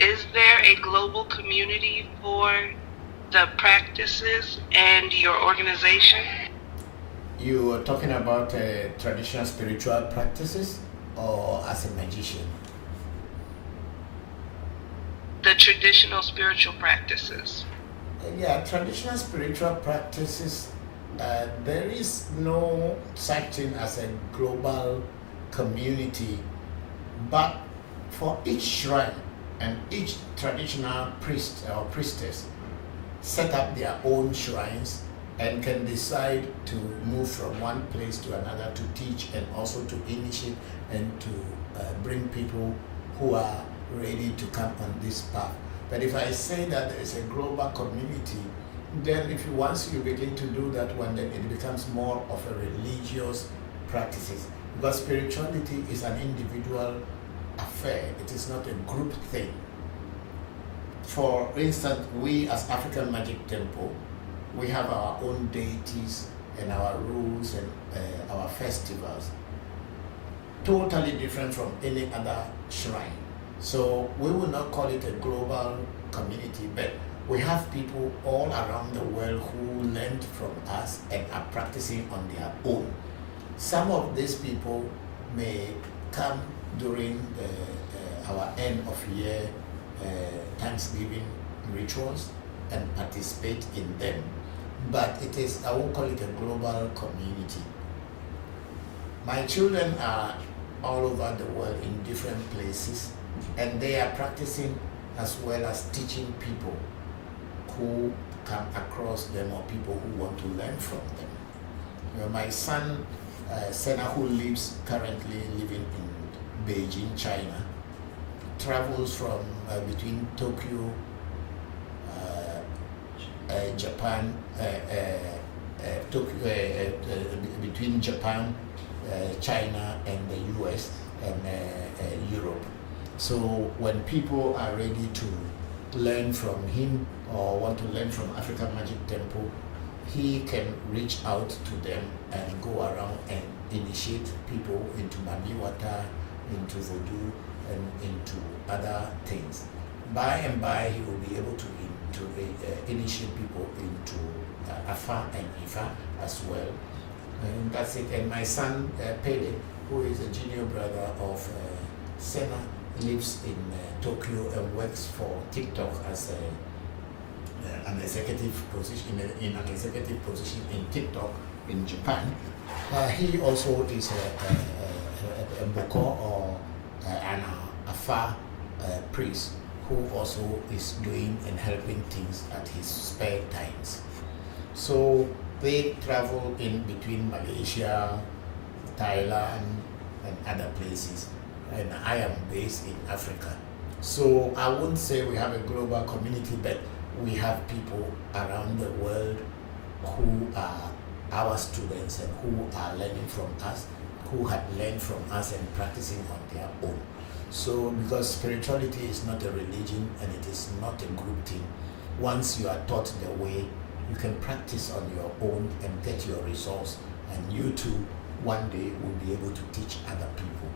Is there a global community for the practices and your organization? You are talking about traditional spiritual practices or as a magician? The traditional spiritual practices. Yeah, traditional spiritual practices, there is no such thing as a global community, but for each shrine and each traditional priest or priestess set up their own shrines and can decide to move from one place to another to teach and also to initiate and to bring people who are ready to come on this path. But if I say that there is a global community, then once you begin to do that one, then it becomes more of a religious practices, because spirituality is an individual affair. It is not a group thing. For instance, we as African Magic Temple, we have our own deities and our rules and our festivals, totally different from any other shrine. So we will not call it a global community, but we have people all around the world who learned from us and are practicing on their own. Some of these people may come during our end of year Thanksgiving rituals and participate in them. But it is, I won't call it a global community. My children are all over the world in different places, and they are practicing as well as teaching people who come across them or people who want to learn from them. My son, Senna, who lives currently living in Beijing, China, travels from between Tokyo, Japan, between Japan, China, and the US and Europe. So when people are ready to learn from him or want to learn from African Magic Temple, he can reach out to them and go around and initiate people into Mamiwata, into Voodoo, and into other things. By and by, he will be able to initiate people into Afa and Ifa as well. And that's it. And my son, Pele, who is a junior brother of Senna, lives in Tokyo and works for TikTok as an executive position in an executive position in TikTok in Japan. He also is a Bokor or an Afa priest who also is doing and helping things at his spare times. So they travel in between Malaysia, Thailand, and other places, and I am based in Africa. So I wouldn't say we have a global community, but we have people around the world who are our students and who are learning from us, who have learned from us and practicing on their own. So because spirituality is not a religion and it is not a group thing, once you are taught the way, you can practice on your own and get your results, and you too one day will be able to teach other people.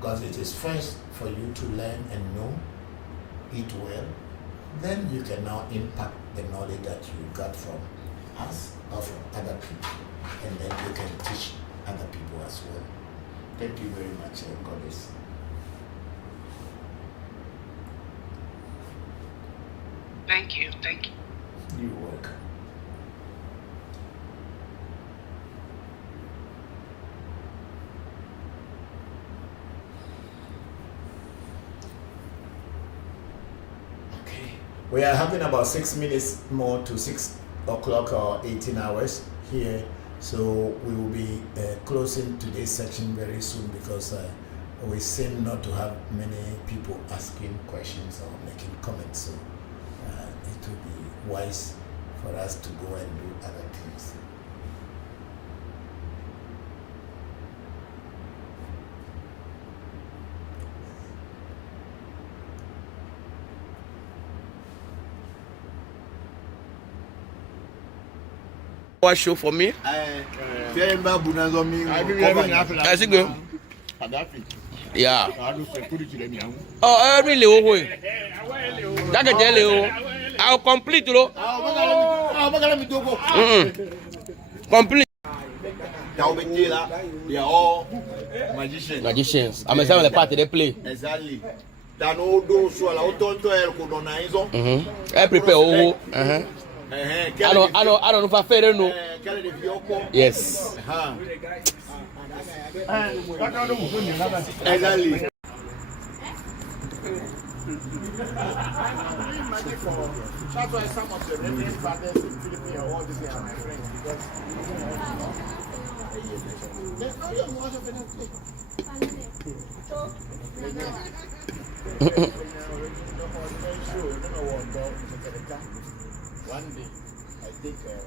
Because it is first for you to learn and know, eat well, then you can now impact the knowledge that you got from us or from other people, and then you can teach other people as well. Thank you very much, Goddess. Thank you. Thank you. You're welcome. Okay. We are having about 6 minutes more to 6 o'clock or 18 hours here. So we will be closing today's section very soon because we seem not to have many people asking questions or making comments. So it will be wise for us to go and do other things. What show for me? Yeah. Oh, every little way. That is little. I'll complete, though. Complete. They are all magicians. Magicians. I'm examining the party they play. Exactly. That all those who are out on I prepare. I don't know if I fair no. Yes. Exactly. That's why some of the reverend fathers in Philippines are all this are my friends because there's no young ones of anything. One day, I think $800.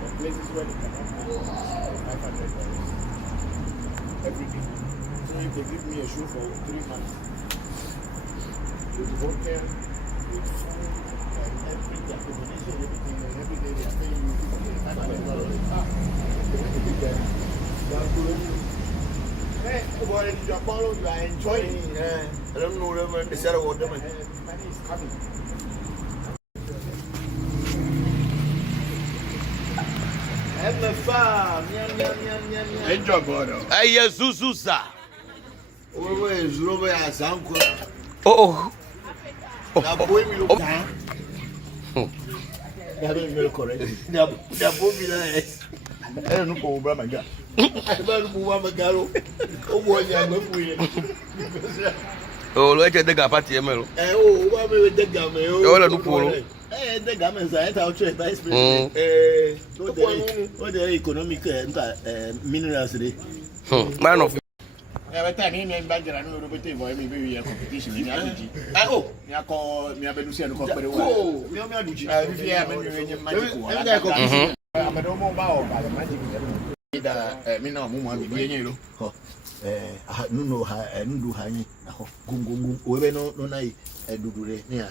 The places where they can afford $500 every day. So if they give me a show for 3 months, with hotel, with food, and everything, accommodation, everything, and every day they are paying you $500. Hey, well, in Japan, you are enjoying it. I don't know whether they said about them. Money is coming. Enjoy, brother. Hey, yes, Zuzusa. Oh. They are very correct. They are both nice. I don't know about my God. I don't know about my God. Oh, boy, I'm going to oh, look at the Gapati Emelo. Oh, what will the Gamma? Oh, the Polo. The Gammas, I thought you had ice cream. What the economic minerals today? Man of every time he made back, I know maybe a competition in Allergy. Oh, I call me a Belusian company. Oh, me I'm a normal bow by the magic. Me no more be you. No, I do hang. Gum, we no night. I do near.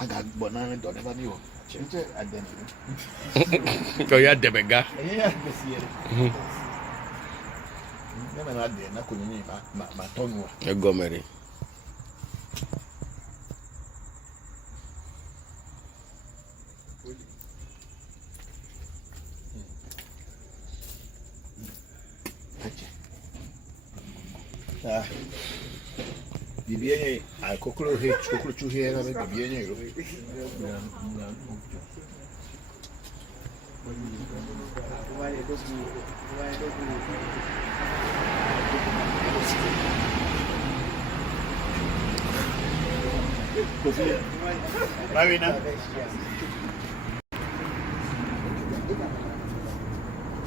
I got banana, don't ever knew. Change it and then. So you had the beggar. Yeah, this year. Never had the Nakuni, my tongue. You go, Mary. Bibianye, I cockle here, chocolate to here, and Bibianye. Marina.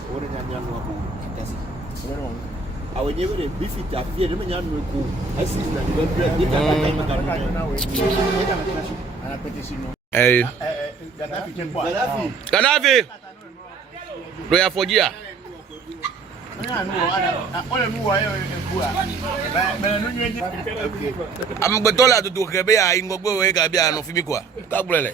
What is your I will never be fit to appear to me. I see that hey, Gaddafi, do you have for year? I'm going to do Quebec. I'm going to go away. I'm going to go away.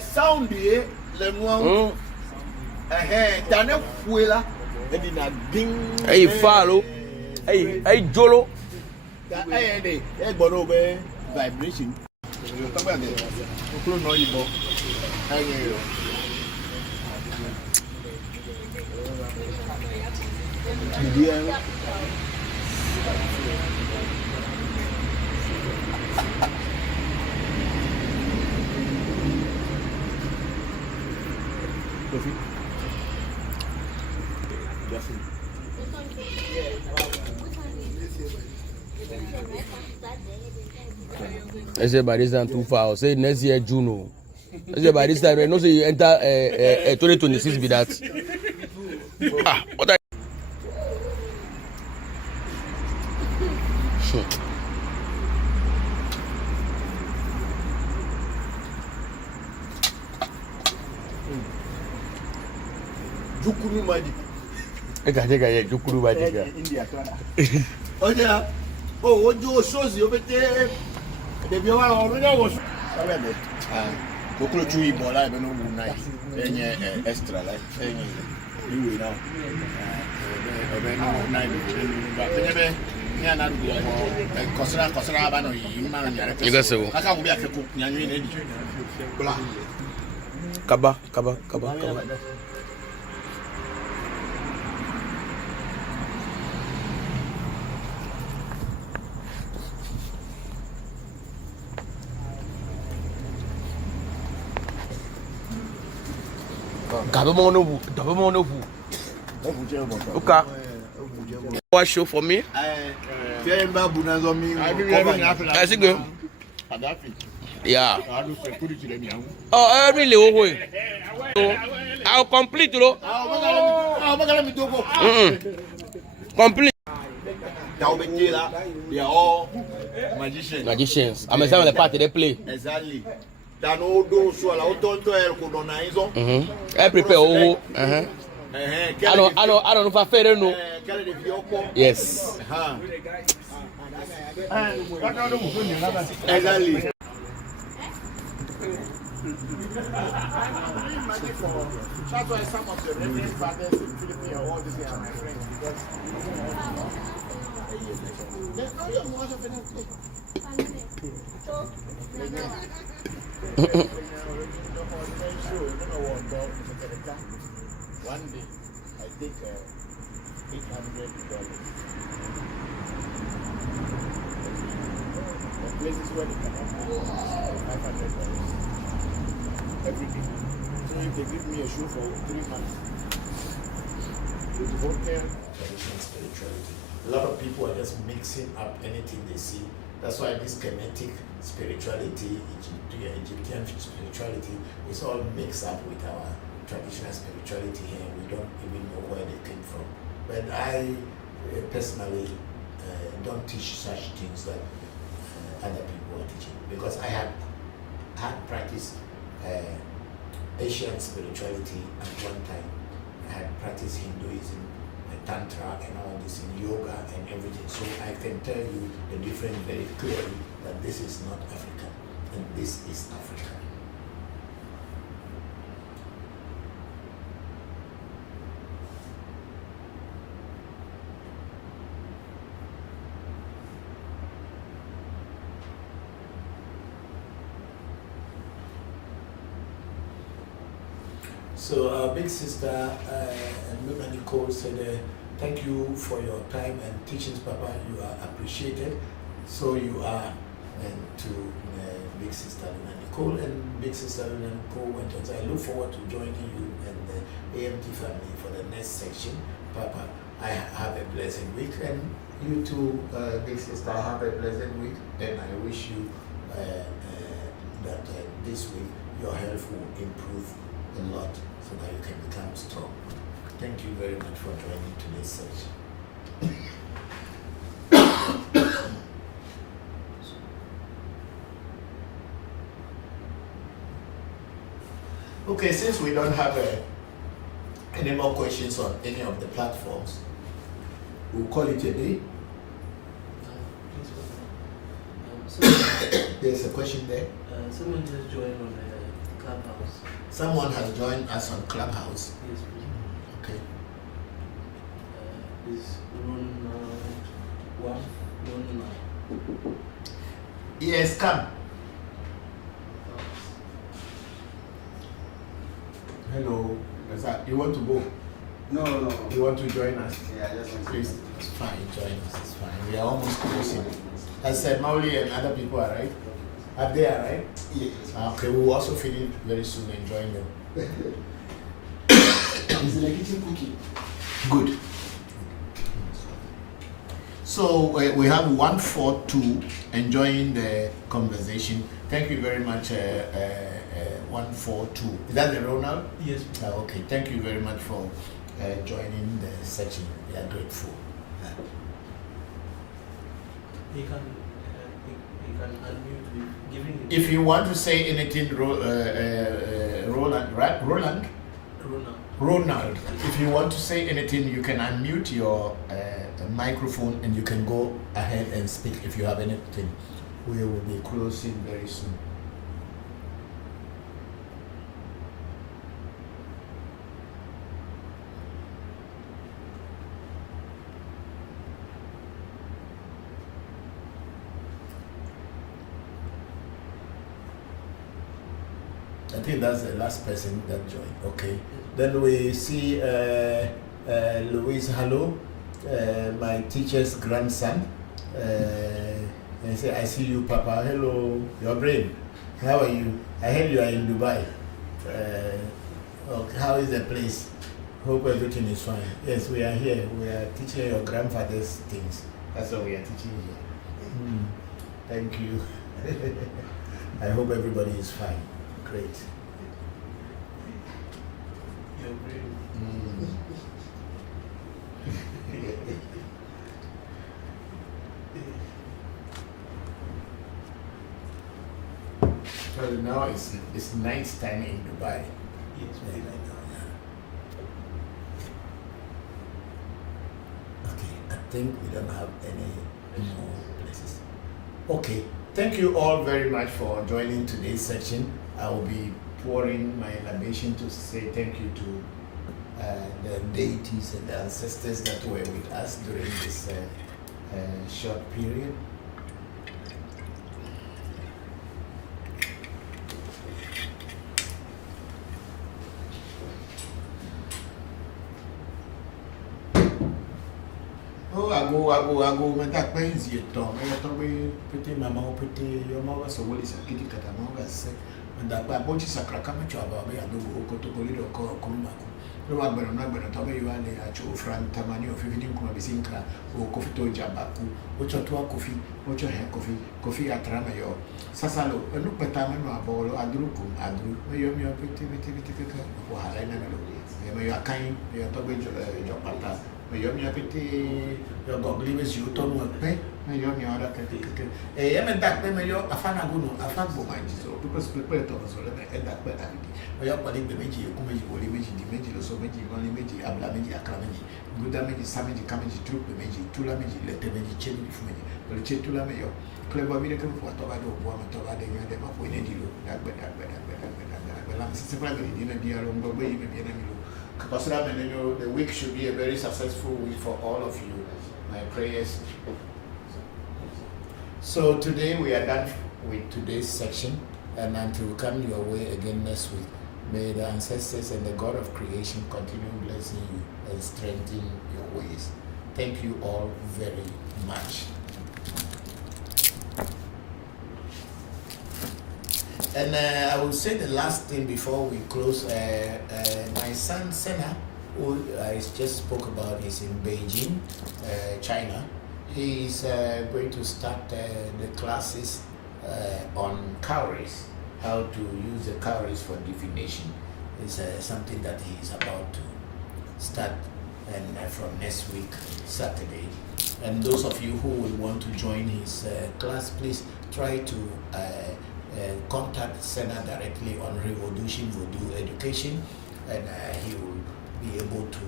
Sound here, le noir. Dana fuela, and ding. Hey, follow. Hey, Jolo. Hey, Bonobe vibration. You come back there. You know you go. I say by this time too far. Say next year June. I say by this time, no say you enter 2026 be that. What I Jukuru Madi. Jukuru Madi. India. Oh yeah. Oh, what do shows you? But the viewer already was. Bokor chewy bola ebe no wu night. Enye extra like enye. You know. Ebe no night. But ebe ni ana do kosra ba no yi ma no yare. You guys say. Aka wo bi akeko nyanwe na di. Bla. Kaba. Okay. What show for me? I see go. Yeah. Oh, really? So I'll complete, complete. They are all magicians. I'm examining the party they play. Exactly. I prepare. I don't know if I fair no. Yes. Exactly. That's why some of the reverend fathers in Philippines are all these are my friends because there's no young ones of anything. One day, I take $800. The places where they cannot go $500 every day. So if they give me a shoe for 3 months, with hotel, traditional spirituality. A lot of people are just mixing up anything they see. That's why this Kemetic spirituality, Egyptian spirituality, is all mixed up with our traditional spirituality here. We don't even know where they came from. But I personally don't teach such things that other people are teaching, because I had practiced Asian spirituality at one time. I had practiced Hinduism, Tantra, and all this in yoga and everything. So I can tell you the difference very clearly that this is not African and this is African. So our big sister Luna Nicole said, thank you for your time and teachings, Papa. You are appreciated. So you are, and to big sister Luna Nicole, and big sister Luna Nicole went on. So I look forward to joining you and the AMT family for the next section. Papa, I have a blessed week, and you too, big sister, have a blessed week, and I wish you that this week your health will improve a lot, so that you can become strong. Thank you very much for joining today's session. Okay, since we don't have any more questions on any of the platforms, we'll call it a day. There's a question there. Someone just joined on Clubhouse. Someone has joined us on Clubhouse. Yes, please. Okay. Is Ronald. Yes, come. Hello. Is that you want to go? No. You want to join us? Yeah, I just want to. Please, it's fine. Join us. It's fine. We are almost closing. I said Mauli and other people are right. Are they all right? Yes. Okay, we'll also finish very soon and join them. It's in the kitchen cooking. Good. So we have 142 enjoying the conversation. Thank you very much, 142. Is that the Ronald? Yes. Okay, thank you very much for joining the section. We are grateful. He can unmute with giving it. If you want to say anything, Roland, right? Ronald. If you want to say anything, you can unmute your microphone and you can go ahead and speak if you have anything. We will be closing very soon. I think that's the last person that joined. Okay. Then we see Louise. Hello, my teacher's grandson. I say, I see you, Papa. Hello, your brain. How are you? I heard you are in Dubai. Okay. How is the place? Hope everything is fine. Yes, we are here. We are teaching your grandfather's things. That's what we are teaching here. Thank you. I hope everybody is fine. Great. Your brain. Well, now it's night time in Dubai. Yes, very nice. Okay, I think we don't have any more places. Okay, thank you all very much for joining today's section. I will be pouring my libation to say thank you to the deities and the ancestors that were with us during this short period. Oh, I go, my that pains you, Tom. I thought we pretty mamma, pretty your mother, so what is a kitty cat among us? And that by bunch is a crackamach about me, I do go to Polito or Kumaku. No, I'm not going to tell you, I chose Frank Tamani of 15 Kumabisinka or Coffee to Jabaku, which are 2 coffee, which are hair coffee at Ramayo. Sasalo, a look at Tamano, Abolo, Adrukum, Adru, may you be a pretty, or Halena. May you are kind, you are talking your pata. May you be a pretty, your goggles, you don't want to pay. May you be other critical. I am a duck, may you a fanaguno, a fanbo mind, so because prepare to us, and that better. May you believe the Meji, Kumaji, Olimeji, the Meji, so Meji, only Meji, Ablameji, Akramaji, Gudameji, Samaji, Kamaji, Troop, the Meji, Tulameji, let the Meji change for me. But Chetula Mayo, clever miracle for Tobado, Wamatoba, they are never for any deal. That better. Well, I'm surprised in a dear long way, maybe an enemy. The week should be a very successful week for all of you. My prayers. So today we are done with today's section, and until we come your way again next week, may the ancestors and the God of creation continue blessing you and strengthening your ways. Thank you all very much. And I will say the last thing before we close. My son Senna, who I just spoke about, is in Beijing, China. He is going to start the classes on cowries, how to use the cowries for divination. It's something that he is about to start and from next week, Saturday. And those of you who will want to join his class, please try to contact Senna directly on ReVodution, Voodoo Education, and he will be able to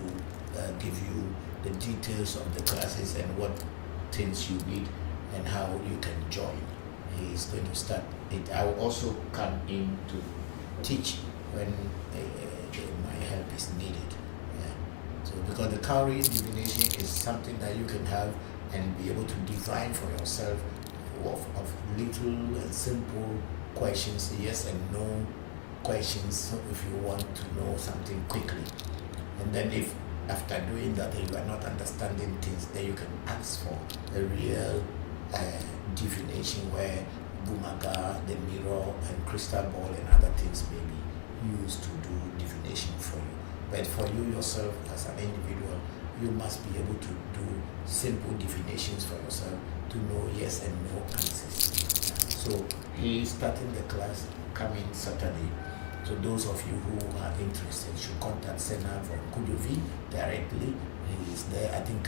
give you the details of the classes and what things you need and how you can join. He is going to start it. I will also come in to teach when my help is needed. So because the cowrie divination is something that you can have and be able to divine for yourself of little and simple questions, yes and no questions, if you want to know something quickly. And then if after doing that you are not understanding things, then you can ask for a real divination where Bumaga, the mirror, and crystal ball and other things may be used to do divination for you. But for you yourself as an individual, you must be able to do simple divinations for yourself to know yes and no answers. So he is starting the class coming Saturday. So those of you who are interested should contact Senna Voncujovi directly. He is there. I think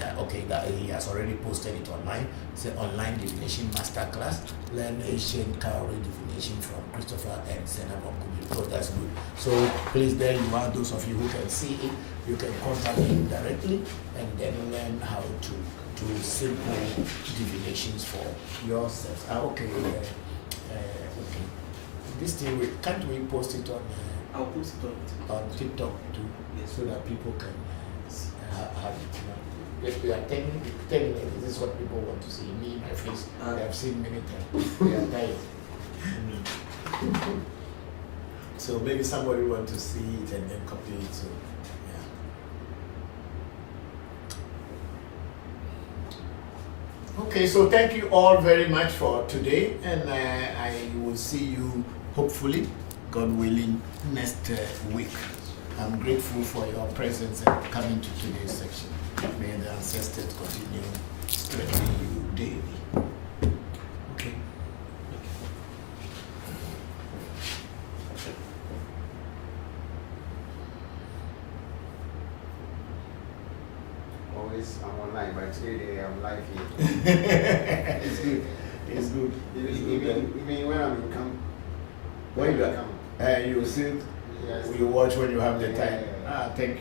that he has already posted it online. It's an online divination masterclass. Learn Asian cowrie divination from Christopher and Senna Voncujovi. So that's good. So please, there you are. Those of you who can see it, you can contact him directly and then learn how to do simple divinations for yourselves. Okay. This thing, can't we post it on? I'll post it on TikTok too, yes, so that people can have it. If we are telling them, this is what people want to see. Me, my face, they have seen many times. They are tired. So maybe somebody want to see it and then copy it. So yeah. Okay, so thank you all very much for today, and I will see you hopefully, God willing, next week. I'm grateful for your presence and coming to today's section. May the ancestors continue strengthening you daily. Okay. Always I'm online, but today I'm live here. It's good. It's good. Even when I'm in camp. When you come, you sit, yes, you watch when you have the time. Yeah. Thank you.